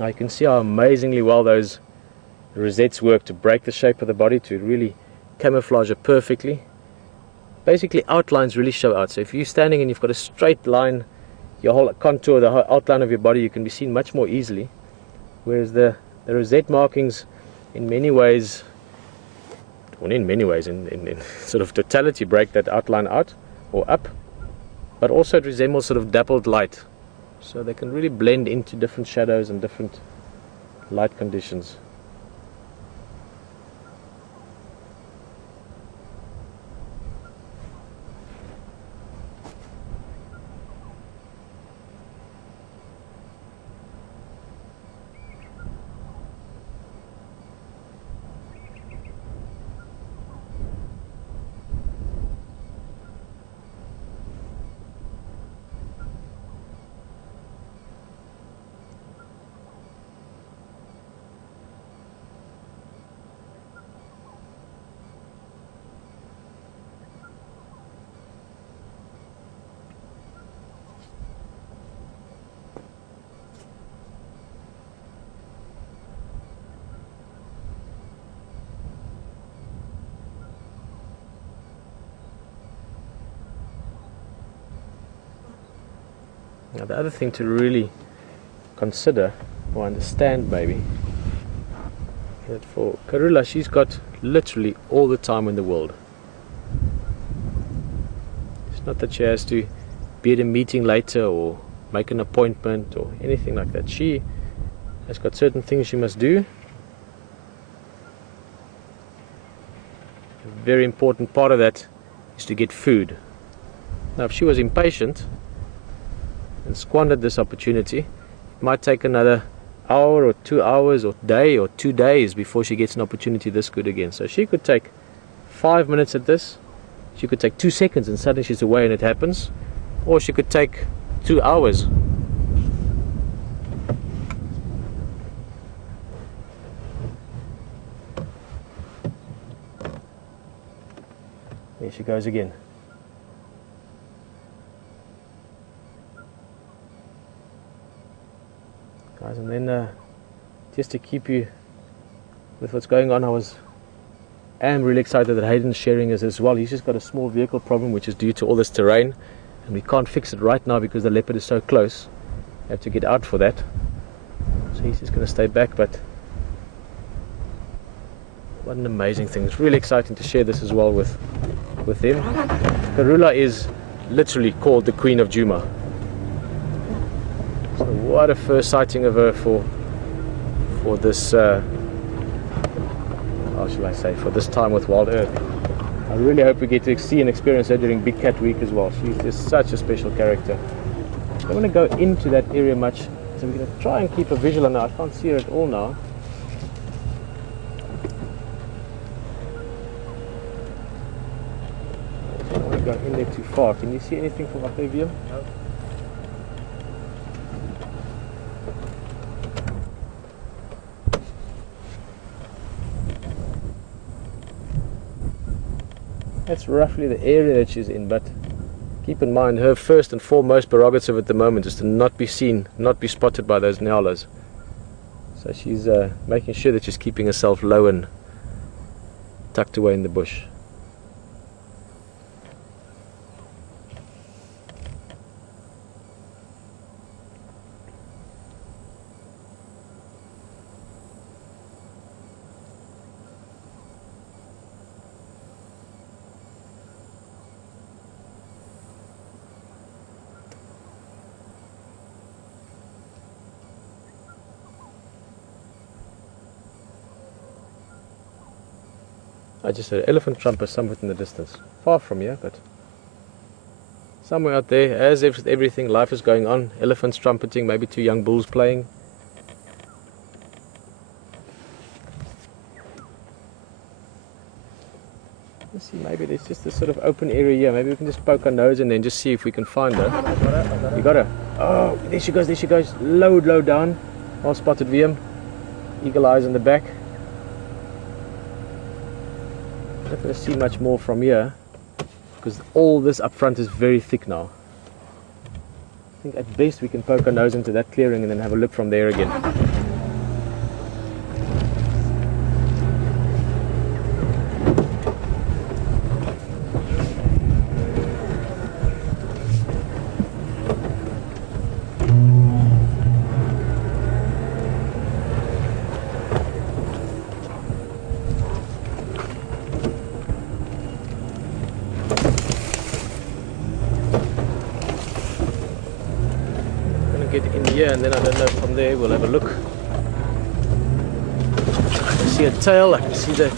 Now you can see how amazingly well those rosettes work to break the shape of the body, to really camouflage it perfectly. Basically, outlines really show out. So if you're standing and you've got a straight line, your whole contour, the whole outline of your body, you can be seen much more easily. Whereas the rosette markings, in many ways, well, in many ways, in sort of totality, break that outline out or up. But also it resembles sort of dappled light. So they can really blend into different shadows and different light conditions. Now the other thing to really consider or understand maybe, that for Karula, she's got literally all the time in the world. It's not that she has to be at a meeting later or make an appointment or anything like that. She has got certain things she must do. A very important part of that is to get food. Now if she was impatient and squandered this opportunity, it might take another hour or 2 hours or day or 2 days before she gets an opportunity this good again. So she could take 5 minutes at this, she could take 2 seconds and suddenly she's away and it happens, or she could take 2 hours. There she goes again. Guys, and then just to keep you with what's going on, I am really excited that Hayden's sharing us as well. He's just got a small vehicle problem which is due to all this terrain, and we can't fix it right now because the leopard is so close. We have to get out for that. So he's just going to stay back, but what an amazing thing. It's really exciting to share this as well with him. Karula is literally called the Queen of Djuma. So what a first sighting of her for this how shall I say, for this time with Wild Earth. I really hope we get to see and experience her during Big Cat Week as well. She's just such a special character. I don't want to go into that area much, so we're going to try and keep a visual on her. I can't see her at all now. I don't want to go in there too far. Can you see anything from up there, view? No. That's roughly the area that she's in, but keep in mind her first and foremost prerogative at the moment is to not be seen, not be spotted by those nyalas. So she's making sure that she's keeping herself low and tucked away in the bush. I just heard elephant trumper somewhere in the distance, far from here, but somewhere out there. As if everything, life is going on. Elephants trumpeting, maybe two young bulls playing. Let's see, maybe there's just this sort of open area here. Maybe we can just poke our nose and then just see if we can find her. You got her? Oh, there she goes, there she goes. Low down. Well spotted, VM. Eagle eyes in the back. Not going to see much more from here because all this up front is very thick now. I think at best we can poke our nose into that clearing and then have a look from there again. Get in here and then I don't know, from there we'll have a look. I can see a tail, I can see the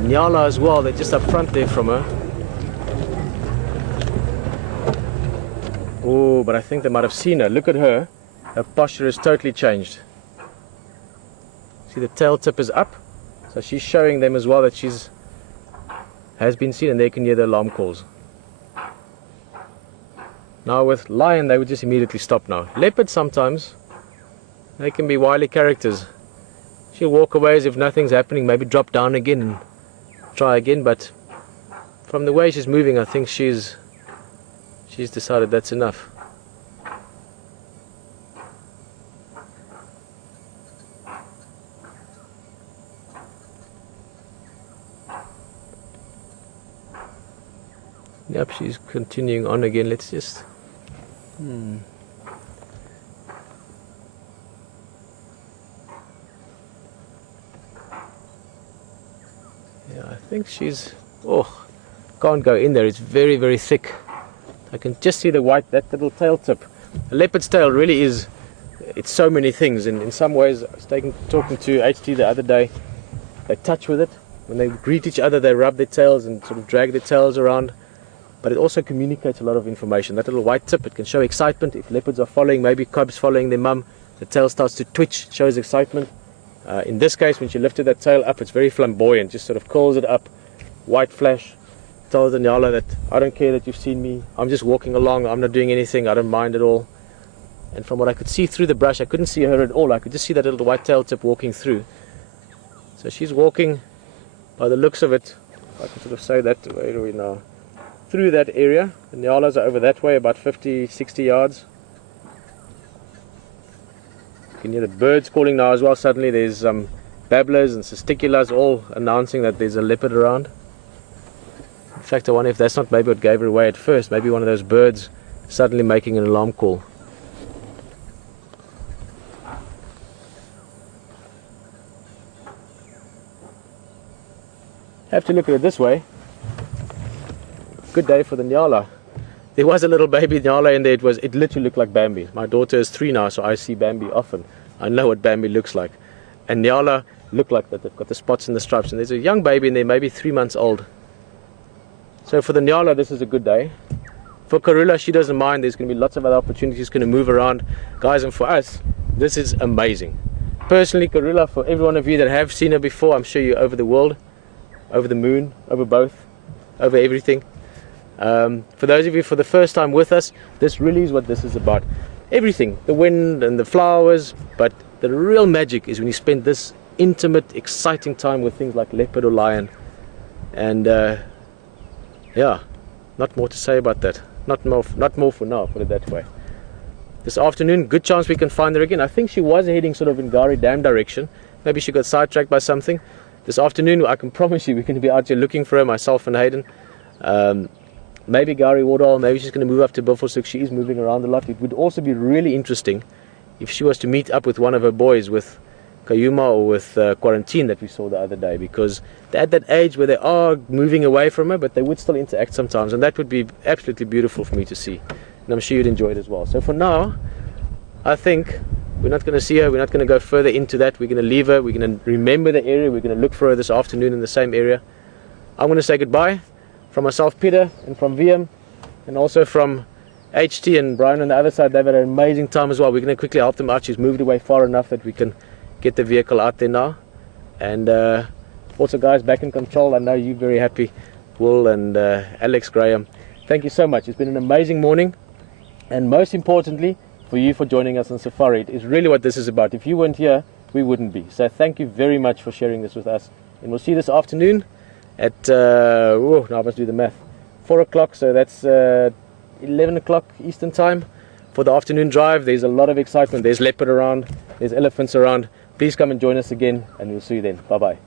nyala as well. They're just up front there from her. Oh, but I think they might have seen her. Look at her. Her posture has totally changed. See, the tail tip is up, so she's showing them as well that has been seen, and they can hear the alarm calls. Now with lion, they would just immediately stop now. Leopard sometimes, they can be wily characters. She'll walk away as if nothing's happening, maybe drop down again and try again, but from the way she's moving, I think she's decided that's enough. Yep, she's continuing on again. Let's just yeah, I think she's, oh, can't go in there. It's very, very thick. I can just see the white, that little tail tip. A leopard's tail really is, it's so many things, and in some ways, I was talking to HT the other day. They touch with it. When they greet each other, they rub their tails and sort of drag their tails around. But it also communicates a lot of information. That little white tip, it can show excitement. If leopards are following, maybe cubs following their mum, the tail starts to twitch, shows excitement. In this case, when she lifted that tail up, it's very flamboyant, just sort of curls it up, white flash, tells the nyala that I don't care that you've seen me, I'm just walking along, I'm not doing anything, I don't mind at all. And from what I could see through the brush, I couldn't see her at all. I could just see that little white tail tip walking through. So she's walking, by the looks of it, I can sort of say that, where are we now? Through that area. The nyalas are over that way, about 50-60 yards. You can hear the birds calling now as well. Suddenly there's babblers and cisticulas all announcing that there's a leopard around. In fact, I wonder if that's not maybe what gave her away at first. Maybe one of those birds suddenly making an alarm call. Have to look at it this way. Good day for the Nyala. There was a little baby Nyala in there. It literally looked like Bambi. My daughter is 3 now, so I see Bambi often. I know what Bambi looks like. And Nyala look like that. They've got the spots and the stripes. And there's a young baby in there, maybe 3 months old. So for the Nyala, this is a good day. For Karula, she doesn't mind. There's going to be lots of other opportunities going to move around. Guys, and for us, this is amazing. Personally, Karula, for every one of you that have seen her before, I'm sure you're over the world, over the moon, over both, over everything. For those of you for the first time with us, this really is what this is about. Everything, the wind and the flowers, but the real magic is when you spend this intimate, exciting time with things like leopard or lion. And yeah, not more to say about that. Not more for now, put it that way. This afternoon, good chance we can find her again. I think she was heading sort of in Gari Dam direction. Maybe she got sidetracked by something. This afternoon, I can promise you, we're going to be out here looking for her, myself and Hayden. Maybe Gari Wardall, maybe she's going to move up to Buffelshoek. She is moving around a lot. It would also be really interesting if she was to meet up with one of her boys, with Kayuma or with Quarantine that we saw the other day, because they're at that age where they are moving away from her, but they would still interact sometimes, and that would be absolutely beautiful for me to see. And I'm sure you'd enjoy it as well. So for now, I think we're not going to see her. We're not going to go further into that. We're going to leave her. We're going to remember the area. We're going to look for her this afternoon in the same area. I'm going to say goodbye from myself, Peter, and from VM, and also from HT and Brian on the other side. They've had an amazing time as well. We're going to quickly help them out. She's moved away far enough that we can get the vehicle out there now. And also, guys, back in control. I know you're very happy, Will and Alex Graham. Thank you so much. It's been an amazing morning, and most importantly, for you for joining us on safari. It is really what this is about. If you weren't here, we wouldn't be. So thank you very much for sharing this with us, and we'll see you this afternoon at now I must do the math, 4 o'clock, so that's 11 o'clock Eastern time for the afternoon drive. There's a lot of excitement. There's leopard around, there's elephants around. Please come and join us again, and we'll see you then. Bye bye.